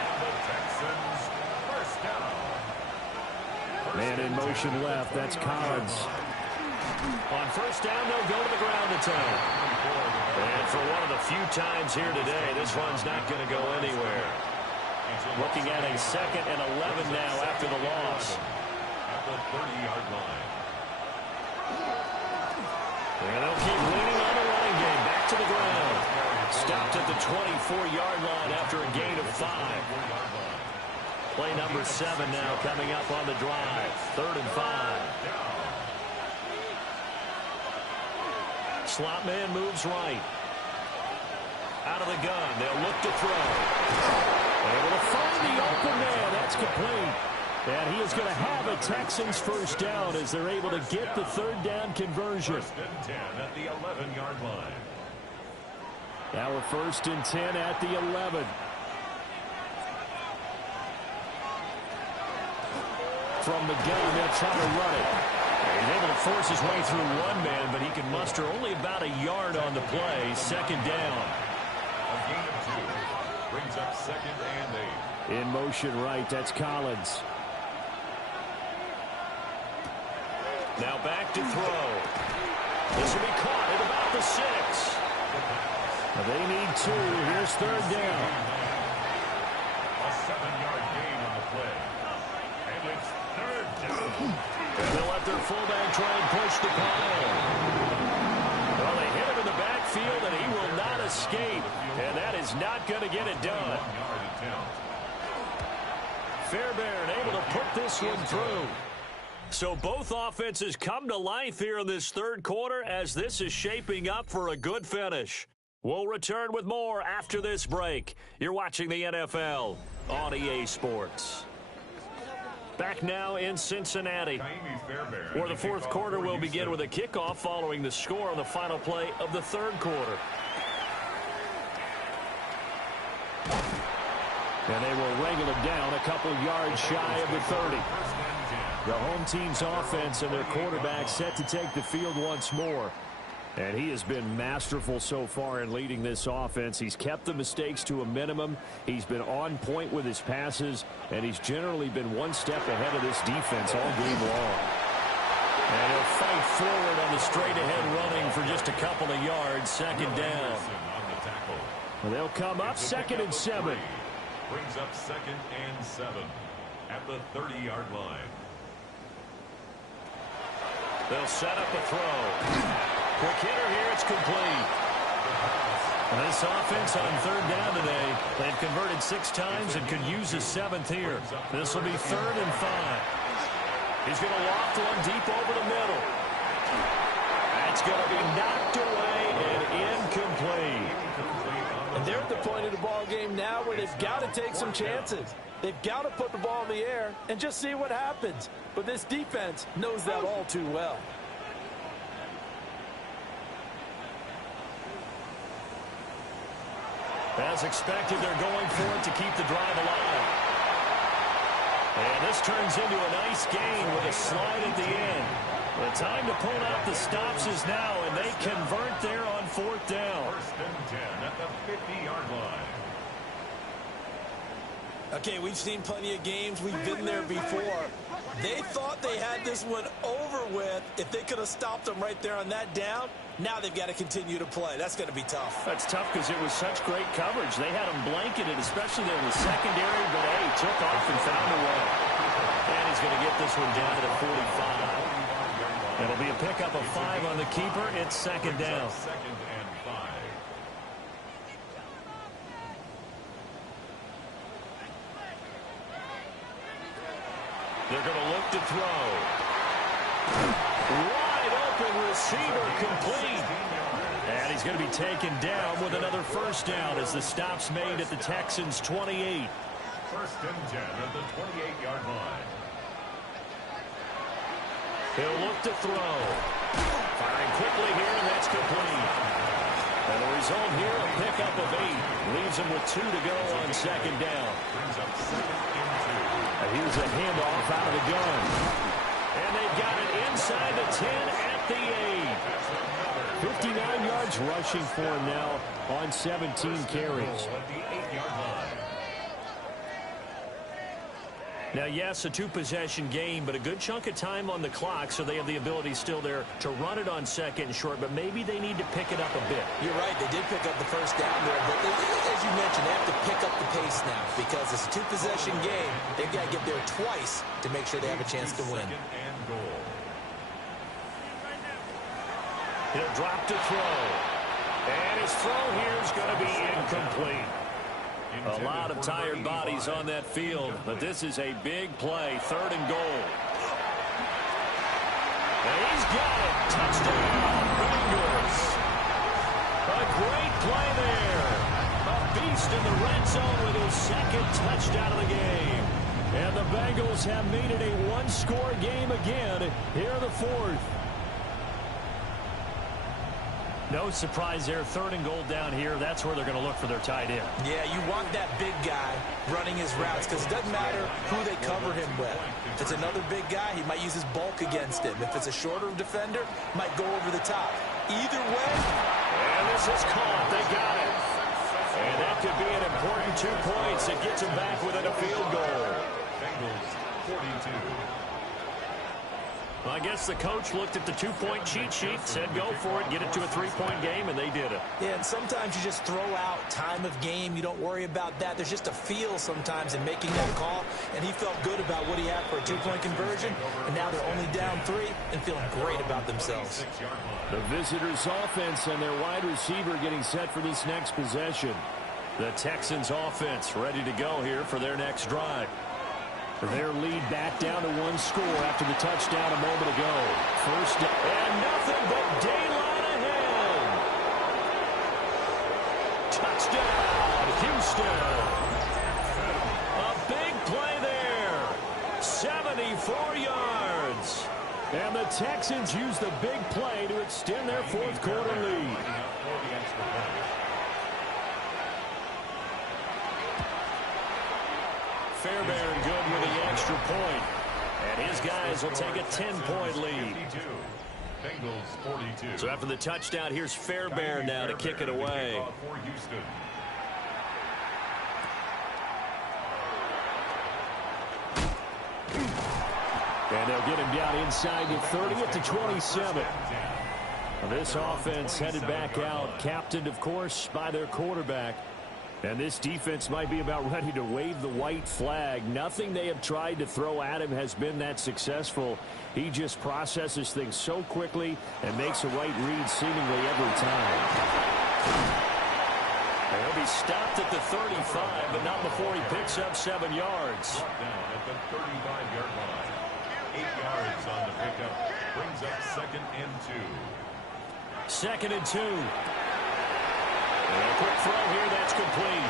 And the Texans first down. Man in motion left, that's Collins. On first down, they'll go to the ground attack. And for one of the few times here today, this one's not going to go anywhere. Looking at a second and 11 now after the loss. At the 30-yard line. And they'll keep leaning on the running game. Back to the ground. Stopped at the 24-yard line after a gain of 5. Play number 7 now coming up on the drive. 3rd and 5. Slot man moves right. Out of the gun. They'll look to throw. Able to find the open man. That's complete. And he is going to have a Texans first down as they're able to get the 3rd down conversion. 1st and 10 at the 11-yard line. Now a 1st and 10 at the 11. From the gun, they'll try to run it. He's able to force his way through one man, but he can muster only about a yard on the play. 2nd down. A gain of 2. Brings up 2nd and 8. In motion right, that's Collins. Now back to throw. This will be caught at about the 6. They need 2. Here's 3rd down. A 7-yard gain on the play. And it's 3rd down. And they'll let their fullback try and push the pile. Well, they hit him in the backfield, and he will not escape. And that is not going to get it done. Fairbairn able to put this one through. So both offenses come to life here in this 3rd quarter as this is shaping up for a good finish. We'll return with more after this break. You're watching the NFL on EA Sports. Back now in Cincinnati, where the 4th quarter will begin with a kickoff following the score on the final play of the 3rd quarter. And they will wrangle him down a couple yards shy of the 30. The home team's offense and their quarterback set to take the field once more. And he has been masterful so far in leading this offense. He's kept the mistakes to a minimum. He's been on point with his passes, and he's generally been one step ahead of this defense all game long. And he'll fight forward on the straight-ahead running for just a couple of yards. 2nd down. Well, they'll come up 2nd and 7. Brings up 2nd and 7 at the 30-yard line. They'll set up a throw. Quick hitter here, it's complete. This offense on 3rd down today, they've converted 6 times and could use a 7th here. This will be 3rd and 5. He's going to loft one deep over the middle. That's going to be knocked away and incomplete. And they're at the point of the ball game now where they've got to take some chances. They've got to put the ball in the air and just see what happens. But this defense knows that all too well. As expected, they're going for it to keep the drive alive. And this turns into a nice gain with a slide at the end. The time to pull out the stops is now, and they convert there on 4th down. 1st and 10 at the 50-yard line. Okay, we've seen plenty of games. We've been there before. They thought they had this one over with if they could have stopped them right there on that down. Now they've got to continue to play. That's going to be tough. That's tough because it was such great coverage. They had them blanketed, especially there in the secondary, but hey, took off and found a way. And he's going to get this one down to the 45. It'll be a pickup of 5 on the keeper. It's 2nd down. 2nd and 5. They're going to look to throw. Wide open receiver complete. And he's going to be taken down with another 1st down as the stop's made at the Texans' 28. 1st and 10 at the 28-yard line. He'll look to throw. Firing quickly here, and that's complete. And the result here, a pickup of 8. Leaves him with 2 to go on 2nd down. Brings up 2nd and 2. And here's a handoff out of the gun. And they've got it inside the 10 at the 8. 59 yards rushing for him now on 17 carries. At the 8-yard line. Now, yes, a 2-possession game, but a good chunk of time on the clock, so they have the ability still there to run it on 2nd and short, but maybe they need to pick it up a bit. You're right. They did pick up the 1st down there, but as you mentioned, they have to pick up the pace now because it's a 2-possession game. They've got to get there twice to make sure they have a chance to win. 2nd and goal. He'll drop to throw. And his throw here is going to be incomplete. A lot of tired bodies on that field, but this is a big play, 3rd and goal. And he's got it. Touchdown, Bengals. A great play there. A beast in the red zone with his 2nd touchdown of the game. And the Bengals have made it a one-score game again here in the 4th. No surprise there, 3rd and goal down here. That's where they're going to look for their tight end. Yeah, you want that big guy running his routes because it doesn't matter who they cover him with. If it's another big guy, he might use his bulk against him. If it's a shorter defender, might go over the top. Either way. And this is caught. They got it. And that could be an important 2 points. It gets them back within a field goal. Bengals 42. Well, I guess the coach looked at the 2-point cheat sheet, said go for it, get it to a 3-point game, and they did it. Yeah, and sometimes you just throw out time of game. You don't worry about that. There's just a feel sometimes in making that call, and he felt good about what he had for a 2-point conversion, and now they're only down 3 and feeling great about themselves. The visitors' offense and their wide receiver getting set for this next possession. The Texans' offense ready to go here for their next drive. Their lead back down to 1 score after the touchdown a moment ago. First down, and nothing but daylight ahead. Touchdown, Houston. A big play there. 74 yards. And the Texans use the big play to extend their 4th quarter lead. Fairbairn good with the extra point. And his guys will take a 10-point lead. Bengals 42. So after the touchdown, here's Fairbairn now to kick it away. And they'll get him down inside the 30 at the 27. This offense headed back out, captained, of course, by their quarterback. And this defense might be about ready to wave the white flag. Nothing they have tried to throw at him has been that successful. He just processes things so quickly and makes a right read seemingly every time. And he'll be stopped at the 35, but not before he picks up 7 yards. Down at the 35-yard line. 8 yards on the pickup. Brings up 2nd and 2. 2nd and 2. And a quick throw here, that's complete.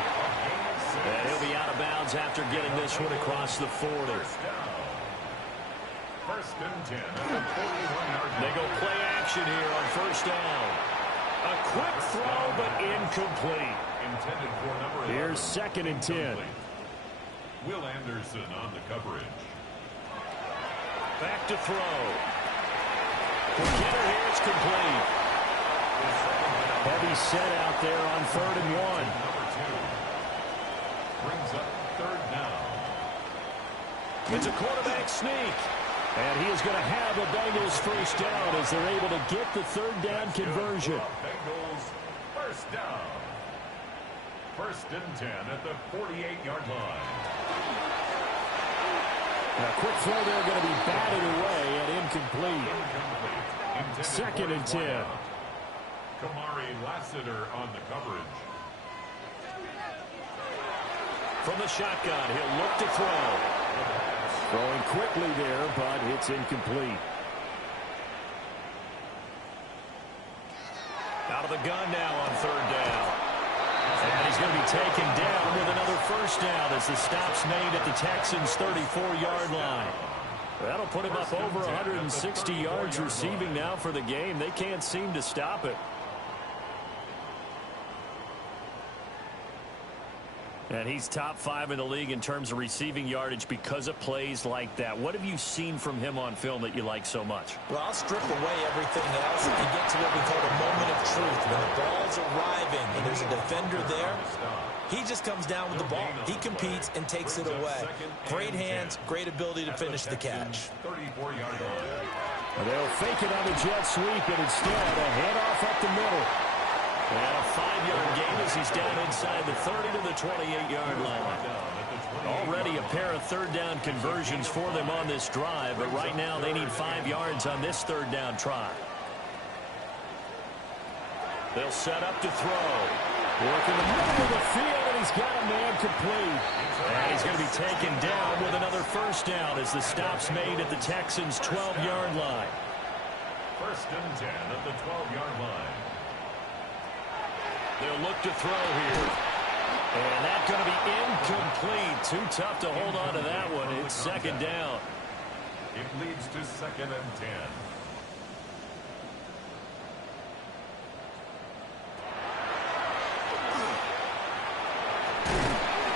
And he'll be out of bounds after getting this one across the 40. First and 10 at the 41-yard line. They go play action here on 1st down. A quick throw, but incomplete. Intended for number 11. Here's 2nd and 10. Will Anderson on the coverage. Back to throw. For Kenner here, it's complete. Heavy set out there on 3rd and 1. Number 2 brings up 3rd down. It's a quarterback sneak. And he is going to have a Bengals 1st down as they're able to get the 3rd down conversion. Bengals 1st down. 1st and 10 at the 48-yard line. A quick throw there going to be batted away and incomplete. 2nd and 10. Kamari Lassiter on the coverage. From the shotgun, he'll look to throw. Throwing quickly there, but it's incomplete. Out of the gun now on 3rd down. And he's going to be taken down with another 1st down as the stop's made at the Texans' 34-yard line. That'll put him up over 160 yards receiving now for the game. They can't seem to stop it. And he's top 5 in the league in terms of receiving yardage because of plays like that. What have you seen from him on film that you like so much? Well, I'll strip away everything else and get to what we call the moment of truth. When the ball's arriving and there's a defender there, he just comes down with the ball. He competes and takes it away. Great hands, great ability to finish the catch. 34-yard line. They'll fake it on the jet sweep, and instead a handoff up the middle. And a 5-yard gain as he's down inside the 30 to the 28-yard line. Already a pair of 3rd down conversions for them on this drive, but right now they need 5 yards on this 3rd down try. They'll set up to throw. Work in the middle of the field, and he's got a man complete. And he's going to be taken down with another first down as the stop's made at the Texans' 12-yard line. First and 10 at the 12-yard line. They'll look to throw here. And that's going to be incomplete. Too tough to hold on to that one. It's second down. It leads to second and 10.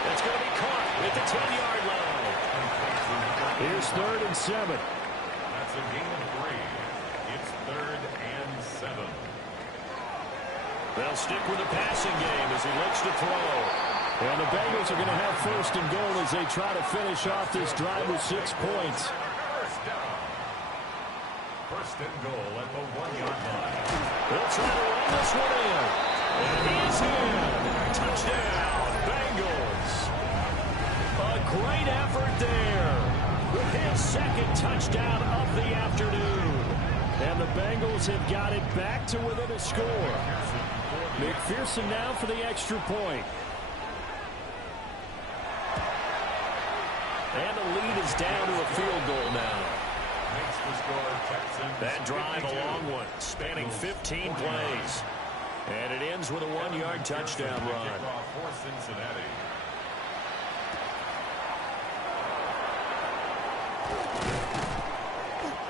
That's going to be caught at the 10-yard line. Here's 3rd and 7. That's a gain of 3. It's 3rd and 7. They'll stick with the passing game as he looks to throw. And the Bengals are going to have 1st and goal as they try to finish off this drive with 6 points. First down. 1st and goal at the 1-yard line. They'll try to run this one in. And he's in. Touchdown, Bengals. A great effort there with his 2nd touchdown of the afternoon. And the Bengals have got it back to within a score. McPherson now for the extra point. And the lead is down to a field goal now. Makes the score Texans. That drive a long one, spanning 15 plays. And it ends with a 1-yard touchdown run. Kickoff for Cincinnati.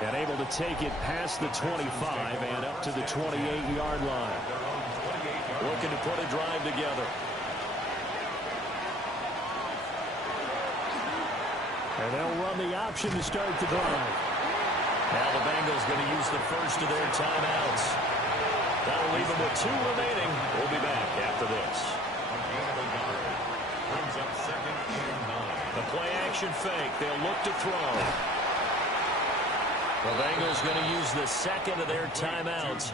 And able to take it past the 25 and up to the 28-yard line. Looking to put a drive together. And they'll run the option to start the drive. Now the Bengals going to use the first of their timeouts. That'll leave them with 2 remaining. We'll be back after this. Brings up 2nd and 9. The play action fake. They'll look to throw. The Bengals going to use the 2nd of their timeouts.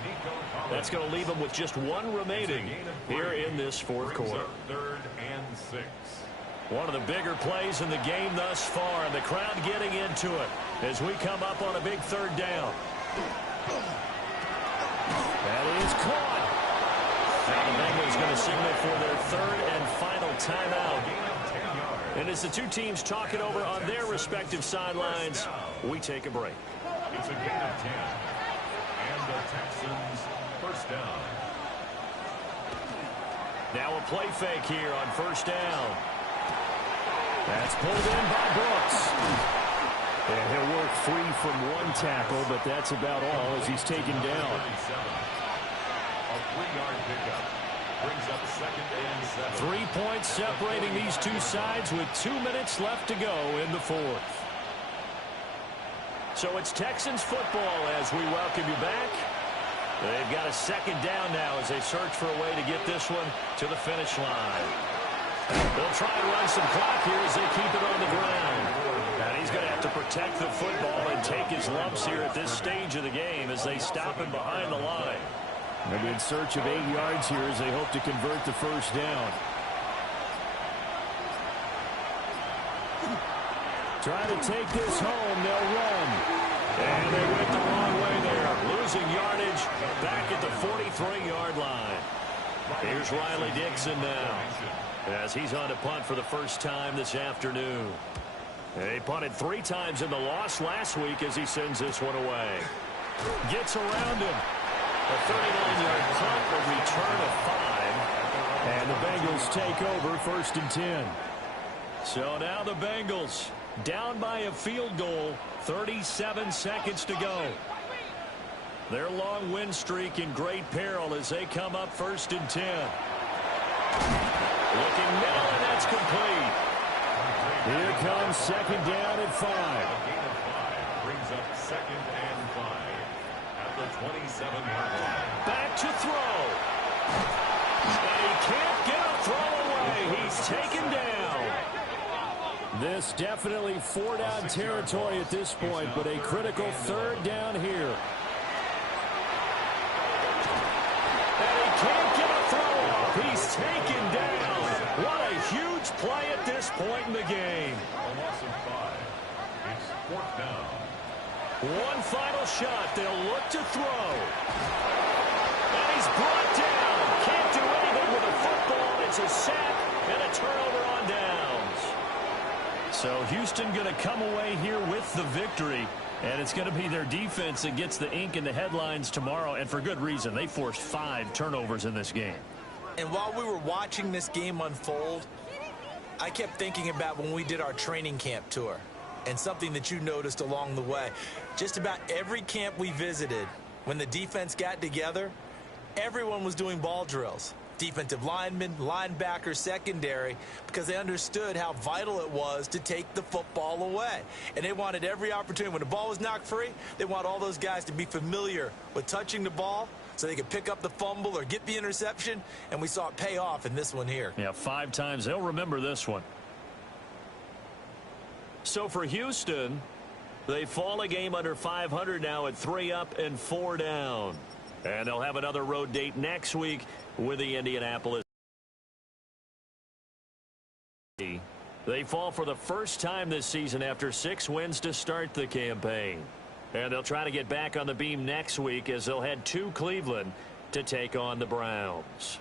That's going to leave them with just 1 remaining here in this 4th quarter. 3rd and 6. One of the bigger plays in the game thus far, and the crowd getting into it as we come up on a big 3rd down. That is caught. Now the Bengals going to signal for their 3rd and final timeout. And as the two teams talk it over on their respective sidelines, we take a break. It's a gain of 10. And the Texans first down. Now a play fake here on 1st down. That's pulled in by Brooks. And he'll work free from 1 tackle, but that's about all as he's taken down. 37. A 3-yard pickup. Brings up 2nd and 7. 3 points separating these two sides with 2 minutes left to go in the 4th. So it's Texans football as we welcome you back. They've got a 2nd down now as they search for a way to get this one to the finish line. They'll try and run some clock here as they keep it on the ground. And he's going to have to protect the football and take his lumps here at this stage of the game as they stop him behind the line. They'll be in search of 8 yards here as they hope to convert the 1st down. Trying to take this home, they'll run. And they went the wrong way there. Losing yardage back at the 43-yard line. Here's Riley Dixon now as he's on to punt for the first time this afternoon. He punted 3 times in the loss last week as he sends this one away. Gets around him. A 39-yard punt, a return of 5. And the Bengals take over 1st and 10. So now the Bengals down by a field goal, 37 seconds to go. Their long win streak in great peril as they come up 1st and 10. Looking middle, and that's complete. Here comes 2nd down at 5. A gain of 5 brings up 2nd and 5 at the 27-yard line. Back to throw. And he can't get a throw away. He's taken down. This definitely 4-down territory at this point, but a critical 3rd down here. And he can't get a throw off. He's taken down. What a huge play at this point in the game. A loss of 5. It's 4th down. One final shot. They'll look to throw. And he's brought down. Can't do anything with a football. It's a sack. And a turnover on downs. So Houston going to come away here with the victory. And it's going to be their defense that gets the ink in the headlines tomorrow. And for good reason. They forced 5 turnovers in this game. And while we were watching this game unfold, I kept thinking about when we did our training camp tour and something that you noticed along the way. Just about every camp we visited, when the defense got together, everyone was doing ball drills. Defensive linemen, linebackers, secondary, because they understood how vital it was to take the football away. And they wanted every opportunity. When the ball was knocked free, they want all those guys to be familiar with touching the ball so they could pick up the fumble or get the interception, and we saw it pay off in this one here. Yeah, 5 times. They'll remember this one. So for Houston, they fall a game under 500 now at 3 up and 4 down. And they'll have another road date next week with the Indianapolis. They fall for the first time this season after 6 wins to start the campaign. And they'll try to get back on the beam next week as they'll head to Cleveland to take on the Browns.